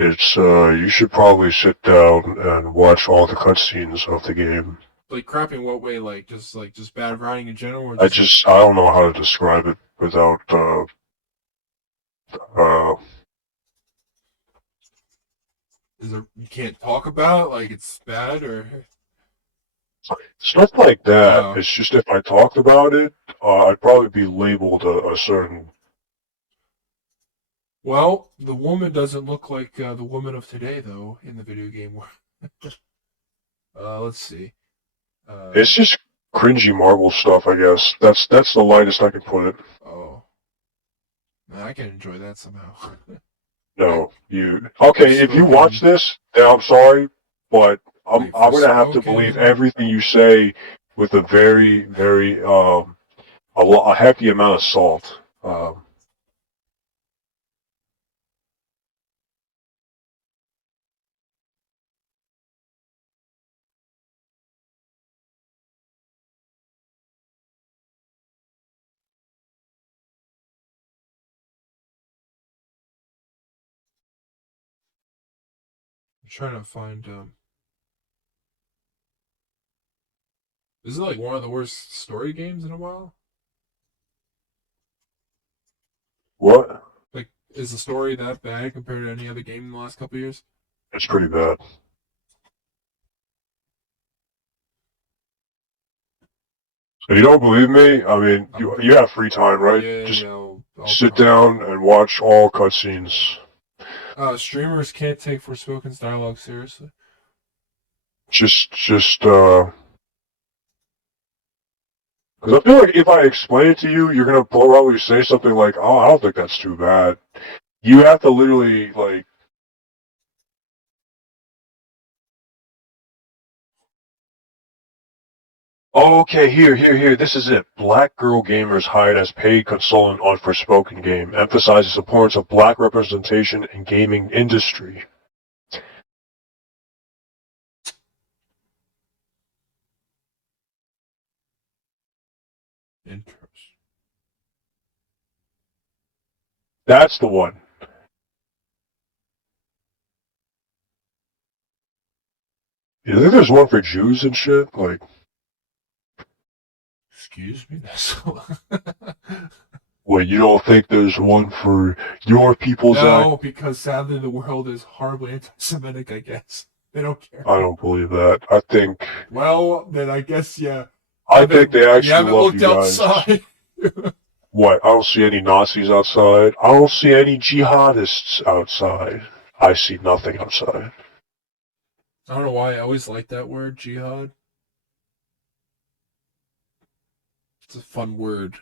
It's you should probably sit down and watch all the cutscenes of the game. Like crappy in what way? Like just bad writing in general? Or I don't know how to describe it without Is there you can't talk about like it's bad or? Stuff like that. Oh, It's just if I talked about it, I'd probably be labeled a certain. well, the woman doesn't look like the woman of today though in the video game world. Let's see. It's just cringy Marvel stuff, I guess. That's the lightest I can put it. Oh, I can enjoy that somehow. No, you. Okay, if you watch Forspoken. this, then I'm sorry, but Wait, I'm gonna have to believe Forspoken. everything you say with a very a hefty amount of salt. I'm trying to find. Is it like one of the worst story games in a while? What? Like, is the story that bad compared to any other game in the last couple of years? It's pretty bad. So you don't believe me? I mean, you have free time, right? Yeah, Just yeah. sit down and watch all cutscenes. Streamers can't take Forspoken's dialogue seriously. Just because I feel like if I explain it to you, you're gonna probably say something like, "Oh, I don't think that's too bad." You have to literally like. Oh, okay, here. This is it. Black girl gamers hired as paid consultant on Forspoken game emphasizes importance of black representation in gaming industry. Interest. That's the one. You think there's one for Jews and shit? Like, Excuse me? what, you don't think there's one for your people, Zach? No, because sadly the world is horribly anti-Semitic, I guess. They don't care. I don't believe that. I think. Well, then I guess, yeah. I think they You actually haven't love looked you guys. outside. What? I don't see any Nazis outside. I don't see any jihadists outside. I see nothing outside. I don't know why I always like that word, jihad. It's a fun word.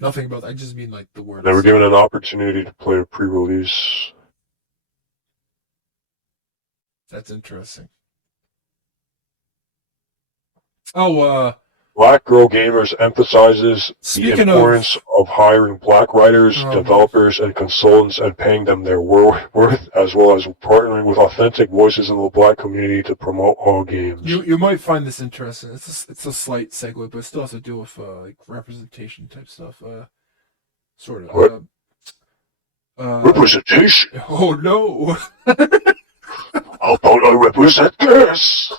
Nothing about that. I just mean like the word. Never given an opportunity to play a pre-release. That's interesting. Oh, Black Girl Gamers emphasizes the speaking importance of hiring black writers, Oh, developers, and consultants and paying them their worth, as well as partnering with authentic voices in the black community to promote all games. you might find this interesting. It's a slight segue, but it still has to do with like representation type stuff. Sort of. What? Representation? Oh no! How about I represent this?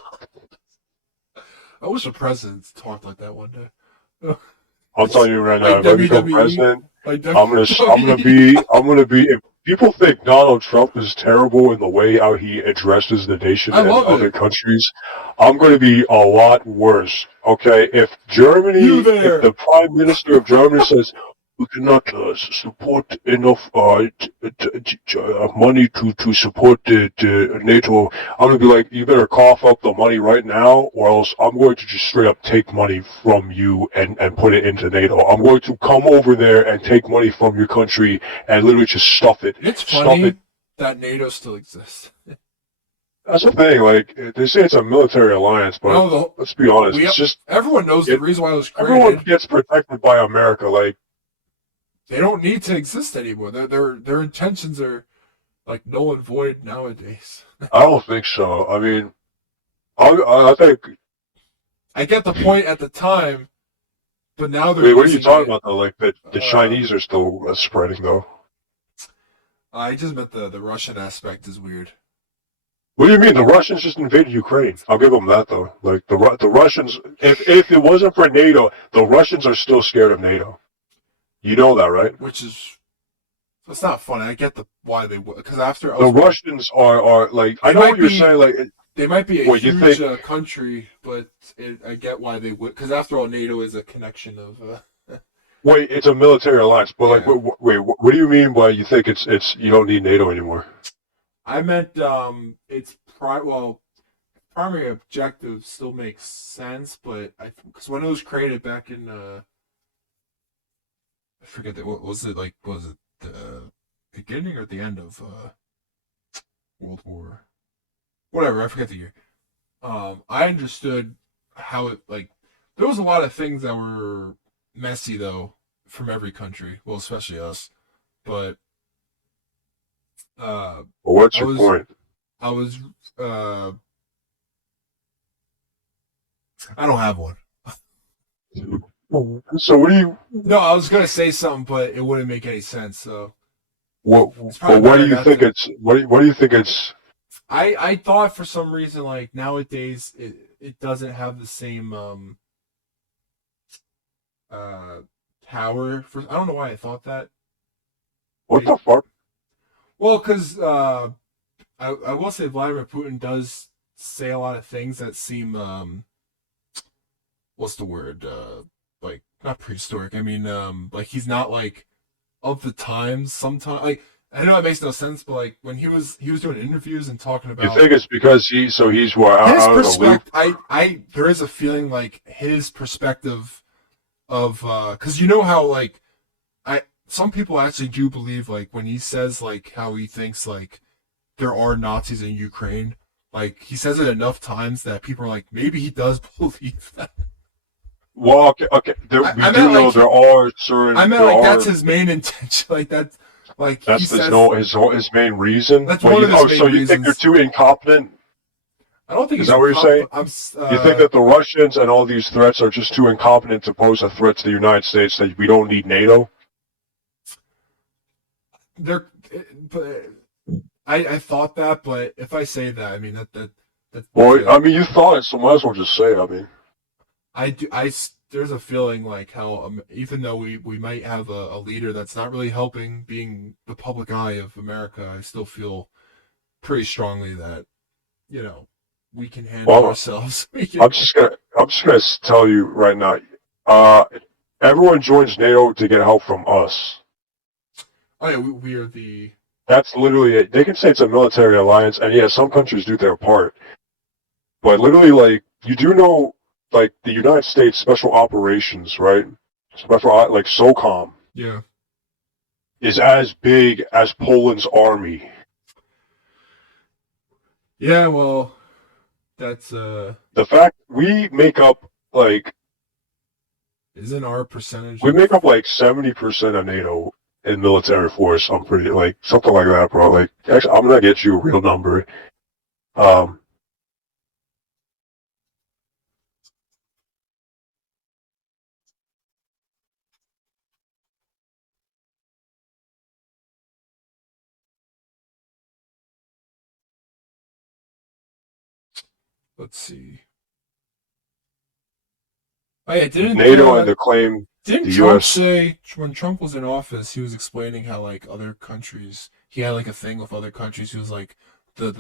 I wish the president talked like that one day. I'll tell you right now, Like if I become WWE. president, Like I'm gonna be. If people think Donald Trump is terrible in the way how he addresses the nation I and love other it. countries, I'm gonna be a lot worse. Okay, if the Prime Minister of Germany says we cannot support enough money to support the NATO, I'm gonna be like, you better cough up the money right now, or else I'm going to just straight up take money from you and put it into NATO. I'm going to come over there and take money from your country and literally just stuff it. It's funny that NATO still exists. That's the thing. Like, they say it's a military alliance, but let's be honest. It's just everyone knows the reason why it was created. Everyone gets protected by America. Like, they don't need to exist anymore. Their intentions are like null and void nowadays. I don't think so. I mean, I think. I get the point at the time, but now they're. Wait, what are you talking about though? Like the Chinese are still spreading though. I just meant the Russian aspect is weird. What do you mean? The Russians just invaded Ukraine. I'll give them that though. Like the Russians, if it wasn't for NATO, the Russians are still scared of NATO. You know that, right? Which is It's not funny. I get why they would, because after I The was Russians are like, they I know might what you're be saying. Like, they might be a what you huge think? country, but I get why they would, because after all, NATO is a connection of Wait, it's a military alliance, but like, yeah. wait, what do you mean by you think it's you don't need NATO anymore? I meant it's primary objective still makes sense, but because when it was created back in I forget that what was it like was it the beginning or the end of World War, whatever, I forget the year. I understood how it like there was a lot of things that were messy though from every country, well especially us, but uh Well, what's I your was point? I was uh I don't have one. So what do you No, I was gonna say something, but it wouldn't make any sense. So what? it's probably But what do better you not think to. it's? What do you think it's? I thought for some reason like nowadays it doesn't have the same uh power. For I don't know why I thought that. What the fuck? Well, because I will say Vladimir Putin does say a lot of things that seem what's the word like not prehistoric. I mean like he's not like of the times. Sometimes like I know it makes no sense, but like when he was doing interviews and talking You about think it's because he's what his out of the loop? perspective, I there is a feeling like his perspective of because you know how like I some people actually do believe like when he says like how he thinks like there are Nazis in Ukraine, like he says it enough times that people are like maybe he does believe that. Well, okay. We I do meant know like there are certain I meant there like that's are. his main intention. Like that, like he That's says his main reason. that's But one of his so main you think they're reasons. too incompetent? I don't think Is he's that what you're saying? incompetent. You think that the Russians and all these threats are just too incompetent to pose a threat to the United States that we don't need NATO? they're but I thought that, but if I say that, I mean that's Well, a I mean, you thought it, so might as well just say it. I mean, there's a feeling like how even though we might have a leader that's not really helping being the public eye of America, I still feel pretty strongly that you know we can handle well, ourselves. We can. I'm just gonna tell you right now. Uh, everyone joins NATO to get help from us. Oh yeah, we are the That's literally it. They can say it's a military alliance, and yeah, some countries do their part. But literally, like, you do know, like, the United States Special Operations, right? Like, SOCOM yeah. is as big as Poland's army. Yeah, well, that's The fact like, isn't our percentage we of make up like 70% of NATO in military force. I'm pretty, like, something like that, bro. Like, actually, I'm gonna get you a real number. Um, let's see. Oh yeah, NATO and the claim didn't the Trump U.S. say when Trump was in office, he was explaining how like other countries, he had like a thing with other countries. He was like the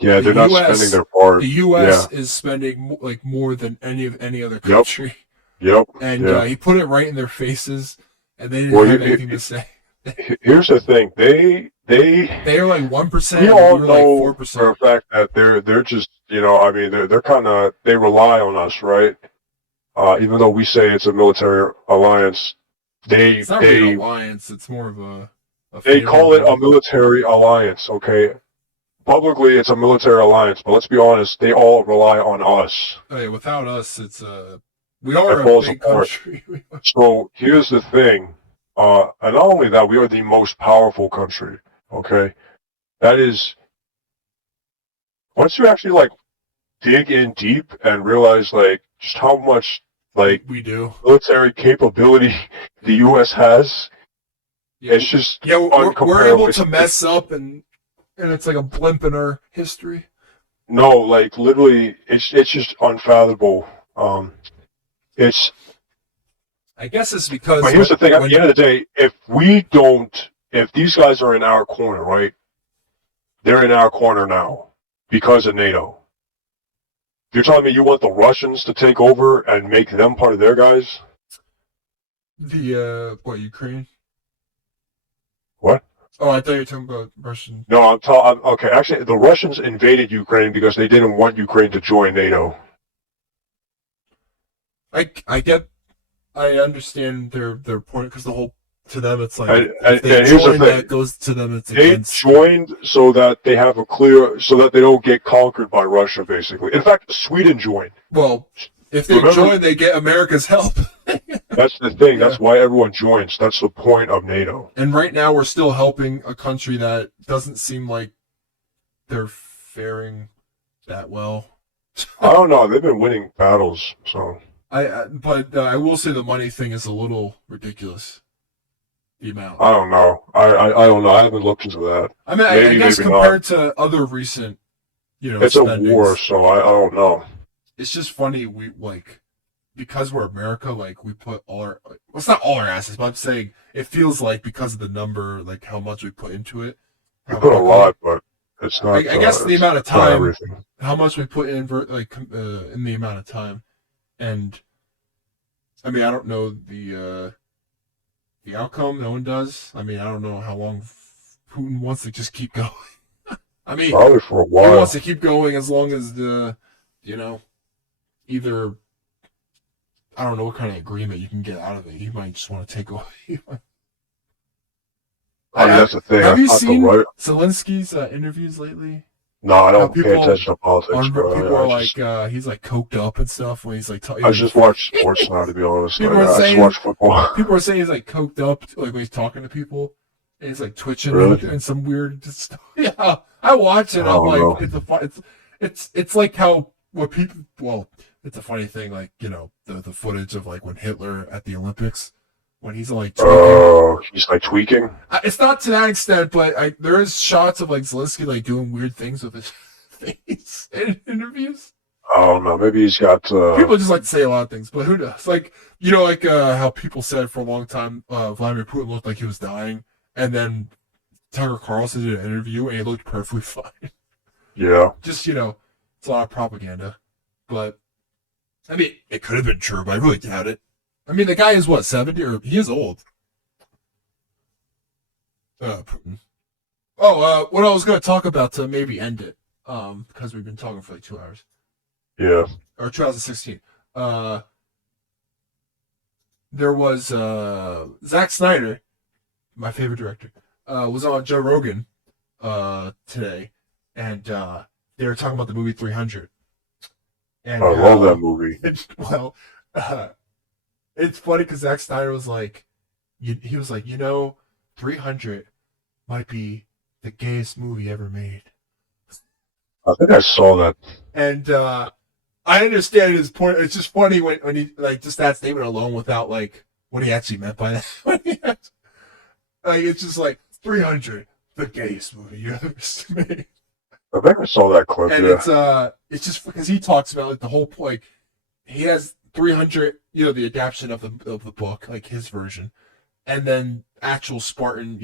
Yeah, the they're not spending U.S. their part. the U.S. Yeah. is spending like more than any other Yep. country, Yep. and Yeah. he put it right in their faces, and they didn't Well, have anything to say. here's the thing. They are like We 1%, and all we were like know for a 4%. fact that they're just, I mean, they're kind of, they rely on us, right? Even though we say it's a military alliance, they It's not really an they alliance; it's more of a they call it a favorable. military alliance. Okay, publicly it's a military alliance, but let's be honest, they all rely on us. Oh yeah, without us, it's we It are a falls big apart. country. So here's the thing, and not only that, we are the most powerful country. Okay, that is once you actually like dig in deep and realize like just how much like we do. military capability the U.S. has. Yeah, It's just yeah, we're uncomparable. able to mess up, and it's like a blimp in our history. No, like literally, it's just unfathomable. Um, it's I guess it's but because here's the thing. At the end of the day, if these guys are in our corner, right? They're in our corner now because of NATO. You're telling me you want the Russians to take over and make them part of their guys? What, Ukraine? What? Oh, I thought you were talking about Russian. No, okay. Actually, the Russians invaded Ukraine because they didn't want Ukraine to join NATO. I understand their point, because the whole, to them it's like, And if they here's the join, thing. that goes to them, it's They against. joined so that they have a clear, so that they don't get conquered by Russia, basically. In fact, Sweden joined. Well, if they join, they get America's help. That's the thing. Yeah. That's why everyone joins. That's the point of NATO. And right now we're still helping a country that doesn't seem like they're faring that well. I don't know. They've been winning battles, so. But I will say the money thing is a little ridiculous. The amount. I don't know. I don't know. I haven't looked into that. I mean, I guess compared to other recent, it's spendings, a war, so I don't know. It's just funny. We because we're America, like we put all our, well, it's not all our assets, but I'm saying it feels like because of the number, like how much we put into it. We put a lot, but it's not. I guess the amount of time, how much we put in, in the amount of time, and I mean, I don't know the outcome. No one does. I mean, I don't know how long Putin wants to just keep going. I mean, probably for a while. He wants to keep going as long as either, I don't know what kind of agreement you can get out of it. He might just want to take away. I mean, that's the thing. Have you seen Zelensky's interviews lately? No, I don't pay attention to politics, bro. People are like, he's like coked up and stuff when he's like. I just watch sports now, to be honest. I just watch football. People are saying he's like coked up, like when he's talking to people, and he's like twitching and some weird stuff. Yeah, I watch it. I'm like, it's like how what people. Well, it's a funny thing, like the footage of like when Hitler at the Olympics. When he's like tweaking. Oh, he's like tweaking? It's not to that extent, but there is shots of like Zelensky like doing weird things with his face in interviews. I don't know. Maybe he's got. People just like to say a lot of things, but who knows? Like how people said for a long time Vladimir Putin looked like he was dying, and then Tucker Carlson did an interview and he looked perfectly fine. Yeah. Just it's a lot of propaganda, but I mean it could have been true, but I really doubt it. I mean, the guy is what, 70? Or he is old. Putin. Oh, what I was going to talk about to maybe end it, because we've been talking for like 2 hours. Yeah. Or 2016. There was Zack Snyder, my favorite director, was on Joe Rogan today, and they were talking about the movie 300. And I love that movie. It's funny because Zack Snyder was like, he was like, 300 might be the gayest movie ever made. I think I saw that. And I understand his point. It's just funny when he, like, just that statement alone without, like, what he actually meant by that. It's just like, 300, the gayest movie you ever made. I think I saw that clip, and it's just because he talks about, like, the whole point. He has 300, the adaptation of the book, like his version, and then actual Spartan,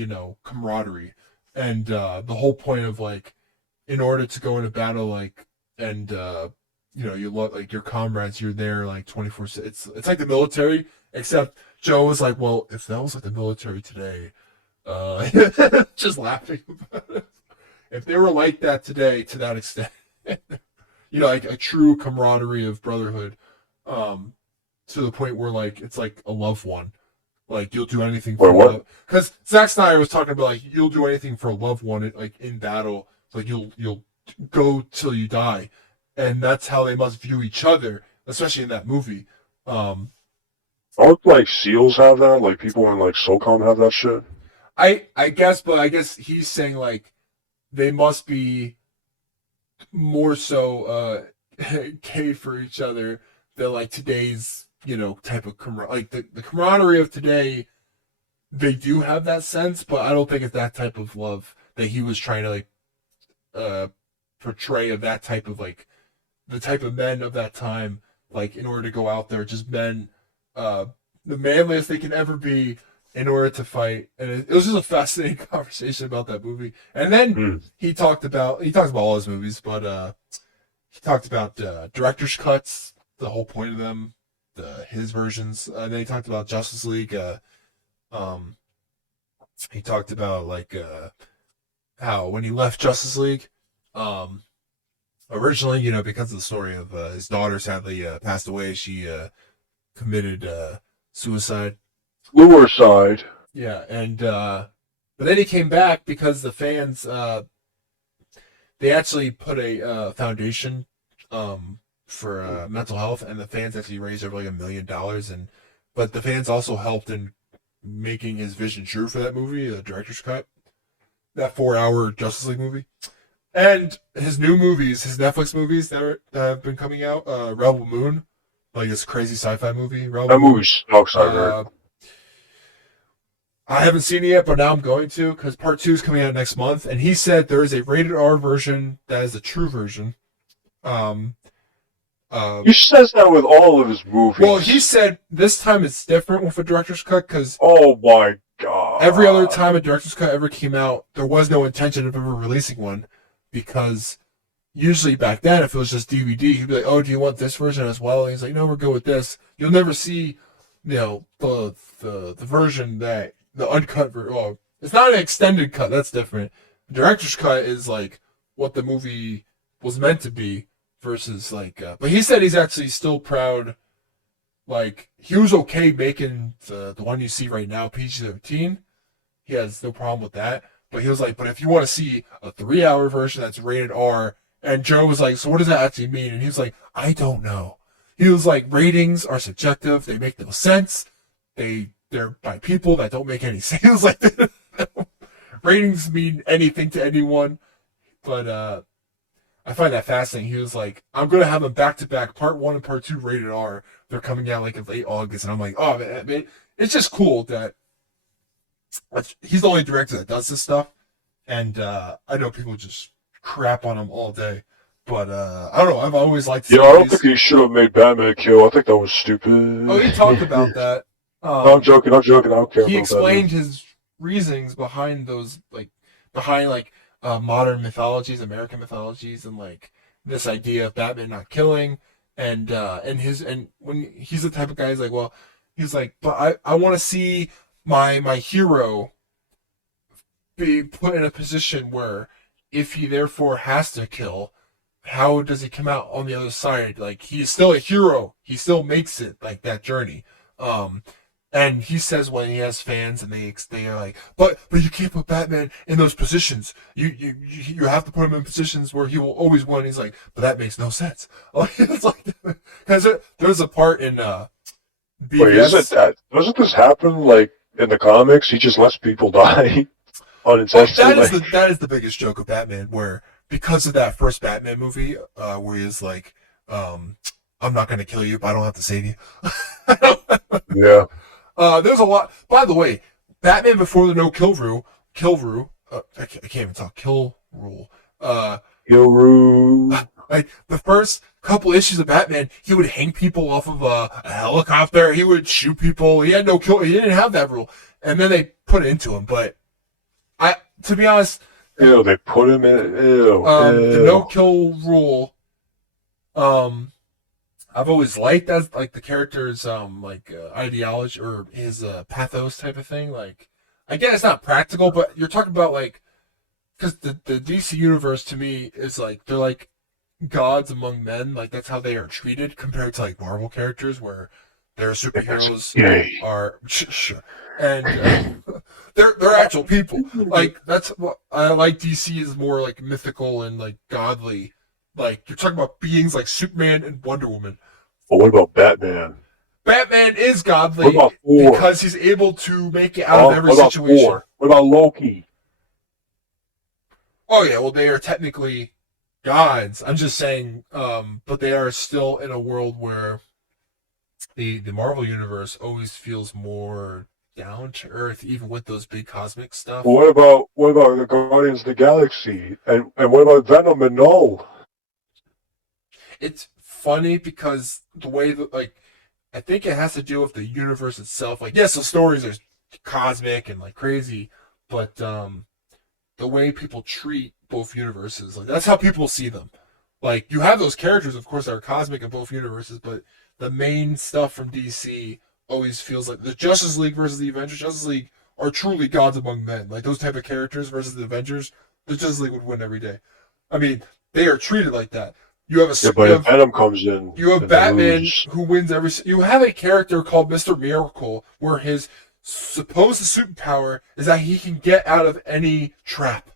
camaraderie, and the whole point of like, in order to go into battle, like, and you love like your comrades, you're there like 24/7. It's like the military, except Joe was like, well, if that was like the military today, just laughing about it. If they were like that today, to that extent, like a true camaraderie of brotherhood. To the point where like it's like a loved one, like you'll do anything for what? Because Zack Snyder was talking about like you'll do anything for a loved one, like in battle, like you'll go till you die, and that's how they must view each other, especially in that movie. Don't like SEALs have that? Like people in like SOCOM have that shit? I guess, but I guess he's saying like they must be more so gay for each other than like today's type of like the camaraderie of today. They do have that sense, but I don't think it's that type of love that he was trying to like portray, of that type of like the type of men of that time, like in order to go out there, just men, the manliest they can ever be, in order to fight, and it was just a fascinating conversation about that movie. And then he talked about all his movies, but he talked about director's cuts, the whole point of them, his versions. And then he talked about Justice League. Um, he talked about like how when he left Justice League, um, originally, because of the story of his daughter sadly passed away, she committed suicide. Lower side. Yeah, and but then he came back because the fans they actually put a foundation for mental health, and the fans actually raised over like $1 million, and but the fans also helped in making his vision true for that movie, the director's cut, that 4-hour Justice League movie, and his new movies, his Netflix movies that have been coming out, Rebel Moon, like this crazy sci-fi movie. Rebel That Moon. movie sucks, I heard. I haven't seen it yet, but now I'm going to because part 2 is coming out next month, and he said there is a rated R version that is the true version. He says that with all of his movies. Well, he said this time it's different with a director's cut because oh my god, every other time a director's cut ever came out, there was no intention of ever releasing one because usually back then, if it was just DVD, he'd be like, "Oh, do you want this version as well?" And he's like, "No, we're good with this." You'll never see, the version that the uncut version. Well, it's not an extended cut. That's different. The director's cut is like what the movie was meant to be versus like. But he said he's actually still proud. Like he was okay making the one you see right now, PG-13. He has no problem with that. But he was like, but if you want to see a 3-hour version that's rated R, and Joe was like, so what does that actually mean? And he was like, I don't know. He was like, ratings are subjective. They make no sense. They're by people that don't make any sense. He was like, ratings mean anything to anyone. But I find that fascinating. He was like, I'm going to have them back to back, part 1 and part 2 rated R. They're coming out like in late August. And I'm like, oh, man, it's just cool that he's the only director that does this stuff. And I know people just crap on him all day. But I don't know. I've always liked. Yeah, I don't think he should have made Batman kill. I think that was stupid. Oh, he talked about that. No, I'm joking. I don't care. He explained his reasonings behind those, behind modern mythologies, American mythologies, and like this idea of Batman not killing, and when he's the type of guy, he's like, but I want to see my hero be put in a position where if he therefore has to kill, how does he come out on the other side? Like he's still a hero. He still makes it like that journey. And he says when he has fans and they are like, but you can't put Batman in those positions. You have to put him in positions where he will always win. He's like, but that makes no sense. It's like because there's a part in BVS. Wait, doesn't this happen like in the comics? He just lets people die unintentionally. That is the biggest joke of Batman, where because of that first Batman movie, where he's like, I'm not gonna kill you, but I don't have to save you. Yeah. There's a lot. By the way, Batman before the no kill rule. I can't even talk. Kill rule. Kill rule. Like the first couple issues of Batman, he would hang people off of a helicopter. He would shoot people. He had no kill. He didn't have that rule, and then they put it into him. But to be honest, Ew, they put him in. Ew. The no kill rule. I've always liked that, like the character's ideology or his pathos type of thing. Like, again, it's not practical, but you're talking about like, because the DC universe to me is like they're like gods among men. Like that's how they are treated compared to like Marvel characters, where their superheroes are and they're actual people. Like that's what I like. DC is more like mythical and like godly. Like, you're talking about beings like Superman and Wonder Woman. But what about Batman? Batman is godly because he's able to make it out of every situation. What about Loki? Oh, yeah, well, they are technically gods. I'm just saying, but they are still in a world where the Marvel Universe always feels more down to earth, even with those big cosmic stuff. Well, what about the Guardians of the Galaxy? And what about Venom and Null? It's funny because the way that, like, I think it has to do with the universe itself. Like, yes, the stories are cosmic and like crazy, but the way people treat both universes, like that's how people see them. Like you have those characters, of course, that are cosmic in both universes, but the main stuff from DC always feels like the Justice League versus the Avengers. Justice League are truly gods among men. Like those type of characters versus the Avengers, the Justice League would win every day. I mean, they are treated like that. You have a Yeah, but if Venom comes in, you have then they Batman lose. who wins every. You have a character called Mister Miracle, where his supposed superpower is that he can get out of any trap.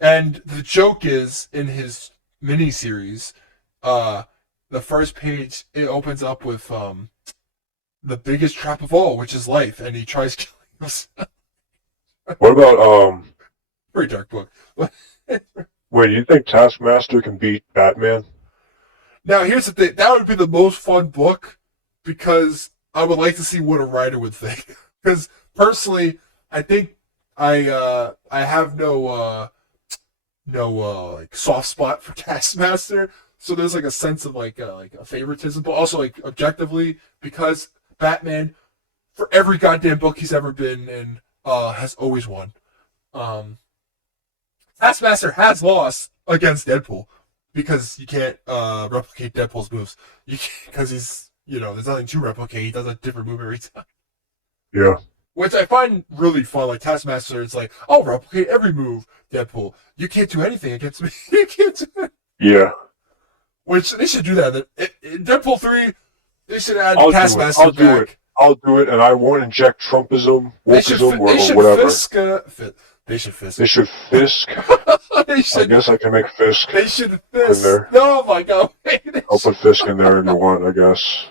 And the joke is in his miniseries, the first page it opens up with the biggest trap of all, which is life, and he tries killing himself. What about Very dark book. wait, do you think Taskmaster can beat Batman? Now here's the thing: that would be the most fun book because I would like to see what a writer would think. Because personally, I think I have no like soft spot for Taskmaster. So there's like a sense of like a favoritism, but also like objectively because Batman, for every goddamn book he's ever been in, has always won. Taskmaster has lost against Deadpool because you can't replicate Deadpool's moves. You because he's there's nothing to replicate. He does a different move every time. Yeah. Which I find really fun. Like Taskmaster, it's like I'll replicate every move. Deadpool, you can't do anything against me. You can't do it. Yeah. Which they should do that. In Deadpool 3, they should add I'll Taskmaster do back. it. I'll do it, and I won't inject Trumpism, wokeism, or whatever. They should Fisk. They should Fisk. They should, I guess I can make Fisk they should in Fisk. there. No, my God. I'll put Fisk in there if you want, I guess.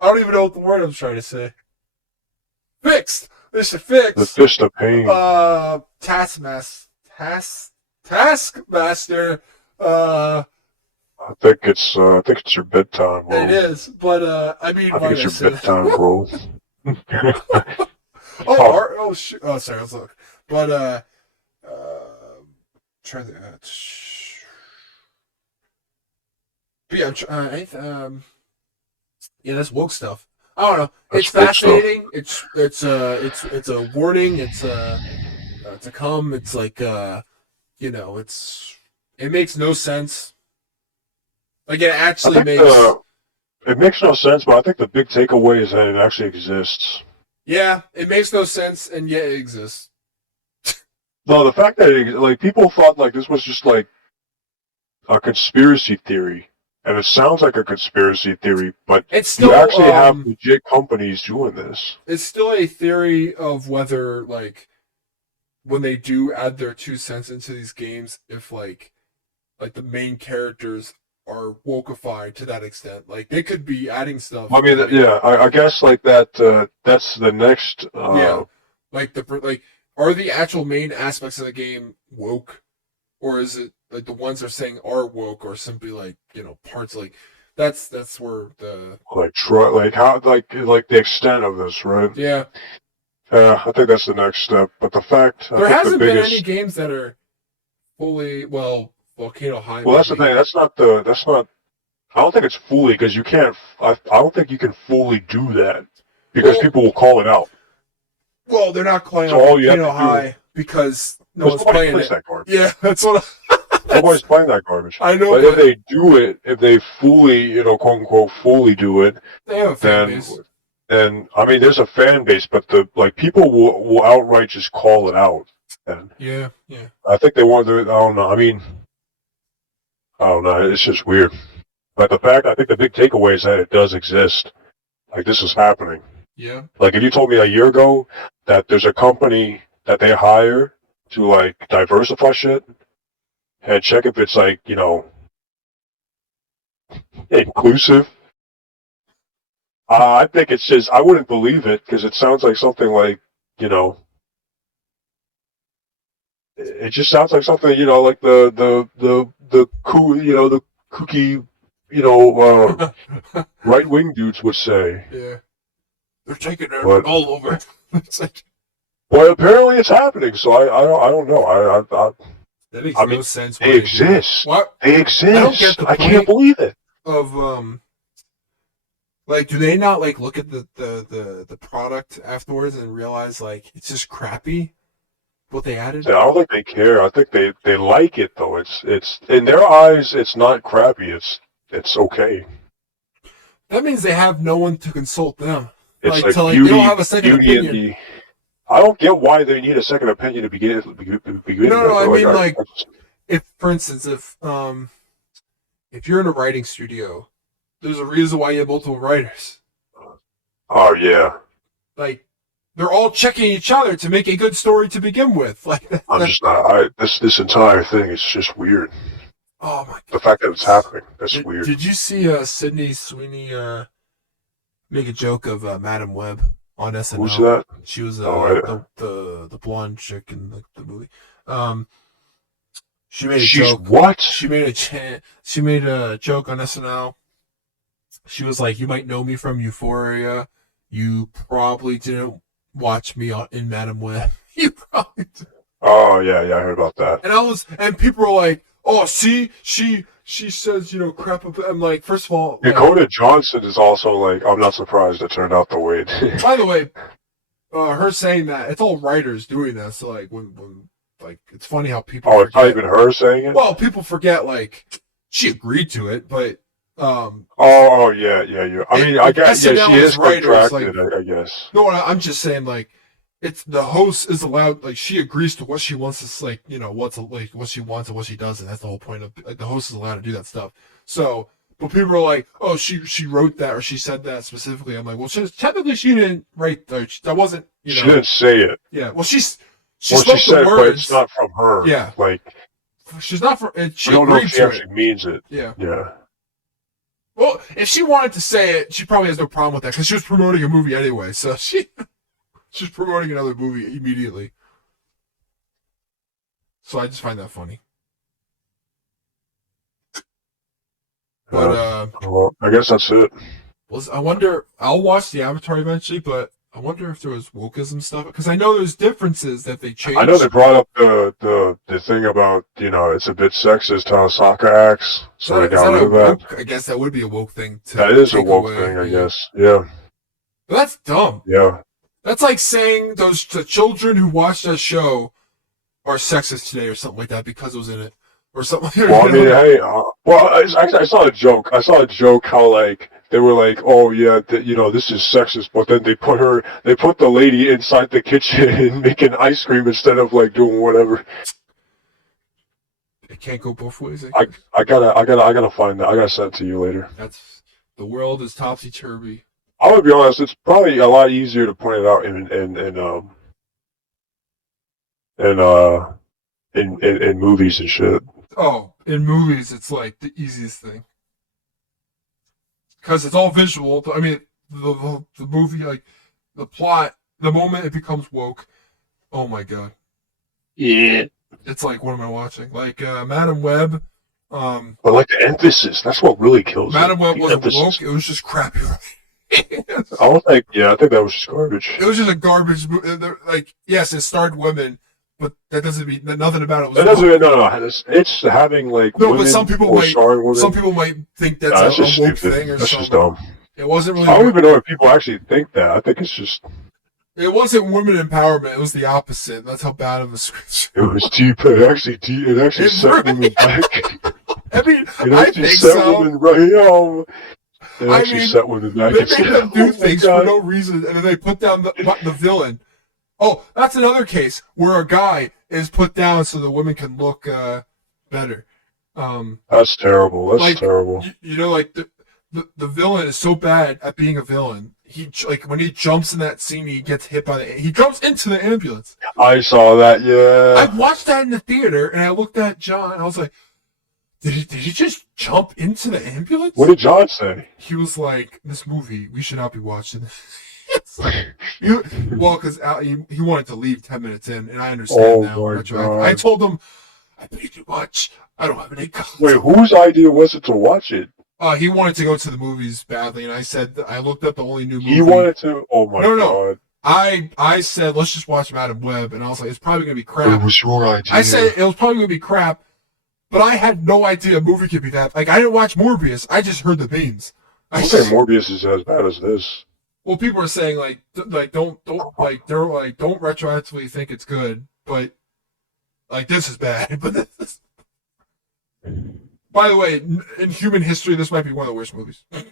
I don't even know what the word I'm trying to say. Fixed. They should fix. The Fist of Pain. Taskmaster. I think it's your bedtime, bro. It is, but I mean, I think it's your bedtime, bro. Shoot. Oh, sorry, let's look. But try the but yeah, yeah, that's woke stuff. I don't know. It's fascinating. It's a warning. It's to come. It's like it makes no sense. Like it actually makes. It makes no sense, but I think the big takeaway is that it actually exists. Yeah, it makes no sense, and yet it exists. No, the fact that people thought like this was just like a conspiracy theory, and it sounds like a conspiracy theory, but it's still, you actually have legit companies doing this. It's still a theory of whether like when they do add their 2 cents into these games, if like the main characters are wokeified to that extent. Like they could be adding stuff. I mean, yeah, I guess like that. That's the next. Yeah, like are the actual main aspects of the game woke, or is it like the ones they're saying are woke, or simply like parts like that's where the like the extent of this, right? Yeah. I think that's the next step. But the fact there hasn't been any games that are fully Volcano High. Well, that's the thing. That's not. I don't think it's fully because you can't. I don't think you can fully do that because people will call it out. Well, they're not calling so out all you Volcano High because no one's playing it. That garbage. Yeah, that's what. Nobody's playing that garbage. I know. But if they do it, if they fully, quote unquote, fully do it, they have a fan base. Then I mean, there's a fan base, but people will outright just call it out. And yeah. I think they want to. I don't know. I mean. I don't know. It's just weird. But I think the big takeaway is that it does exist. Like, this is happening. Yeah. Like, if you told me a year ago that there's a company that they hire to, like, diversify shit and check if it's, like, inclusive, I think it's just, I wouldn't believe it because it sounds like something like, it just sounds like something, like the kooky, right wing dudes would say. Yeah, they're taking it all over. It's like, well, apparently it's happening. So I don't know. That makes no sense. They exist. What? They exist. I don't get the point I can't believe it. Of Like, do they not like look at the product afterwards and realize like it's just crappy what they added? I don't think they care. I think they like it though. It's in their eyes. It's not crappy. It's okay. That means they have no one to consult them. It's Like, beauty, they don't have a second beauty opinion. in the. I don't get why they need a second opinion to begin with. No, I mean, like, if, for instance, if you're in a writing studio, there's a reason why you have multiple writers. Oh yeah. Like, they're all checking each other to make a good story to begin with. Like, I'm just not. This entire thing is just weird. oh my god. The fact that it's happening, that's weird. Did you see Sydney Sweeney make a joke of Madam Web on SNL? Who's that? She was the blonde chick in the movie. She made a joke. What? She made a joke on SNL. She was like, "You might know me from Euphoria. You probably didn't watch me in Madam Web. You probably did." Oh yeah, I heard about that. And people were like, "Oh, see, she says, crap." I'm like, first of all, Dakota Johnson is also like, I'm not surprised it turned out the way it did. by the way, her saying that, it's all writers doing that. So like when it's funny how people. Oh, it's not even her saying it. Well, people forget like she agreed to it, but. Oh yeah. I mean, I guess she is contracted. I guess. No, I'm just saying like. It's the host is allowed, like she agrees to what she wants to, like what she wants and what she doesn't. That's the whole point of like the host is allowed to do that stuff. So, but people are like, oh, she wrote that or she said that specifically. I'm like, well, technically she didn't write that. That wasn't She didn't say it. Yeah, well she said the words, but it's not from her. Yeah, like she's not from. She I don't know agreed if she to actually means it. Yeah. Yeah. Well, if she wanted to say it, she probably has no problem with that because she was promoting a movie anyway. So she's promoting another movie immediately. So I just find that funny. But well, I guess that's it. I wonder. I'll watch the Avatar eventually, but I wonder if there was wokeism stuff because I know there's differences that they changed. I know they brought up the thing about it's a bit sexist how Sokka acts, so they got rid of that. I guess that would be a woke thing. That is a woke thing, I guess. Yeah. But that's dumb. Yeah. That's like saying the children who watch that show are sexist today or something like that because it was in it or something. Well, I mean, hey, I saw a joke. I saw a joke how like they were like, oh yeah, this is sexist, but then they put the lady inside the kitchen and making ice cream instead of like doing whatever. It can't go both ways. I gotta find that. I gotta send it to you later. The world is topsy turvy. I'm gonna be honest. It's probably a lot easier to point it out in movies and shit. Oh, in movies, it's like the easiest thing because it's all visual. I mean, the movie, like the plot, the moment it becomes woke, oh my god. Yeah. It's like, what am I watching? Like Madam Web. But like the emphasis, that's what really kills Madam Web wasn't emphasis. woke. It was just crappy. I think that was just garbage. It was just a garbage movie. Like, yes, it starred women, but that doesn't mean nothing about it was. That doesn't mean no. It's having like no, women but some people might think that's a woke thing or that's something. Just dumb. It wasn't really. I don't even know if people actually think that. I think it's just. It wasn't women empowerment. It was the opposite. That's how bad of a script. It was deep. It actually set women back. I mean, I think so. Women right, They actually set women back. They make them do things for no reason, and then they put down the villain. Oh, that's another case where a guy is put down so the women can look better. That's terrible. That's terrible. Like the villain is so bad at being a villain. He when he jumps in that scene, he gets hit by he jumps into the ambulance. I saw that. Yeah. I watched that in the theater, and I looked at John, and I was like, Did he just jump into the ambulance? What did John say? He was like, "This movie, we should not be watching." Because he wanted to leave 10 minutes in, and I understand now. My God. I told him, "I paid too much. I don't have any costs." Wait, whose idea was it to watch it? He wanted to go to the movies badly, and I said I looked up the only new movie. He wanted to. Oh my God. No. I said let's just watch Madam Web, and I was like, it's probably gonna be crap. It was your idea. I said it was probably gonna be crap. But I had no idea a movie could be that. Like, I didn't watch Morbius. I just heard the names. I don't think Morbius is as bad as this. Well, people are saying don't retroactively think it's good, but like this is bad. But this, by the way, in human history, this might be one of the worst movies. Yeah,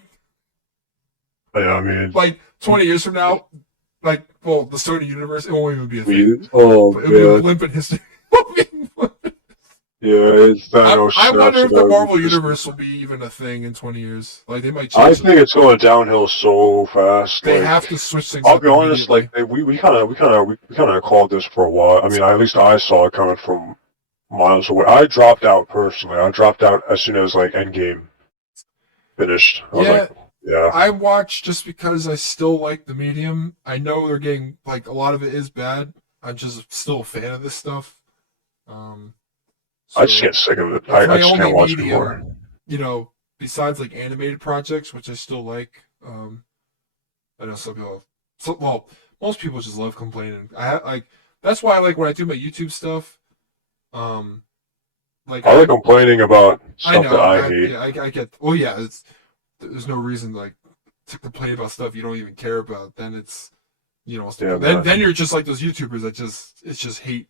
I mean, like 20 years from now, the Sony universe, it won't even be a thing. oh It'll be a blimp in history. Yeah, it's Thanos. I wonder if the Marvel universe will be even a thing in 20 years. Like they might change. I think it's going downhill so fast. They have to switch things. I'll be honest. Like we kind of called this for a while. I mean, at least I saw it coming from miles away. I dropped out personally. I dropped out as soon as like Endgame finished. I was like, yeah. I watched just because I still like the medium. I know they're getting like a lot of it is bad. I'm just still a fan of this stuff. So I just get sick of it. I just can't watch it anymore. You know, besides like animated projects, which I still like. I know some people. Most people just love complaining. That's why I like when I do my YouTube stuff. I like complaining about stuff that I hate. Yeah, I get. Well, yeah, there's no reason to complain about stuff you don't even care about. Then it's then you're just like those YouTubers that just hate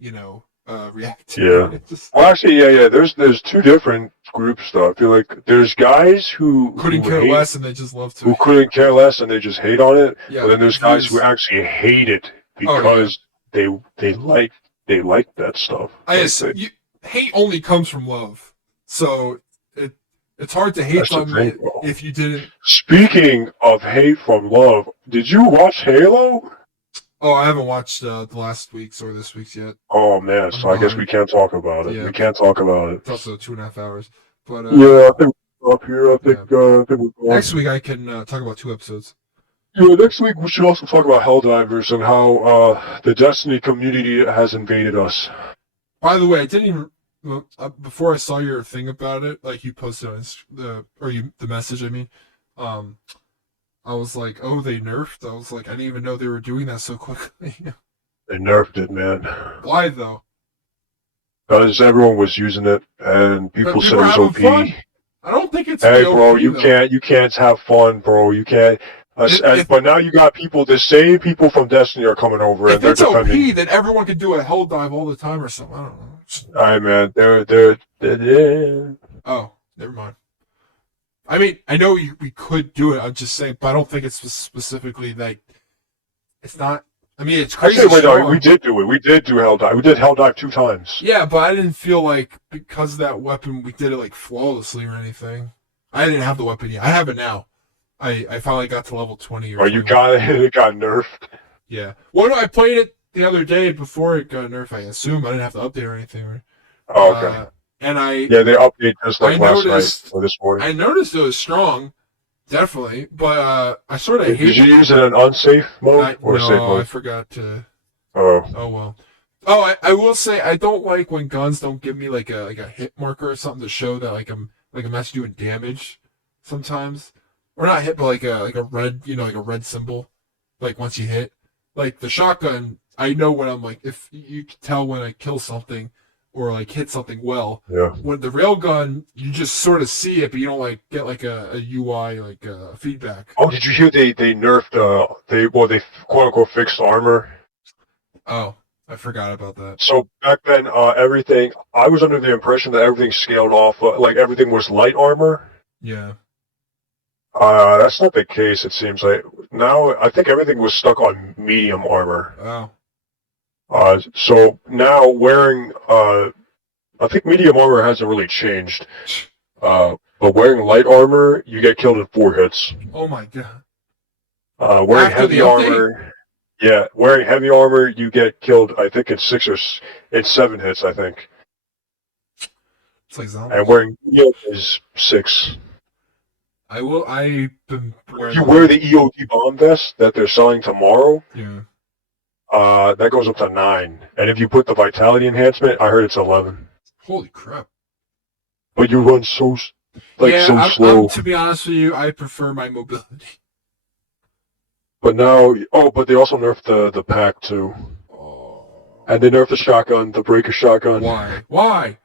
react to. Yeah. Well, actually, yeah. There's two different groups though. I feel like there's guys who couldn't care less and they just love to. Who couldn't care less and they just hate on it. Yeah. But then there's guys who actually hate it because they like that stuff. Hate only comes from love, so it's hard to hate something if you didn't. Speaking of hate from love, did you watch Halo? Oh, I haven't watched the last week's or this week's yet. Oh man, so I guess we can't talk about it. Yeah. We can't talk about it. It's also 2.5 hours. But yeah, I think we're up here. I think we're going. Next week I can talk about 2 episodes. Yeah, next week we should also talk about Helldivers and how the Destiny community has invaded us. By the way, I didn't even before I saw your thing about it, like you posted on the message. I mean, I was like, oh, they nerfed. I was like, I didn't even know they were doing that so quickly. They nerfed it, man. Why though? Because everyone was using it, and people said it was OP. Fun. I don't think it's. Hey, bro, you can't have fun, bro. You can't. But now you got people. The same people from Destiny are coming over, and they're defending. If it's OP, then everyone can do a hell dive all the time or something. I don't know. Alright, man. They're. Oh, never mind. I mean, I know we could do it. I'm just saying, but I don't think it's specifically like. It's not. I mean, it's crazy. We did do it. We did do Helldive. We did Helldive 2 times. Yeah, but I didn't feel like because of that weapon we did it like flawlessly or anything. I didn't have the weapon yet. I have it now. I finally got to level 20 or. Oh, you got it. It got nerfed. Yeah. Well, no, I played it the other day before it got nerfed. I assume I didn't have to update or anything. Right? Oh, okay. And they updated just like last night or this morning. I noticed it was strong, definitely, but I sort of hate. Did you use it in unsafe mode or safe mode? I forgot to. Oh. Oh well. Oh, I will say I don't like when guns don't give me like a hit marker or something to show that I'm actually doing damage. Sometimes, or not hit, but like a red, like a red symbol, like once you hit. Like the shotgun, I know when I'm like, if you can tell when I kill something. Or like hit something well. Yeah. When the railgun, you just sort of see it, but you don't like get like a UI like feedback. Oh, did you hear they nerfed they quote unquote fixed armor? Oh, I forgot about that. So back then, everything I was under the impression that everything scaled off, like everything was light armor. Yeah. That's not the case. It seems like now I think everything was stuck on medium armor. Oh. So now wearing, I think medium armor hasn't really changed. But wearing light armor, you get killed in 4 hits. Oh my god. Wearing heavy armor, wearing heavy armor, you get killed. I think it's 7 hits. I think. It's like zombies. And wearing EOD is 6. I've been wearing. You wear the EOD bomb vest that they're selling tomorrow. Yeah. That goes up to 9, and if you put the vitality enhancement, I heard it's 11. Holy crap! But you run so slow. To be honest with you, I prefer my mobility. But now, but they also nerfed the pack too. Oh. And they nerfed the shotgun, the breaker shotgun. Why?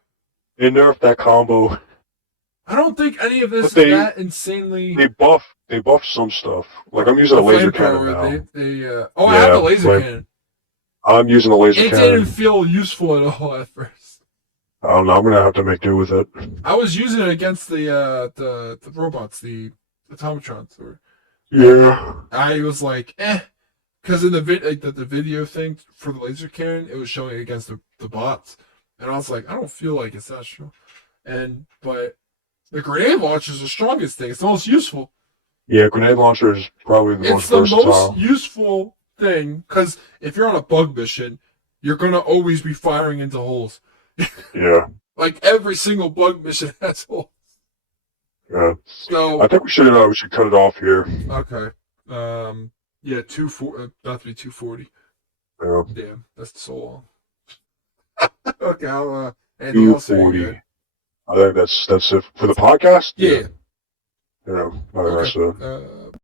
They nerfed that combo. I don't think any of this is But that insanely. they buff some stuff. Like I'm using a laser cannon now. I have the Yeah, laser like, cannon. I'm using a laser It cannon. didn't feel useful at all at first. I don't know. I'm gonna have to make do with it. I was using it against the robots, the automatrons. Yeah. I was like, because in the the video thing for the laser cannon, it was showing against the bots, and I was like, I don't feel like it's that strong. But the grenade launcher is the strongest thing. It's the most useful. Yeah, grenade launcher is probably the most It's the versatile. most useful thing because if you're on a bug mission, you're gonna always be firing into holes. Yeah. Like every single bug mission has holes. Yeah. So I think we should cut it off here. okay, yeah, 240, about to be 240. Yeah. Damn, that's so long. Okay, anything else? 240. I think that's it for the podcast. Yeah. Yeah. I think Okay. that's it.